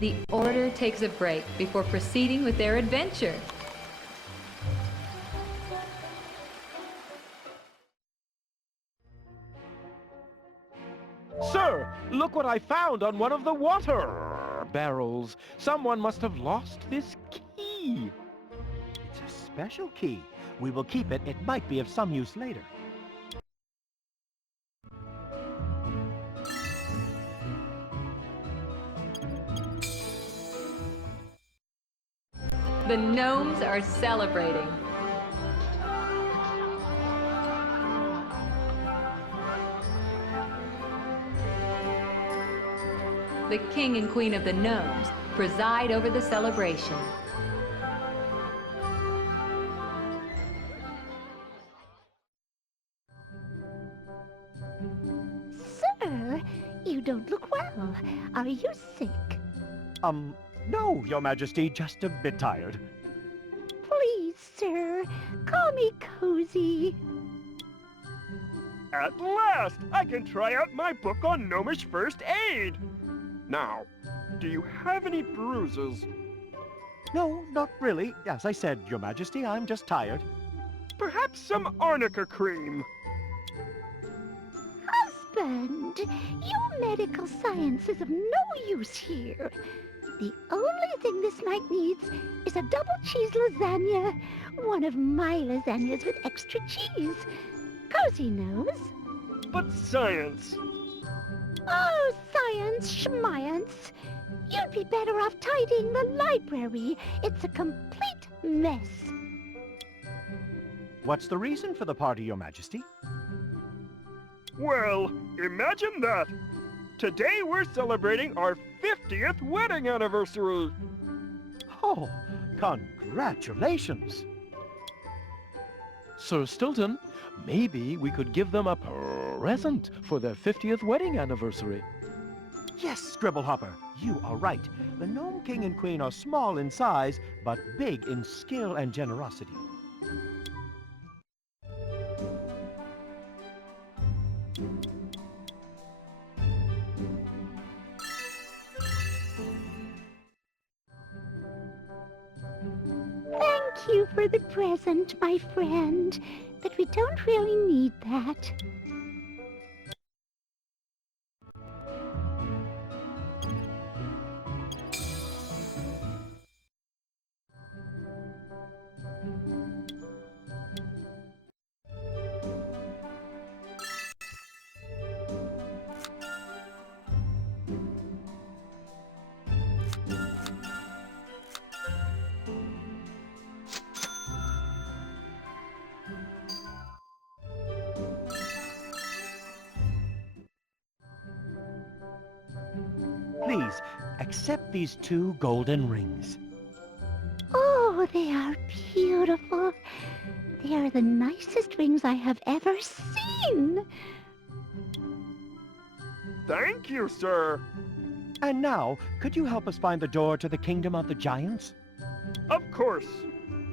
The Order takes a break before proceeding with their adventure. Sir, look what I found on one of the water barrels. Someone must have lost this key. It's a special key. We will keep it. It might be of some use later. The gnomes are celebrating. The King and Queen of the Gnomes preside over the celebration. Sir, you don't look well. Are you sick? No, Your Majesty, just a bit tired. Please, sir, call me Cozy. At last, I can try out my book on gnomish first aid. Now, do you have any bruises? No, not really. As I said, Your Majesty, I'm just tired. Perhaps some arnica cream. Husband, your medical science is of no use here. The only thing this night needs is a double cheese lasagna. One of my lasagnas with extra cheese. Cozy knows. But science! Oh, science, schmiance. You'd be better off tidying the library. It's a complete mess. What's the reason for the party, Your Majesty? Well, imagine that! Today we're celebrating our 50th wedding anniversary! Oh, congratulations! Sir Stilton, maybe we could give them a present for their 50th wedding anniversary. Yes, Scribblehopper, you are right. The Gnome King and Queen are small in size, but big in skill and generosity. Thank you for the present, my friend. But we don't really need that. Please, accept these 2 golden rings. Oh, they are beautiful. They are the nicest rings I have ever seen. Thank you, sir! And now, could you help us find the door to the Kingdom of the Giants? Of course.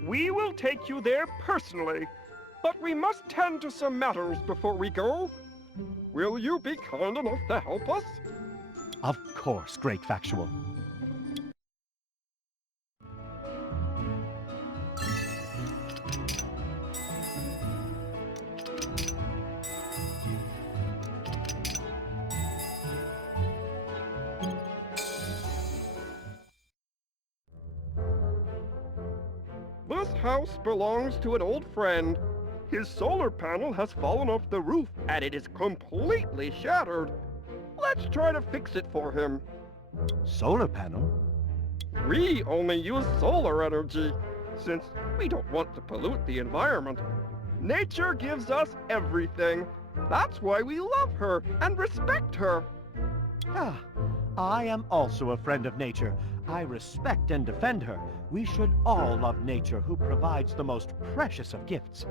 We will take you there personally. But we must tend to some matters before we go. Will you be kind enough to help us? Of course, Great Factual. This house belongs to an old friend. His solar panel has fallen off the roof and it is completely shattered. Let's try to fix it for him. Solar panel? We only use solar energy, since we don't want to pollute the environment. Nature gives us everything. That's why we love her and respect her. Ah, I am also a friend of nature. I respect and defend her. We should all love nature, who provides the most precious of gifts.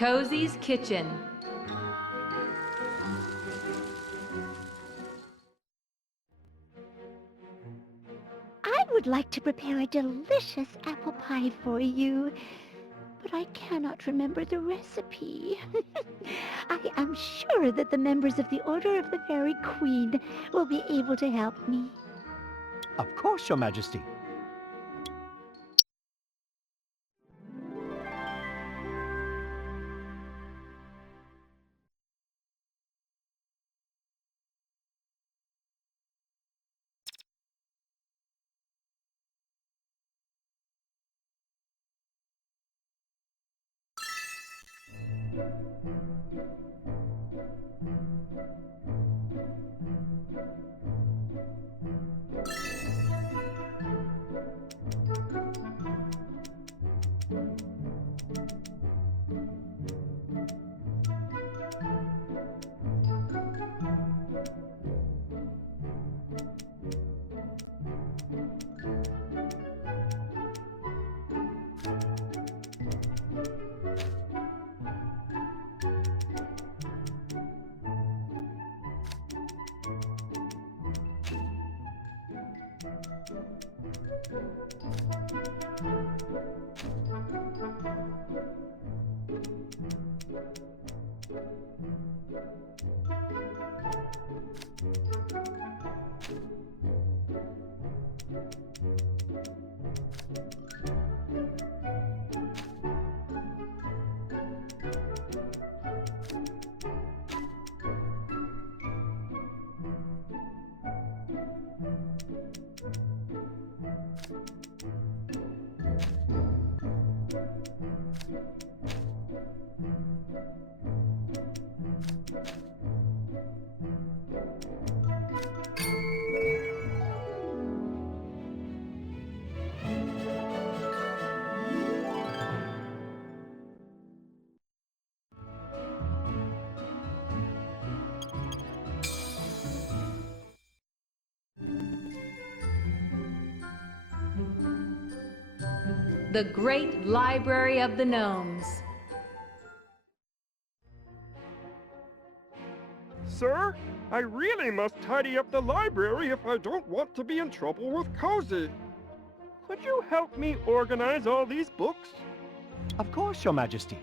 Cozy's Kitchen. I would like to prepare a delicious apple pie for you, but I cannot remember the recipe. I am sure that the members of the Order of the Fairy Queen will be able to help me. Of course, Your Majesty. The Great Library of the Gnomes. Sir, I really must tidy up the library if I don't want to be in trouble with Cozy. Could you help me organize all these books? Of course, Your Majesty.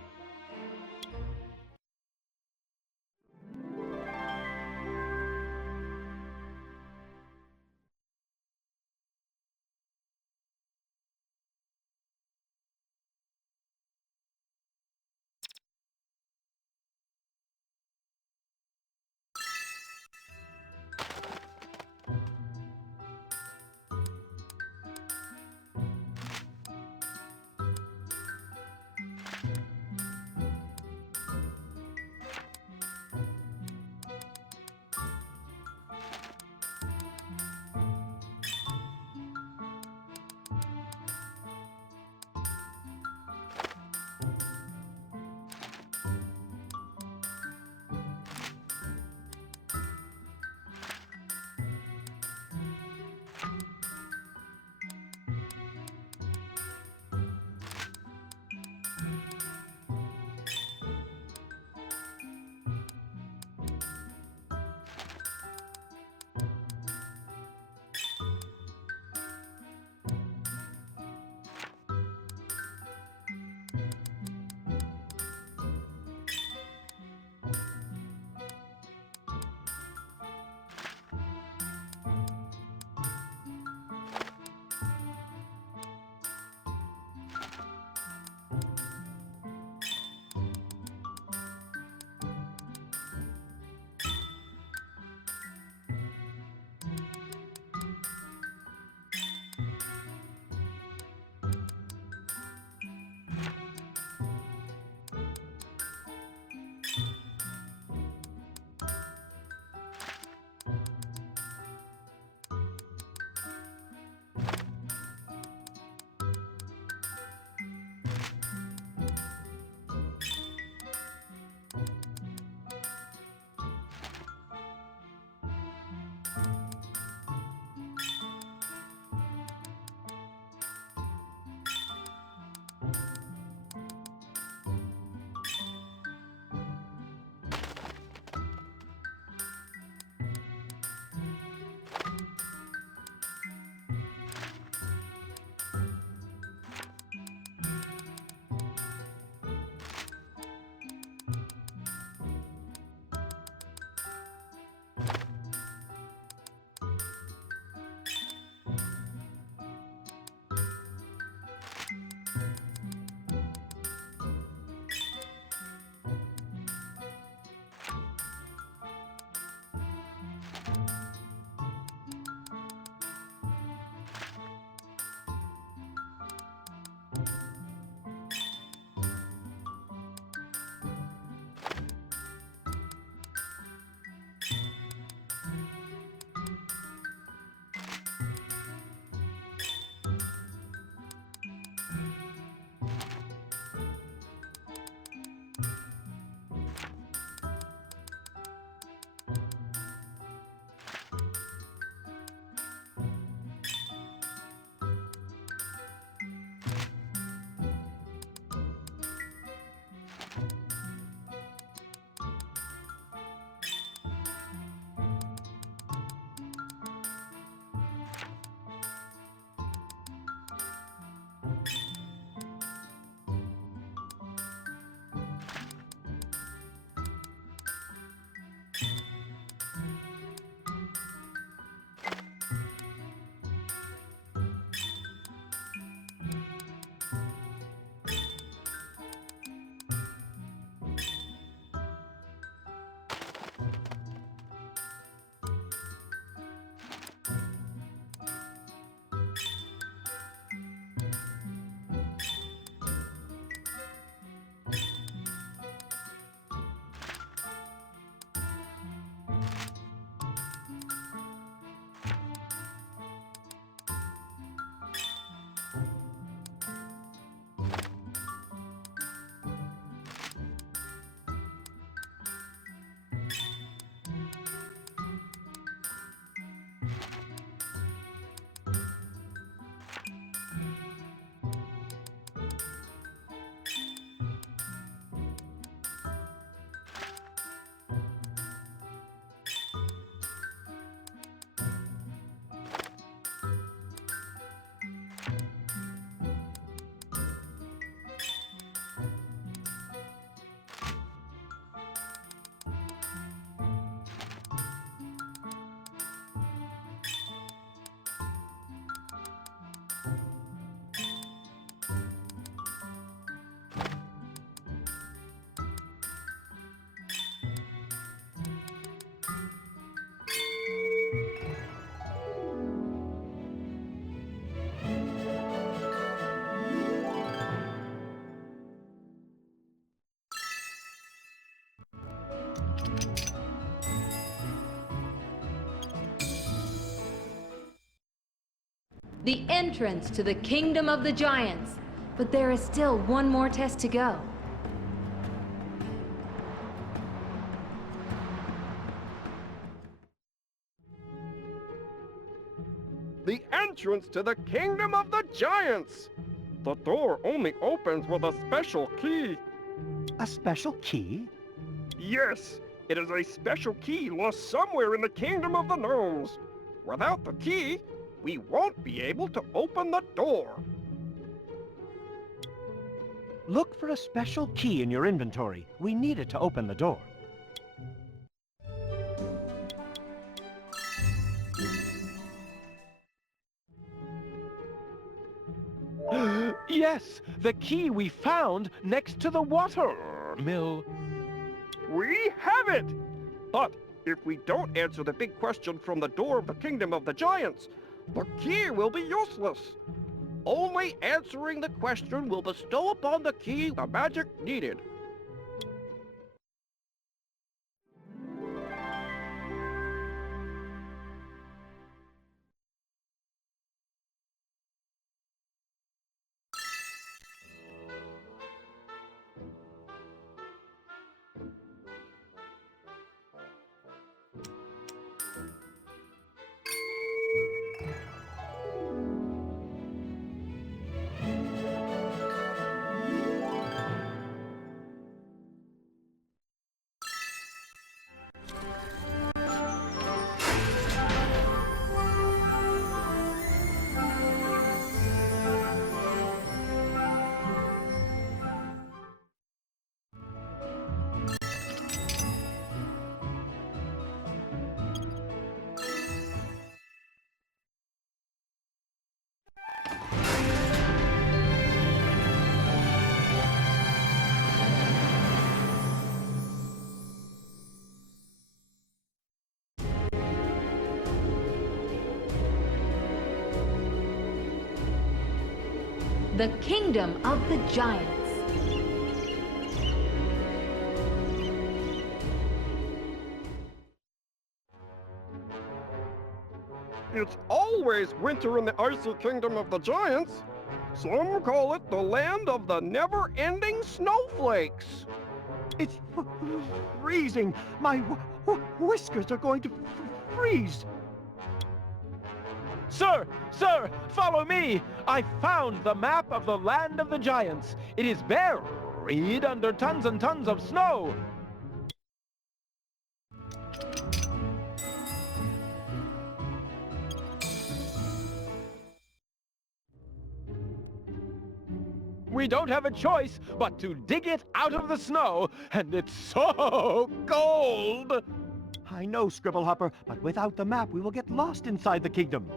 The entrance to the Kingdom of the Giants. But there is still one more test to go. The entrance to the Kingdom of the Giants! The door only opens with a special key. A special key? Yes, it is a special key lost somewhere in the Kingdom of the Gnomes. Without the key, we won't be able to open the door. Look for a special key in your inventory. We need it to open the door. Yes, the key we found next to the water mill. We have it! But if we don't answer the big question from the door of the Kingdom of the Giants, the key will be useless. Only answering the question will bestow upon the key the magic needed. The Kingdom of the Giants. It's always winter in the icy Kingdom of the Giants. Some call it the land of the never-ending snowflakes. It's freezing. My whiskers are going to freeze. Sir, follow me! I found the map of the land of the giants. It is buried under tons and tons of snow. We don't have a choice but to dig it out of the snow, and it's so cold! I know, Scribblehopper, but without the map, we will get lost inside the kingdom.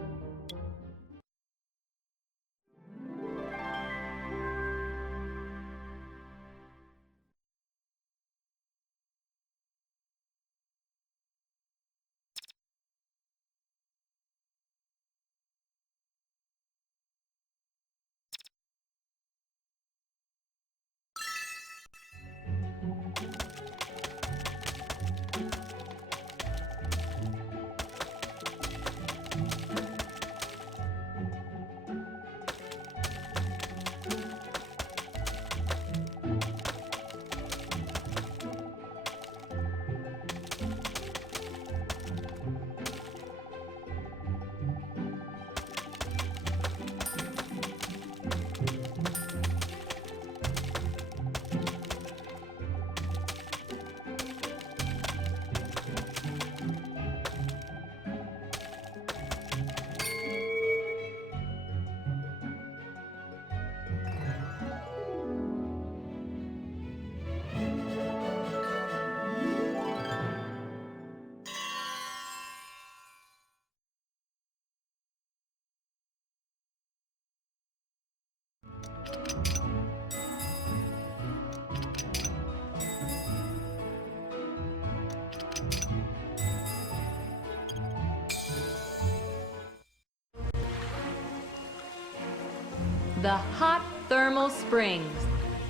the hot thermal springs.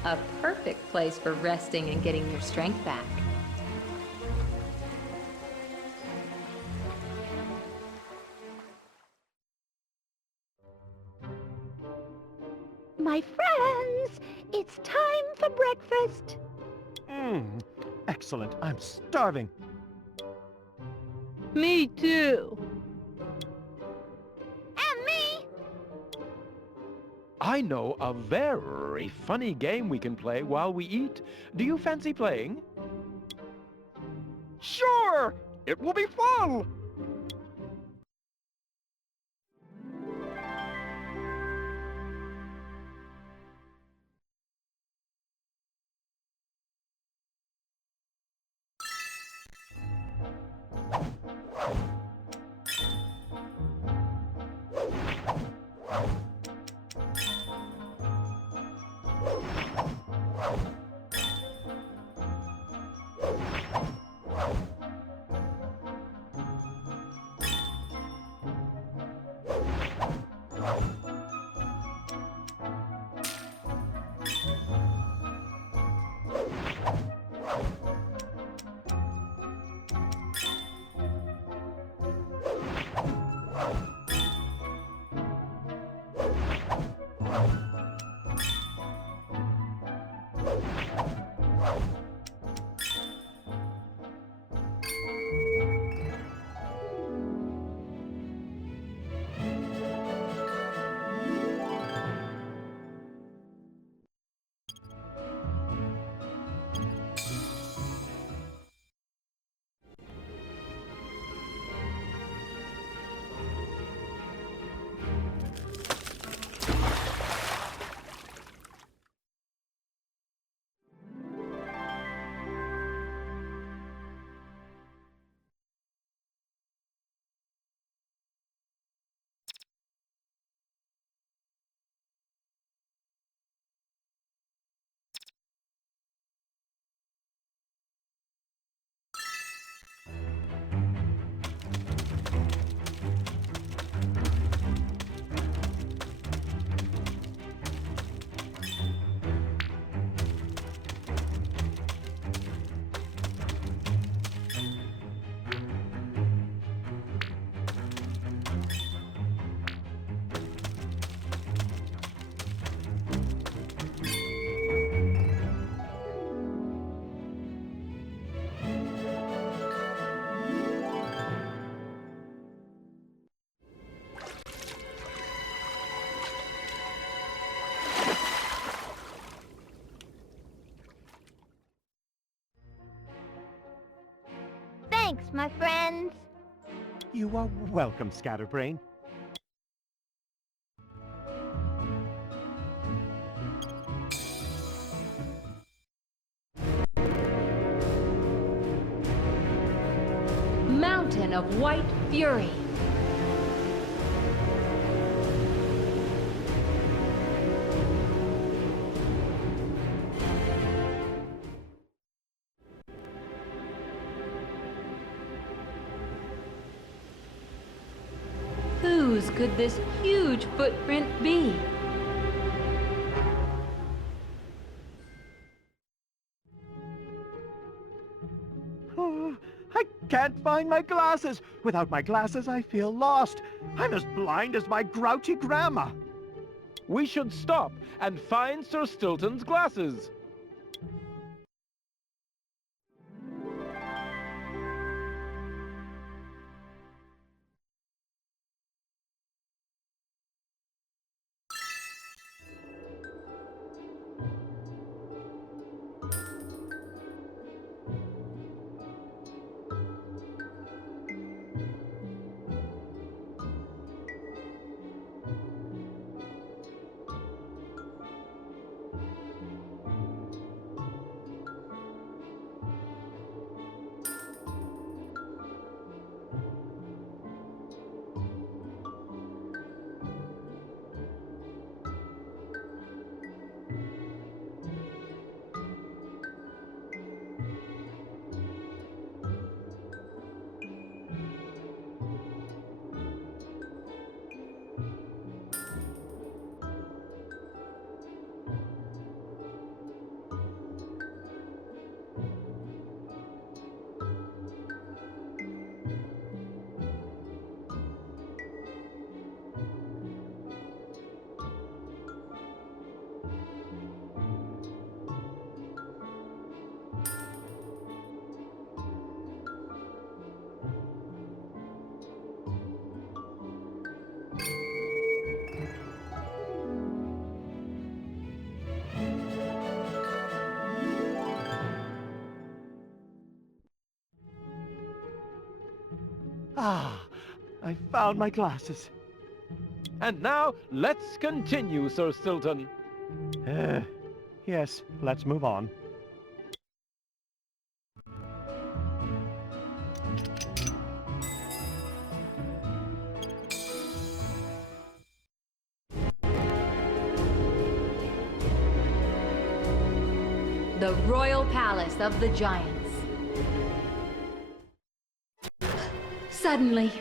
A perfect place for resting and getting your strength back. My friends, it's time for breakfast. Excellent. I'm starving. Me too. And me! I know a very funny game we can play while we eat. Do you fancy playing? Sure! It will be fun! Thanks, my friends. You are welcome, Scatterbrain. Mountain of White Fury. Whose could this huge footprint be? Oh, I can't find my glasses. Without my glasses, I feel lost. I'm as blind as my grouchy grandma. We should stop and find Sir Stilton's glasses. Ah, I found my glasses. And now, let's continue, Sir Stilton. Yes, let's move on. The Royal Palace of the Giants. Suddenly,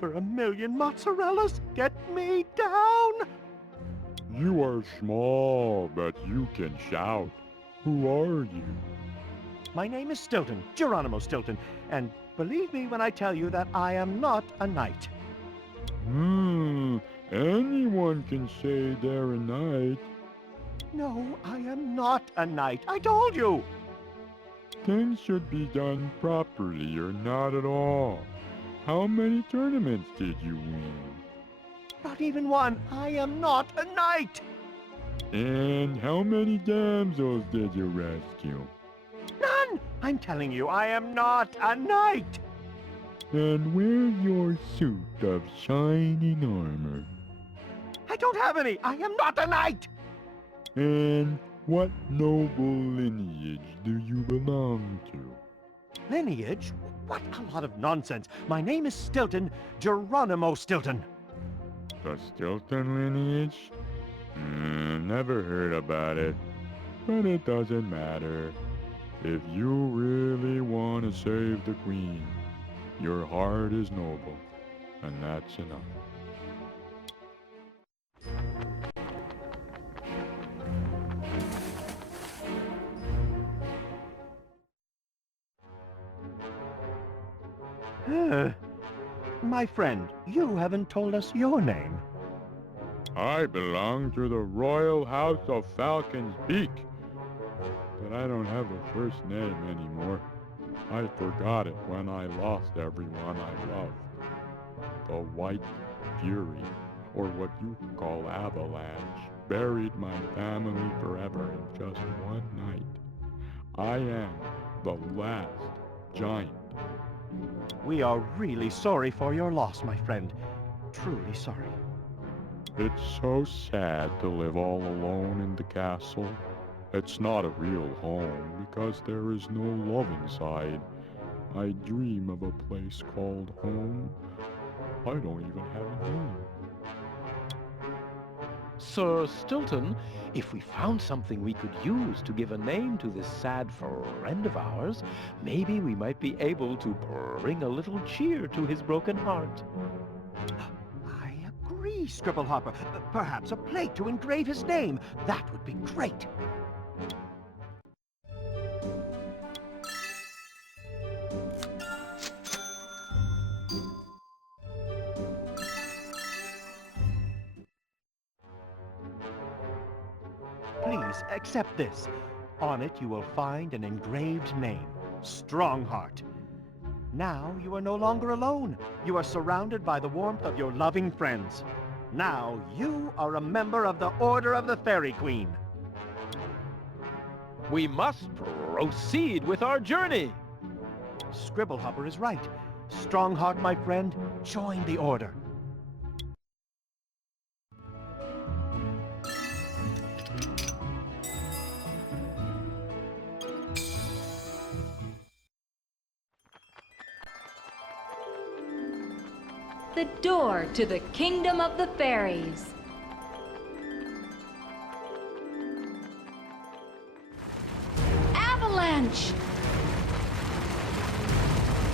For 1,000,000 mozzarellas, get me down! You are small, but you can shout. Who are you? My name is Stilton, Geronimo Stilton, and believe me when I tell you that I am not a knight. Anyone can say they're a knight. No, I am not a knight. I told you! Things should be done properly or not at all. How many tournaments did you win? Not even one. I am not a knight! And how many damsels did you rescue? None! I'm telling you, I am not a knight! And where's your suit of shining armor? I don't have any! I am not a knight! And what noble lineage do you belong to? Lineage? What a lot of nonsense! My name is Stilton, Geronimo Stilton. The Stilton lineage? Never heard about it. But it doesn't matter. If you really want to save the Queen, your heart is noble, and that's enough. My friend, you haven't told us your name. I belong to the Royal House of Falcon's Beak. But I don't have a first name anymore. I forgot it when I lost everyone I loved. The White Fury, or what you call Avalanche, buried my family forever in just one night. I am the last giant. We are really sorry for your loss, my friend. Truly sorry. It's so sad to live all alone in the castle. It's not a real home because there is no love inside. I dream of a place called home. I don't even have a name. Sir Stilton, if we found something we could use to give a name to this sad friend of ours, maybe we might be able to bring a little cheer to his broken heart. I agree, Scribblehopper. Perhaps a plate to engrave his name. That would be great. Please accept this. On it you will find an engraved name, Strongheart. Now you are no longer alone. You are surrounded by the warmth of your loving friends. Now you are a member of the Order of the Fairy Queen. We must proceed with our journey. Scribblehopper is right. Strongheart, my friend, join the Order. the door to the Kingdom of the Fairies. Avalanche!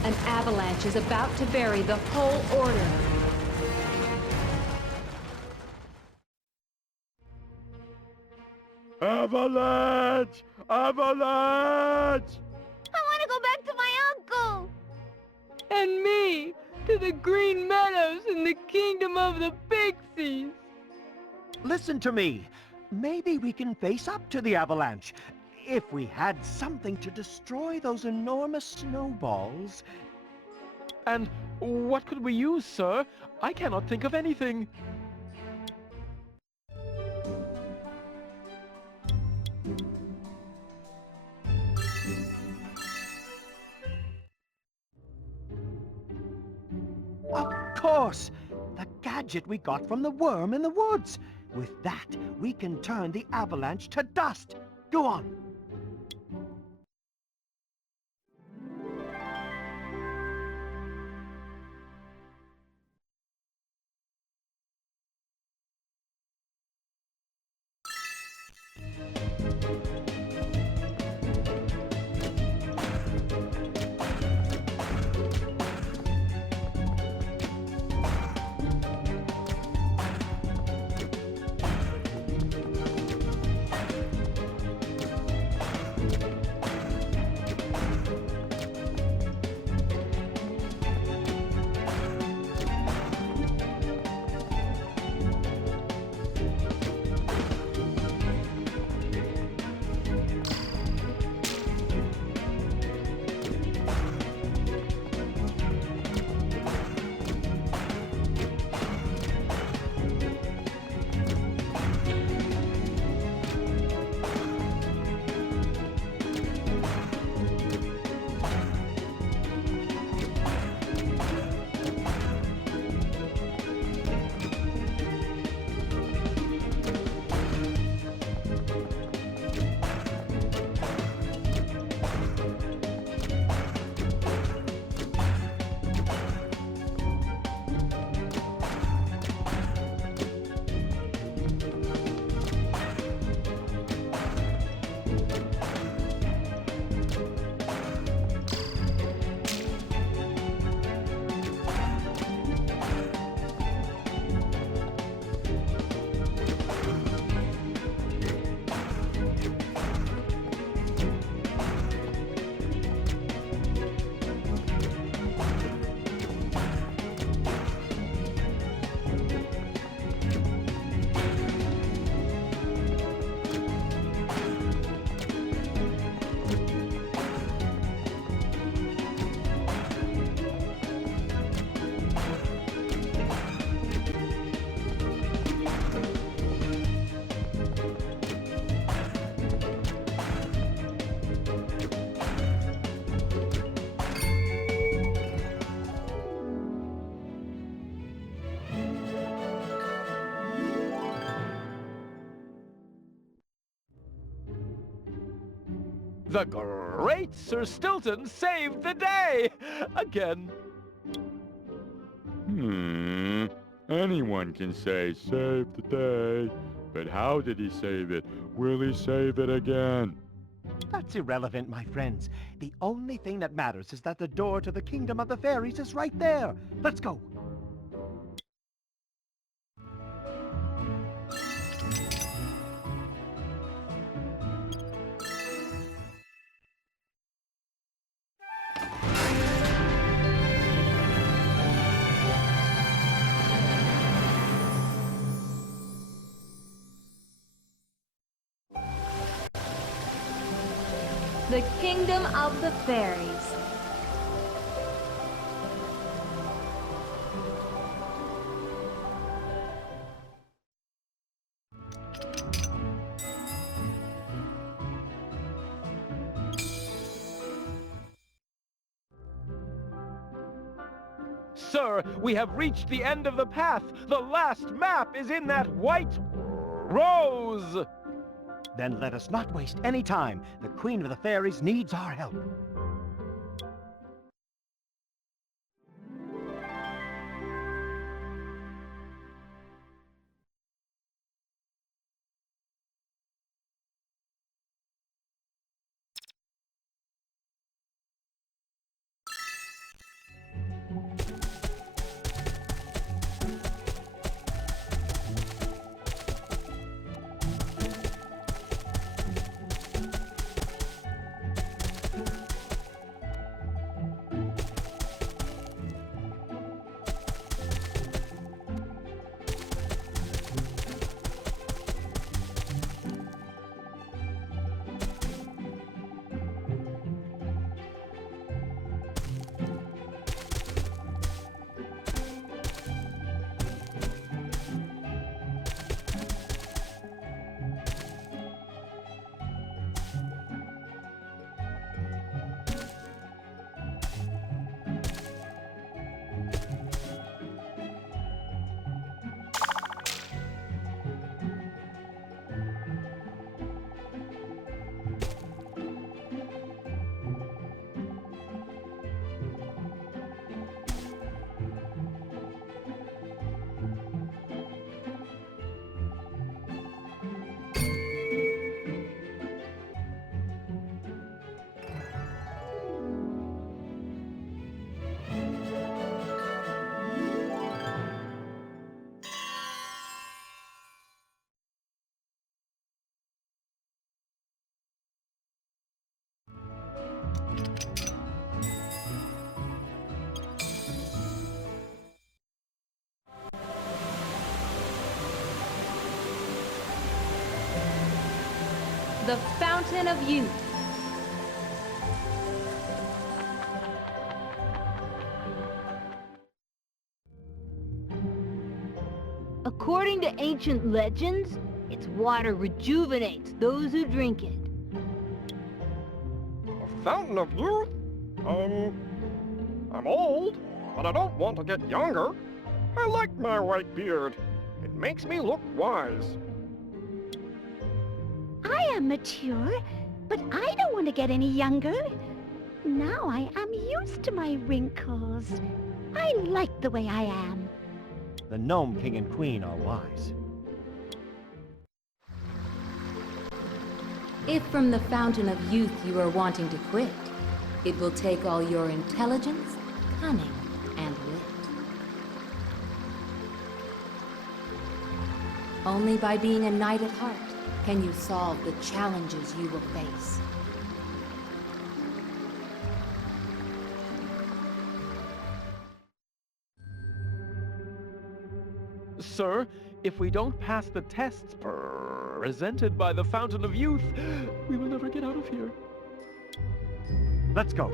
An avalanche is about to bury the whole order. Avalanche! Avalanche! I want to go back to my uncle! And me, to the green meadows in the Kingdom of the Pixies. Listen to me. Maybe we can face up to the avalanche. If we had something to destroy those enormous snowballs. And what could we use, sir? I cannot think of anything. course! The gadget we got from the worm in the woods. With that, we can turn the avalanche to dust. Go on. The great Sir Stilton saved the day! Again. Anyone can say save the day, but how did he save it? Will he save it again? That's irrelevant, my friends. The only thing that matters is that the door to the Kingdom of the Fairies is right there. Let's go. The Kingdom of the Fairies. Sir, we have reached the end of the path. The last map is in that white rose. Then let us not waste any time. The Queen of the Fairies needs our help. the Fountain of Youth. According to ancient legends, its water rejuvenates those who drink it. A fountain of youth? I'm old, but I don't want to get younger. I like my white beard. It makes me look wise. I am mature, but I don't want to get any younger. Now I am used to my wrinkles. I like the way I am. The Gnome King and Queen are wise. If from the Fountain of Youth you are wanting to quit, it will take all your intelligence, cunning, and wit. Only by being a knight at heart can you solve the challenges you will face. Sir, if we don't pass the tests presented by the Fountain of Youth, we will never get out of here. Let's go.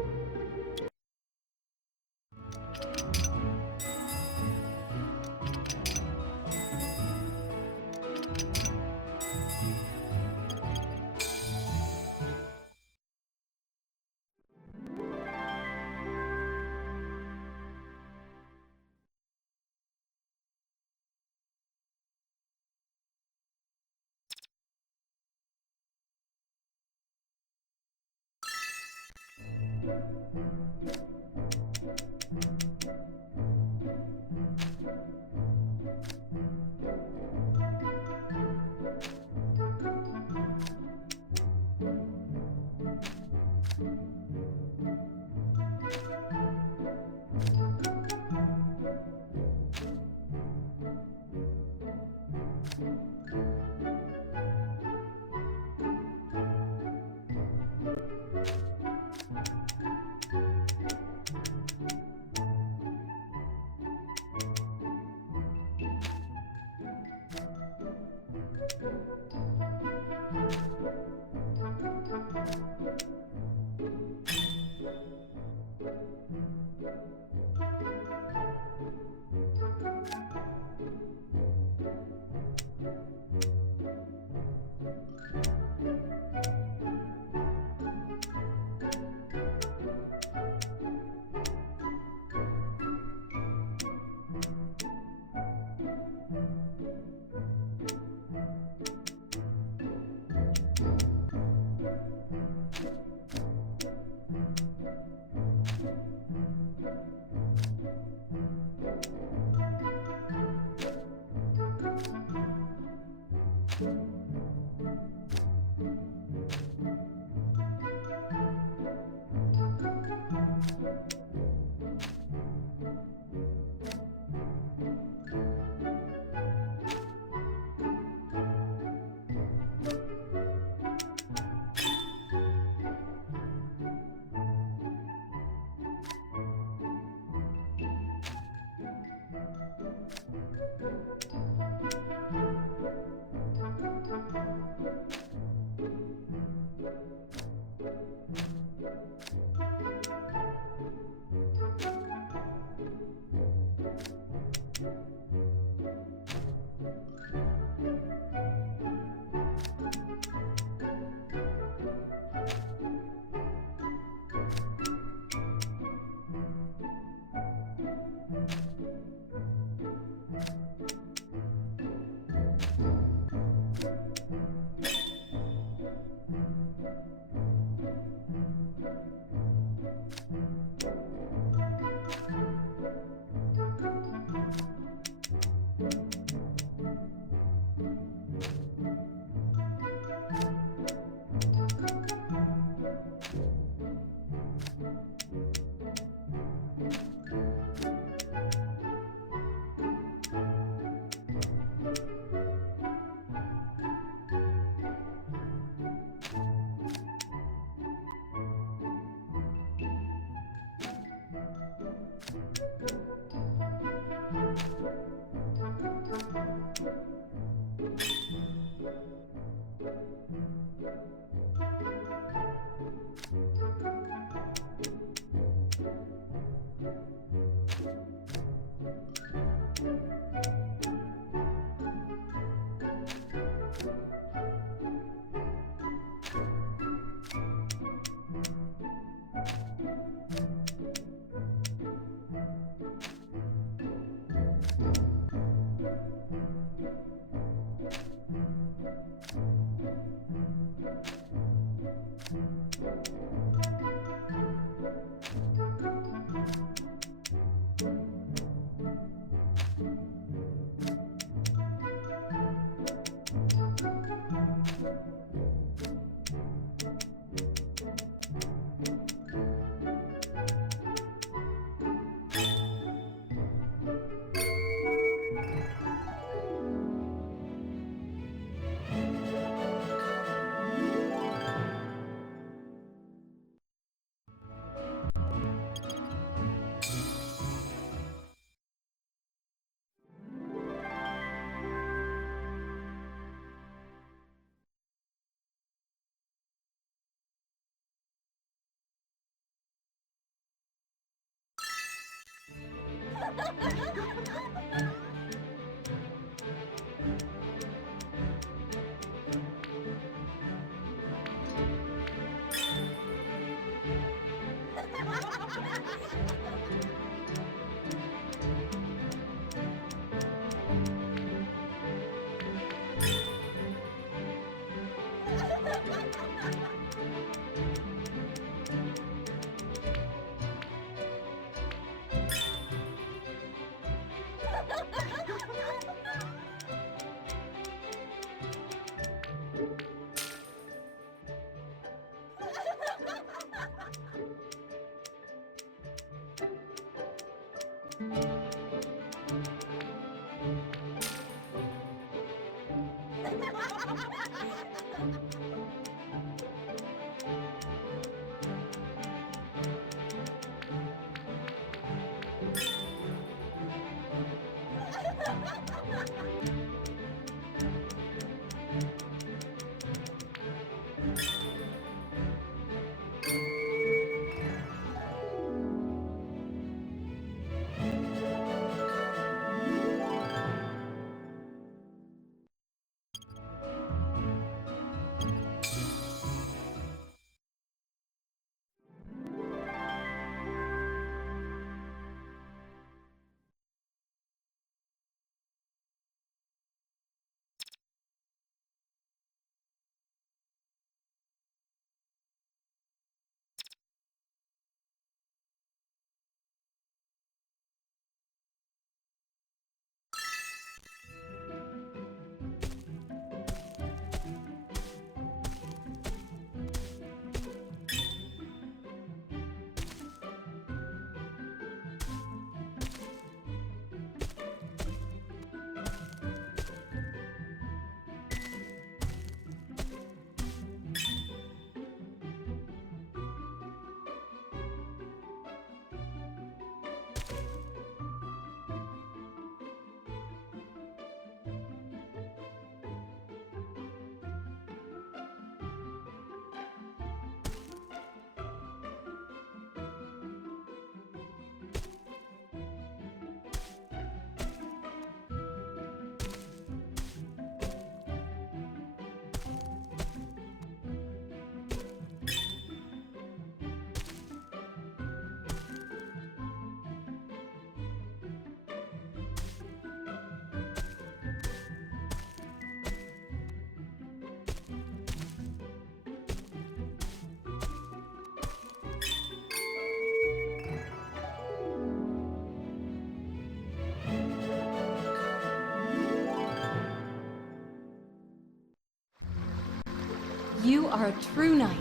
You are a true knight.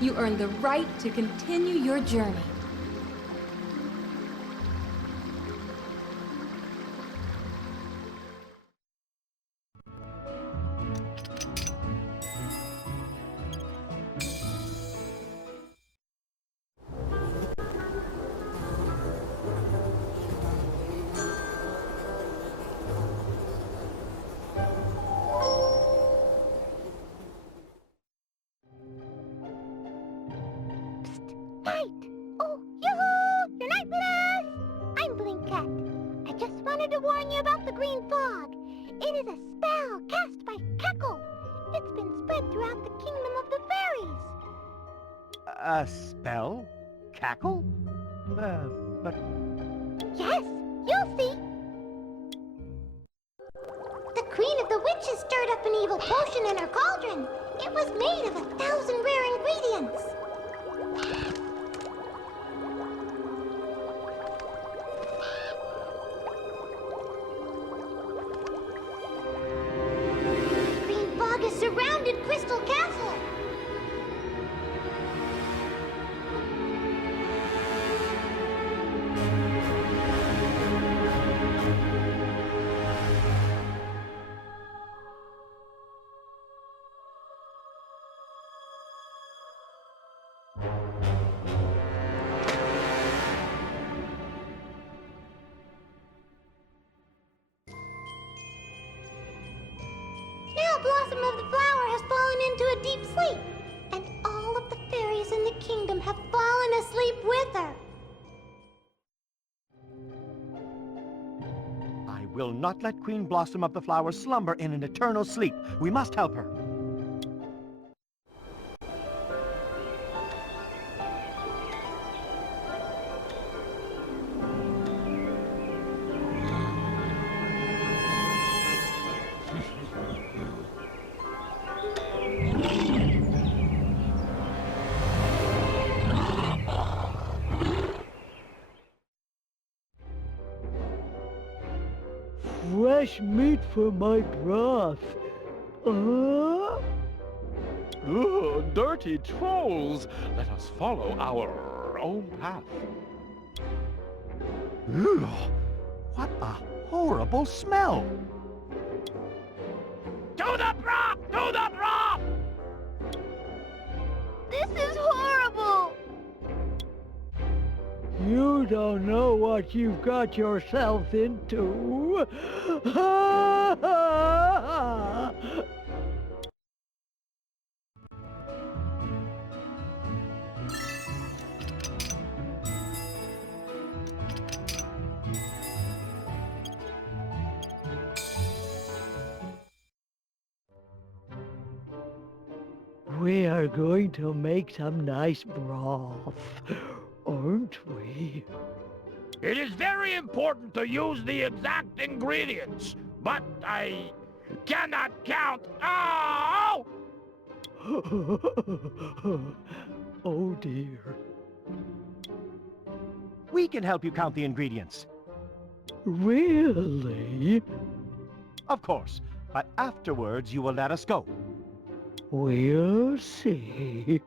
You earn the right to continue your journey. Night! Oh, yoo-hoo! You're night with us! I'm Blinkcat. I just wanted to warn you about the green fog. It is a spell cast by Cackle. It's been spread throughout the Kingdom of the Fairies. A spell? Cackle? But... Yes, you'll see. The Queen of the Witches stirred up an evil potion in her cauldron. It was made of 1,000 rare ingredients. Green fog has surrounded Crystal Castle. Now Blossom of the Flower has fallen into a deep sleep, and all of the fairies in the kingdom have fallen asleep with her. will not let Queen Blossom of the Flowers slumber in an eternal sleep. We must help her. Fresh meat for my broth. Ugh, dirty trolls! Let us follow our own path. Ugh, what a horrible smell! To the broth! To the broth! This is horrible! You don't know what you've got yourself into. We are going to make some nice broth, aren't we? It is very important to use the exact ingredients, but I cannot count. Oh! Oh dear. We can help you count the ingredients. Really? Of course, but afterwards you will let us go. We'll see.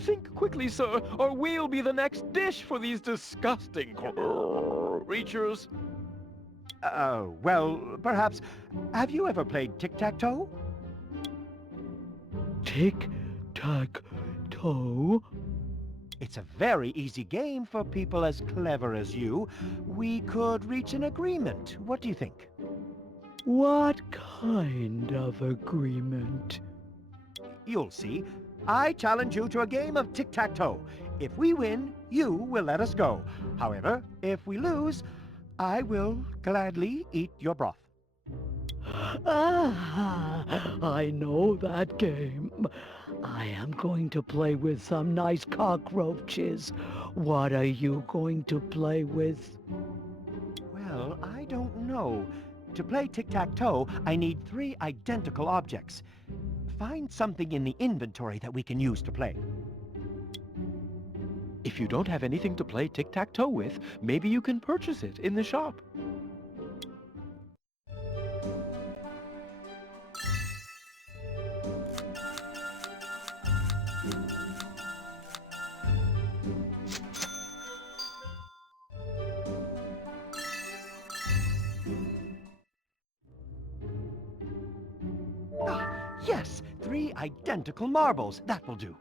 Think quickly, sir, or we'll be the next dish for these disgusting creatures. Well, perhaps... Have you ever played tic-tac-toe? Tic-tac-toe? It's a very easy game for people as clever as you. We could reach an agreement. What do you think? What kind of agreement? You'll see. I challenge you to a game of tic-tac-toe. If we win, you will let us go. However, if we lose, I will gladly eat your broth. Ah, I know that game. I am going to play with some nice cockroaches. What are you going to play with? Well, I don't know. To play tic-tac-toe, I need 3 identical objects. Find something in the inventory that we can use to play. If you don't have anything to play tic-tac-toe with, maybe you can purchase it in the shop. Ah, yes, 3 identical marbles. That will do.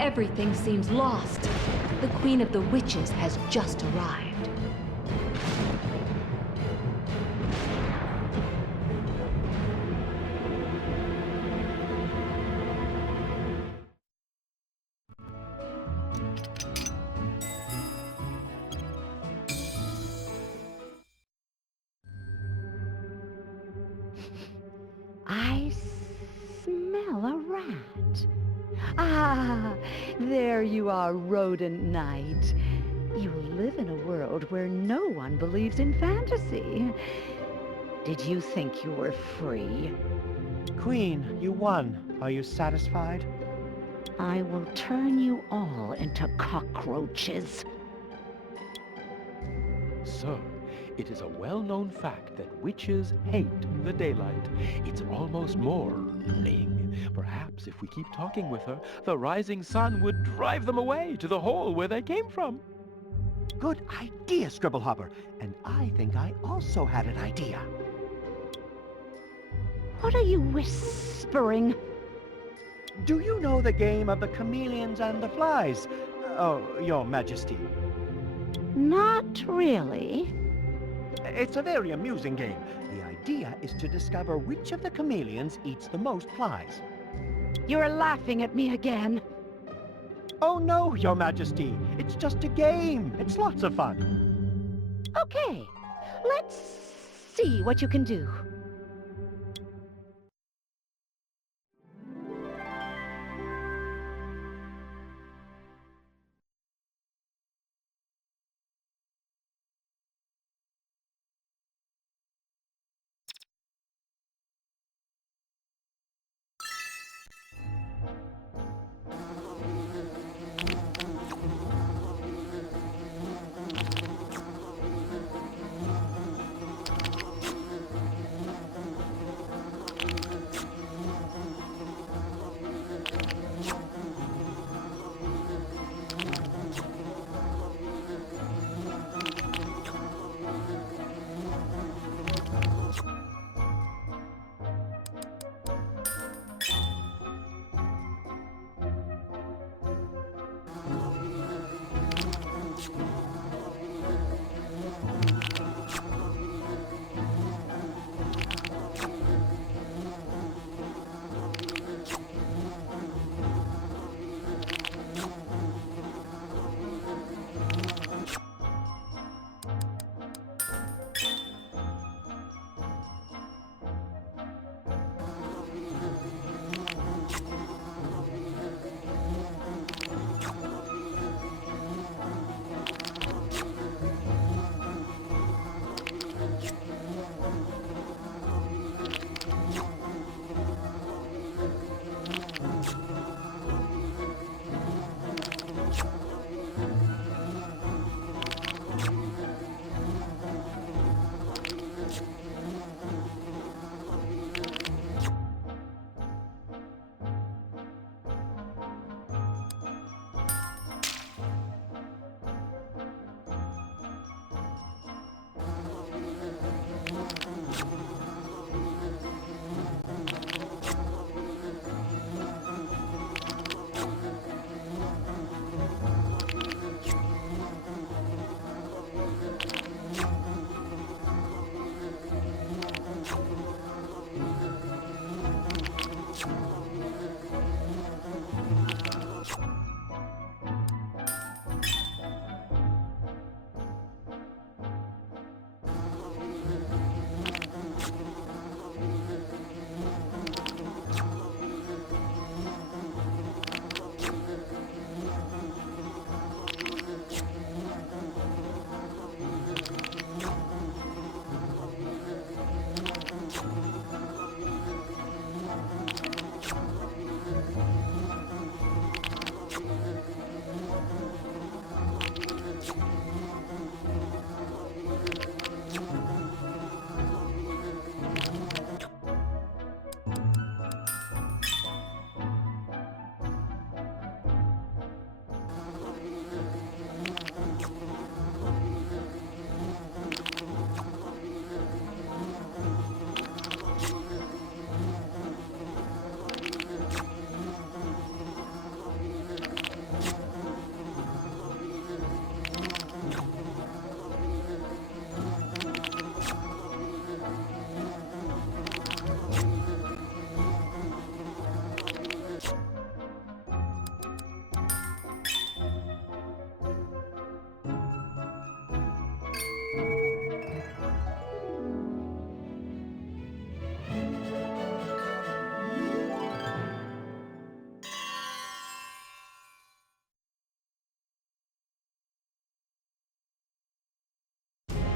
Everything seems lost. The Queen of the Witches has just arrived. I smell a rat. Ah, there you are, rodent knight. You live in a world where no one believes in fantasy. Did you think you were free? Queen, you won. Are you satisfied? I will turn you all into cockroaches. Sir, it is a well-known fact that witches hate the daylight. It's almost morning. Perhaps if we keep talking with her, the rising sun would drive them away to the hole where they came from. Good idea, Scribblehopper. And I think I also had an idea. What are you whispering? Do you know the game of the chameleons and the flies? Oh, Your Majesty. Not really. It's a very amusing game. The idea is to discover which of the chameleons eats the most flies. You're laughing at me again. Oh no, Your Majesty. It's just a game. It's lots of fun. Okay, let's see what you can do.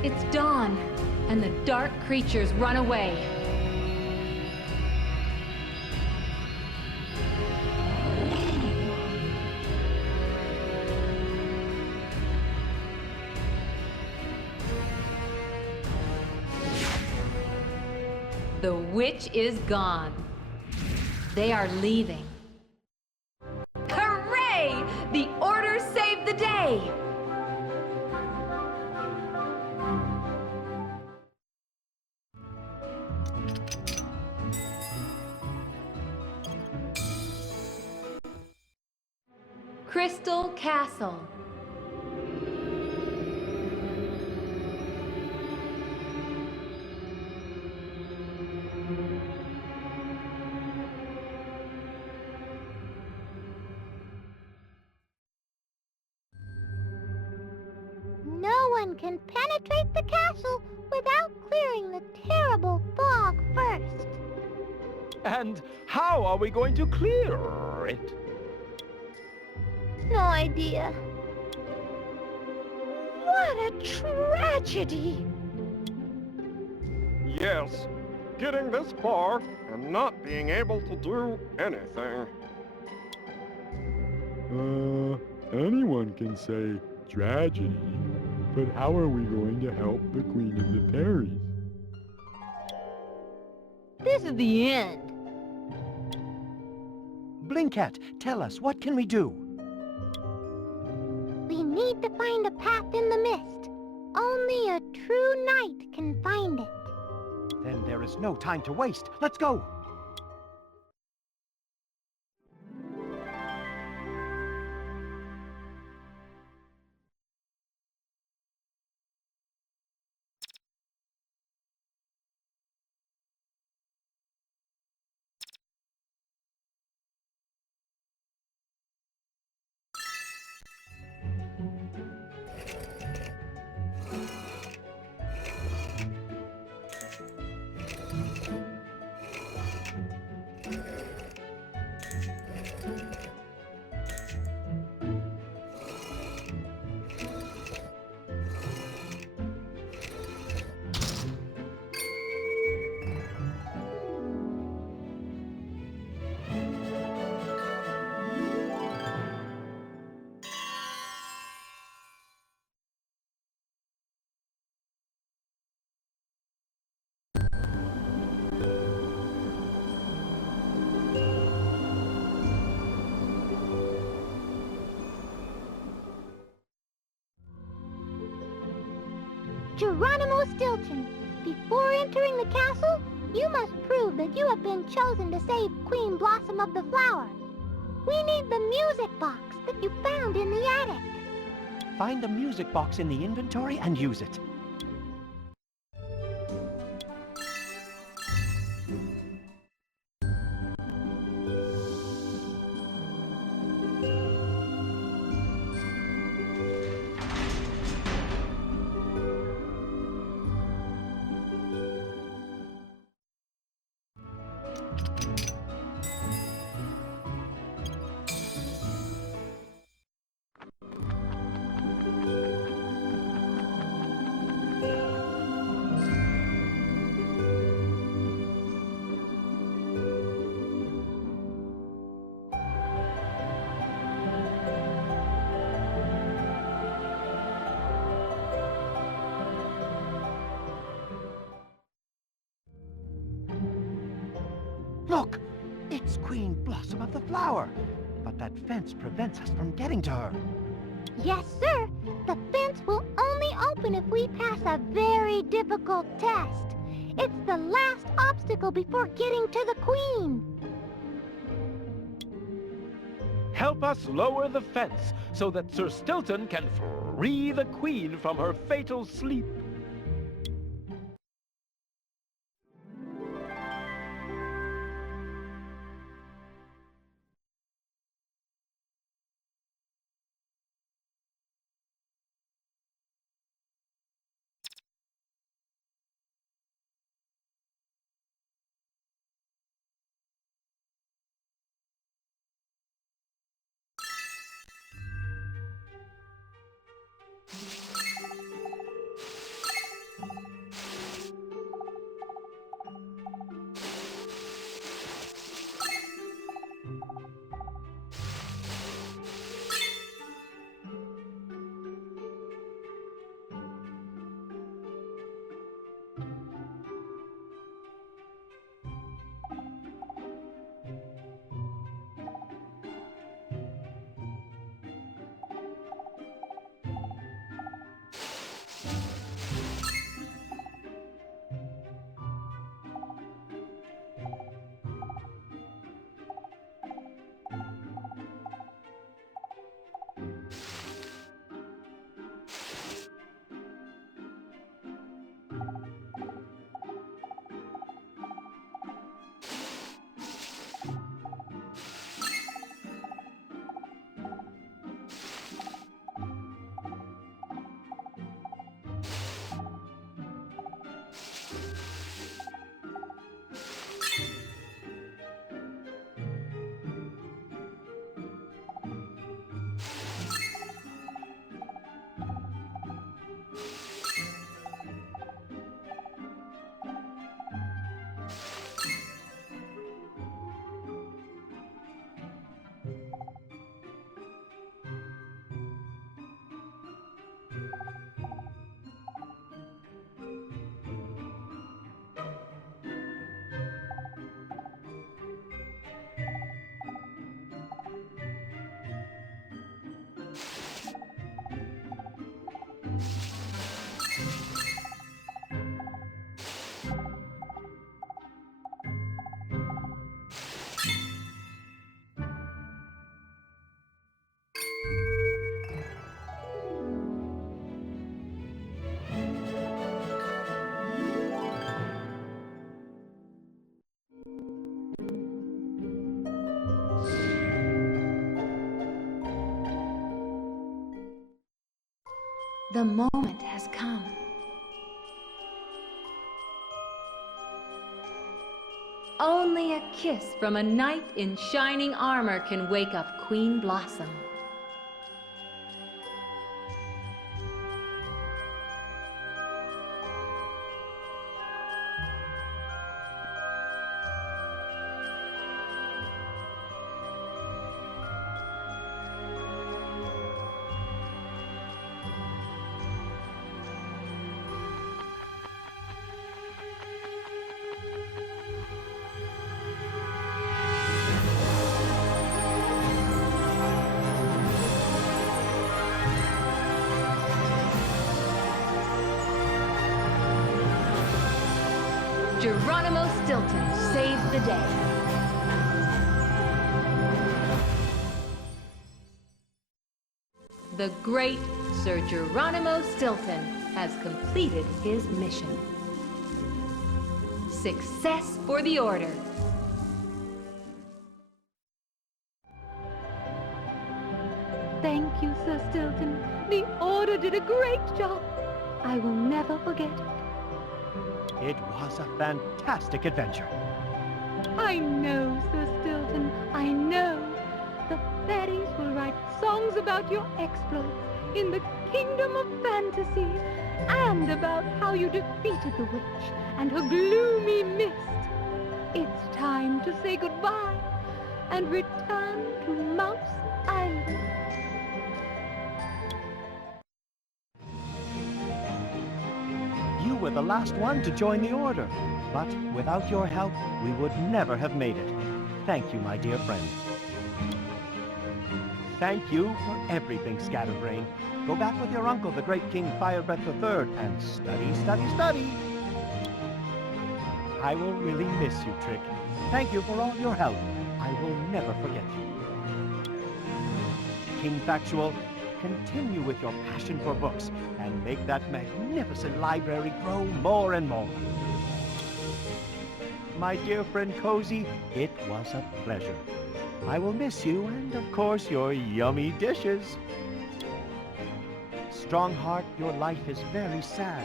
It's dawn, and the dark creatures run away. The witch is gone. They are leaving. Hooray! The Order saved the day! Crystal Castle. No one can penetrate the castle without clearing the terrible fog first. And how are we going to clear it? No idea. What a tragedy! Yes, getting this far and not being able to do anything. Anyone can say tragedy, but how are we going to help the Queen of the Fairies? This is the end. Blinkat, tell us, what can we do? We need to find a path in the mist. Only a true knight can find it. Then there is no time to waste. Let's go! Geronimo Stilton, before entering the castle, you must prove that you have been chosen to save Queen Blossom of the Flower. We need the music box that you found in the attic. Find the music box in the inventory and use it. Look! It's Queen Blossom of the Flower! But that fence prevents us from getting to her. Yes, sir. The fence will only open if we pass a very difficult test. It's the last obstacle before getting to the Queen. Help us lower the fence so that Sir Stilton can free the Queen from her fatal sleep. The moment has come. Only a kiss from a knight in shining armor can wake up Queen Blossom. Geronimo Stilton saved the day. The great Sir Geronimo Stilton has completed his mission. Success for the Order. Thank you, Sir Stilton. The Order did a great job. I will never forget it. It was a fantastic adventure. I know, Sir Stilton, I know. The fairies will write songs about your exploits in the Kingdom of Fantasy, and about how you defeated the witch and her gloomy mist. It's time to say goodbye and return to Mouse Island. You were the last one to join the Order, but without your help, we would never have made it. Thank you, my dear friend. Thank you for everything, Scatterbrain. Go back with your uncle, the great King Firebreath III, and study, study, study. I will really miss you, Trick. Thank you for all your help. I will never forget you. King Factual, continue with your passion for books and make that magnificent library grow more and more. My dear friend Cozy, it was a pleasure. I will miss you and, of course, your yummy dishes. Strongheart, your life is very sad,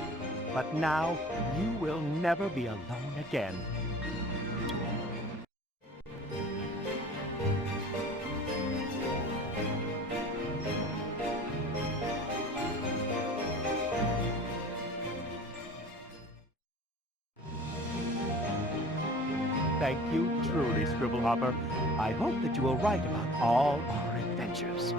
but now you will never be alone again. Thank you truly, Scribblehopper. I hope that you will write about all our adventures.